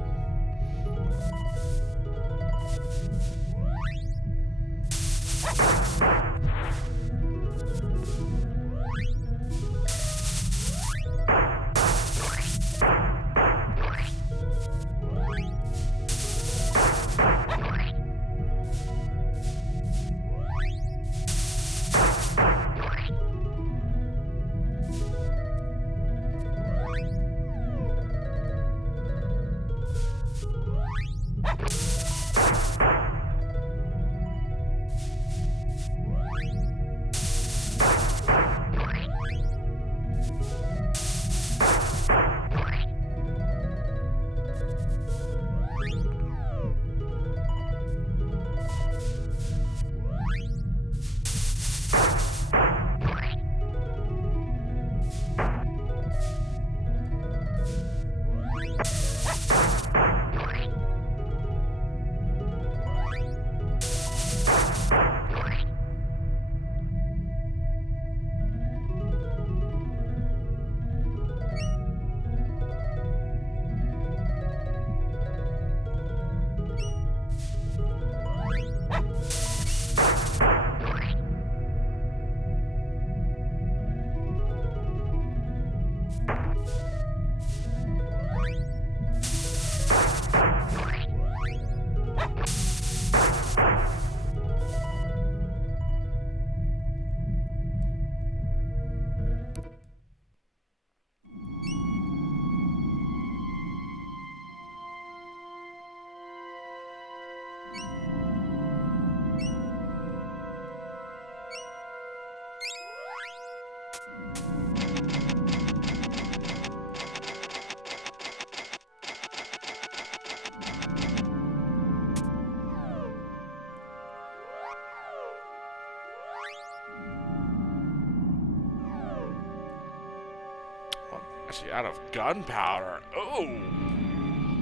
Actually, out of gunpowder. Oh!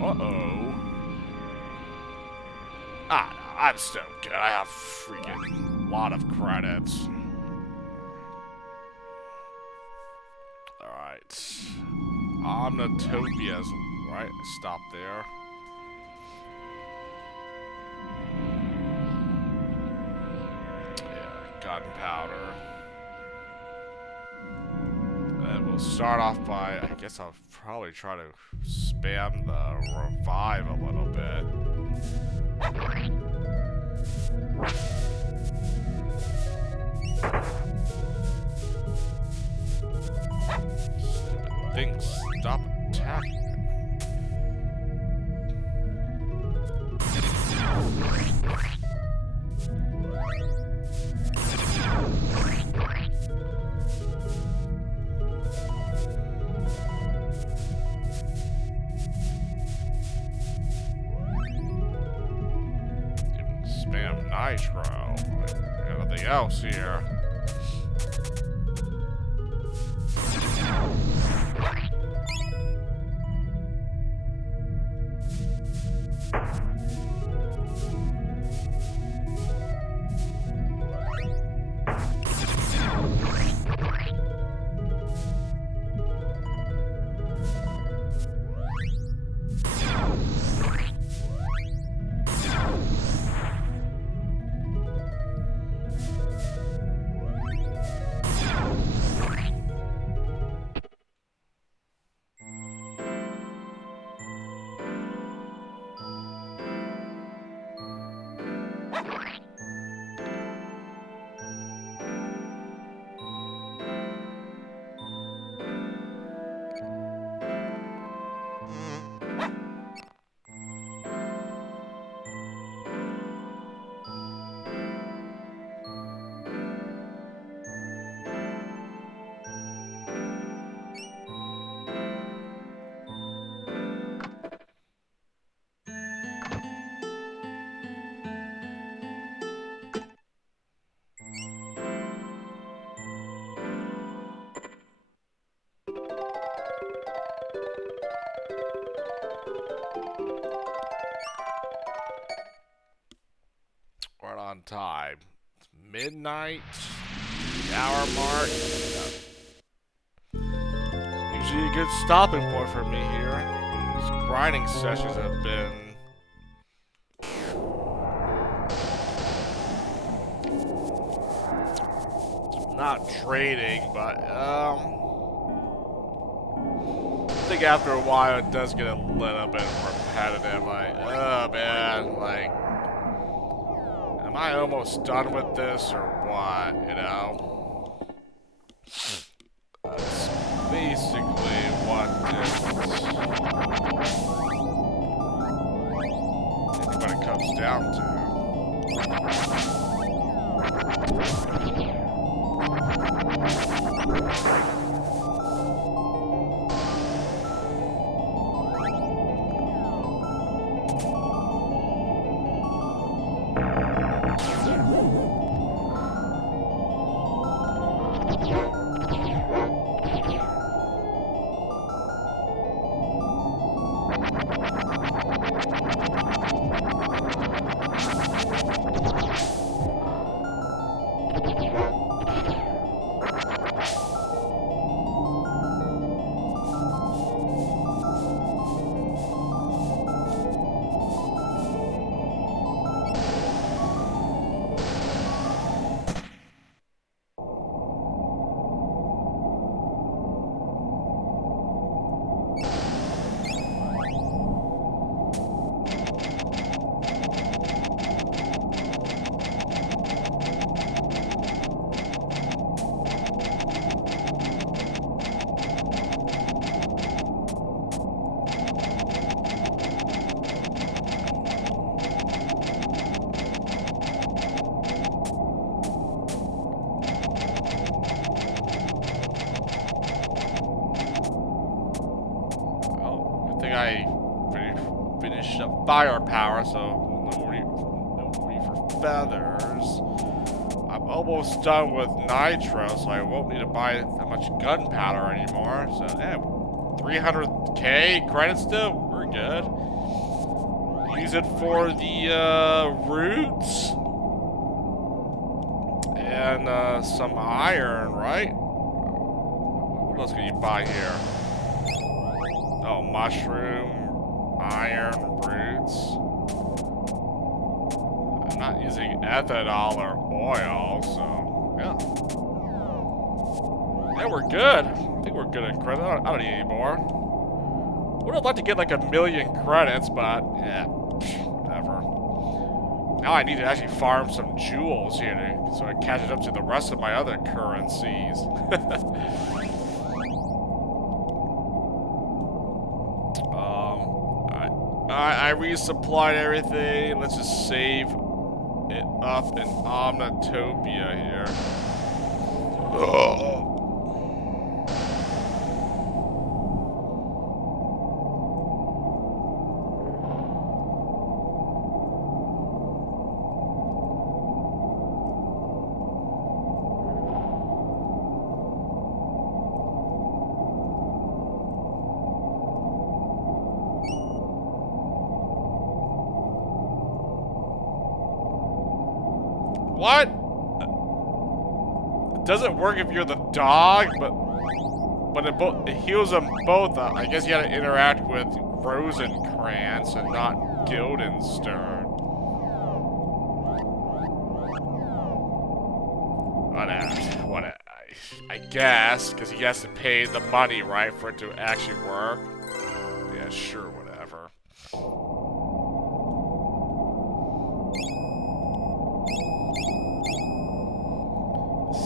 Uh-oh. Ah, no, I'm still good. I have freaking lot of credits. Alright. Omnitopias, right? Stop there. Yeah, gunpowder. And we'll start off by, I guess I'll probably try to spam the revive a little bit. Stupid things, stop attacking. Spam nitro. Anything else here? Right on time. It's midnight, the hour mark. Usually a good stopping point for me here. These grinding sessions have been not draining, but I think after a while it does get a little bit repetitive. Like, oh man, like, am I almost done with this or what? You know? That's basically what it comes down to. I finished up firepower, so no worry for feathers. I'm almost done with nitro, so I won't need to buy that much gunpowder anymore. So, yeah, 300k credits still, we're good. use it for the roots and some iron, right? What else can you buy here? Oh, mushroom, iron, roots. I'm not using ethanol or oil, so yeah. Yeah, we're good. I think we're good in credit. I don't need any more. Would have liked to get like 1,000,000 credits, but yeah, whatever. Now I need to actually farm some jewels here so I catch it up to the rest of my other currencies. I resupplied everything. Let's just save it up in Omnitopia here. Oh. What? It doesn't work if you're the dog, but it heals them both. I guess you gotta interact with Rosenkrantz and not Guildenstern. What? I guess, because he has to pay the money, right, for it to actually work. Yeah, sure, whatever.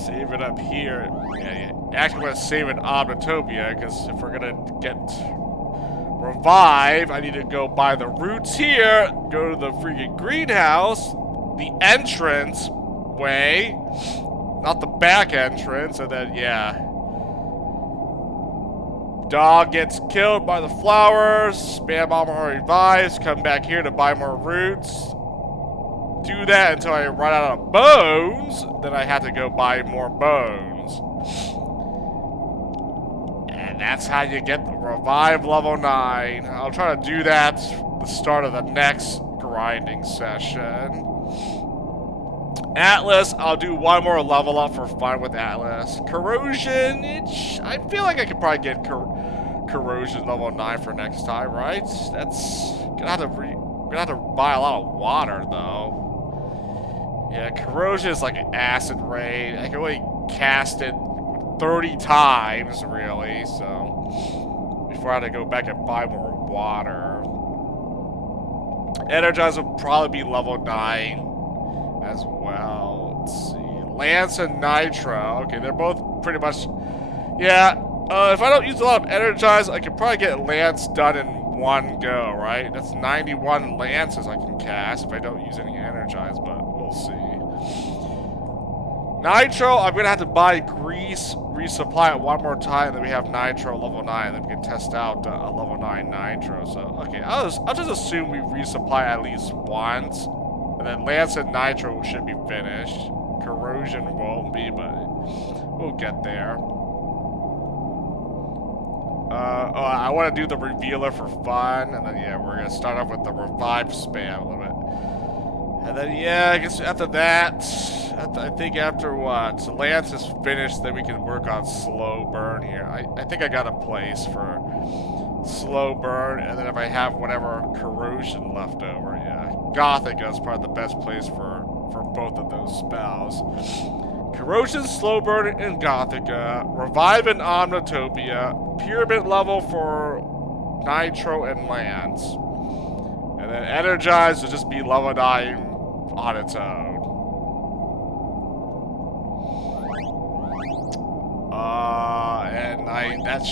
Save it up here. Yeah. Actually, I'm gonna save it in Omnitopia, because if we're gonna get revive, I need to go buy the roots here, go to the freaking greenhouse, the entrance way, not the back entrance, and then, yeah. Dog gets killed by the flowers, spam armor revives, come back here to buy more roots. Do that until I run out of bones, then I have to go buy more bones. And that's how you get the revive level 9. I'll try to do that at the start of the next grinding session. Atlas, I'll do one more level up for fun with Atlas. Corrosion, I feel like I could probably get Corrosion level 9 for next time, right? That's gonna have to buy a lot of water though. Yeah, Corrosion is like an acid raid. I can only cast it 30 times, really, so before I had to go back and buy more water. Energize will probably be level 9 as well. Let's see. Lance and Nitro. Okay, they're both pretty much... Yeah, if I don't use a lot of Energize, I could probably get Lance done in one go, right? That's 91 Lances I can cast if I don't use any Energize, but we'll see. Nitro, I'm gonna have to buy grease, resupply it one more time, then we have Nitro level 9, then we can test out a level 9 Nitro. So, okay, I'll just assume we resupply at least once, and then Lance and Nitro should be finished. Corrosion won't be, but we'll get there. I want to do the Revealer for fun, and then, yeah, we're gonna start off with the Revive spam a little bit. And then, yeah, I guess after that, I think after what? So Lance is finished, then we can work on Slow Burn here. I think I got a place for Slow Burn, and then if I have whatever Corrosion left over, yeah. Gothica is probably the best place for both of those spells. Corrosion, Slow Burn, and Gothica. Revive and Omnitopia. Pyramid level for Nitro and Lance. And then Energize will just be level 9 on its own. And that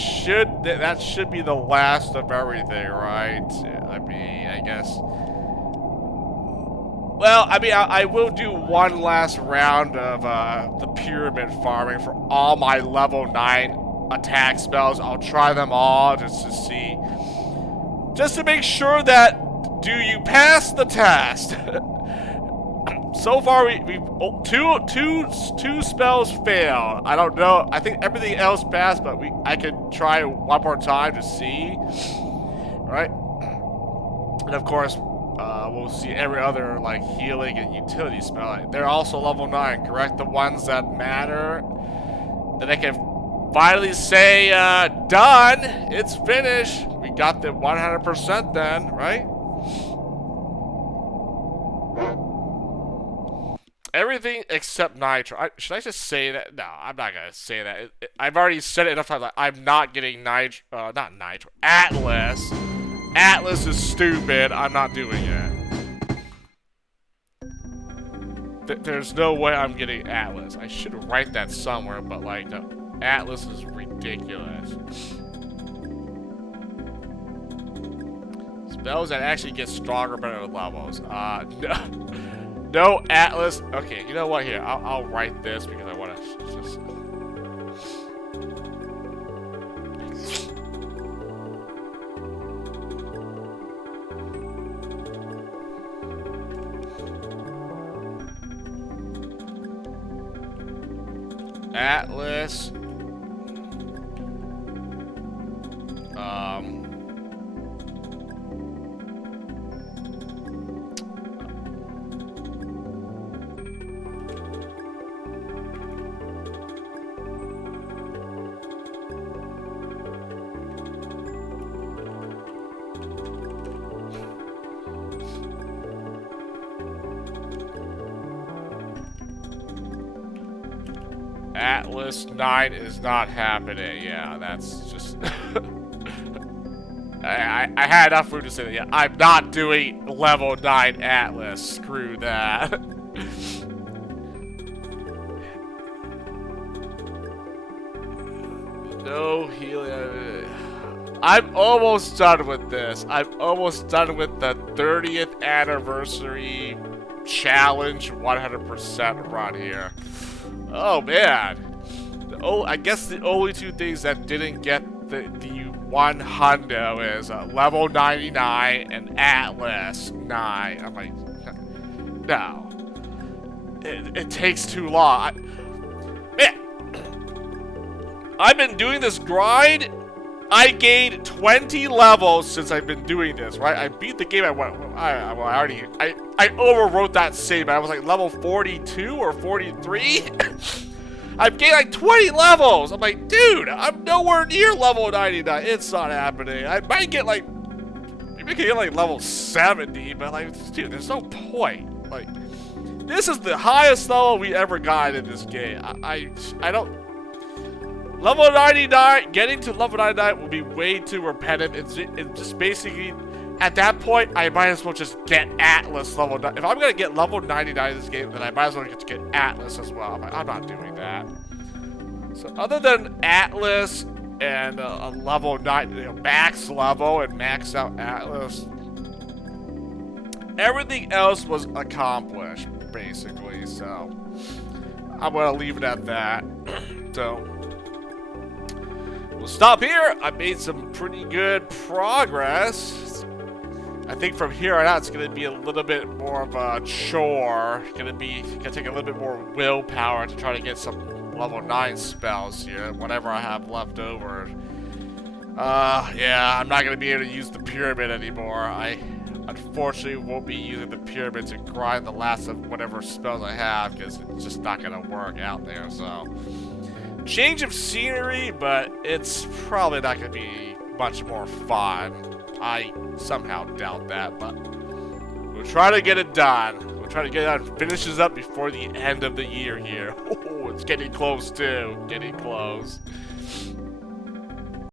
should be the last of everything, right? I mean, I guess. Well, I mean, I will do one last round of the pyramid farming for all my level 9 attack spells. I'll try them all just to see, just to make sure that do you pass the test. So far, we've two spells failed. I don't know. I think everything else passed, but I could try one more time to see. Right? And of course, we'll see every other, like, healing and utility spell. They're also level 9, correct? The ones that matter. Then I can finally say, done! It's finished! We got the 100% then, right? Everything except Nitro. Should I just say that? No, I'm not gonna say that. I've already said it enough times. Like, I'm not getting Nitro. Not Nitro. Atlas. Atlas is stupid. I'm not doing it. There's no way I'm getting Atlas. I should write that somewhere, but like, no. Atlas is ridiculous. Spells that actually get stronger better with levels. No. No Atlas. Okay, you know what? Here, I'll write this because I want to just. Atlas. Atlas 9 is not happening. Yeah, that's just... I had enough room to say that. Yeah, I'm not doing level 9 Atlas. Screw that. No healing. I'm almost done with this. I'm almost done with the 30th anniversary challenge 100% run here. Oh man. I guess the only two things that didn't get the one hundo is level 99 and Atlas 9. I'm like, no. It takes too long. Man, I've been doing this grind. I gained 20 levels since I've been doing this, right? I beat the game. I overwrote that save. I was like level 42 or 43. I've gained like 20 levels. I'm like, dude, I'm nowhere near level 99. It's not happening. I might get like, maybe I can get like level 70, but like, dude, there's no point. Like, this is the highest level we ever got in this game. I don't. Level 99, getting to level 99 will be way too repetitive. It's just basically, at that point, I might as well just get Atlas level 9. If I'm going to get level 99 in this game, then I might as well get Atlas as well. I'm not doing that. So other than Atlas and a level 9, max level and max out Atlas, everything else was accomplished, basically. So I'm going to leave it at that. So we'll stop here. I made some pretty good progress. I think from here on out, it's going to be a little bit more of a chore. Gonna take a little bit more willpower to try to get some level 9 spells here, whatever I have left over. Yeah, I'm not going to be able to use the pyramid anymore. I unfortunately won't be using the pyramid to grind the last of whatever spells I have, because it's just not going to work out there, so... Change of scenery, but it's probably not going to be much more fun. I somehow doubt that, but we'll try to get it done. We'll try to get it done. Finishes up before the end of the year here. Oh, it's getting close too. Getting close.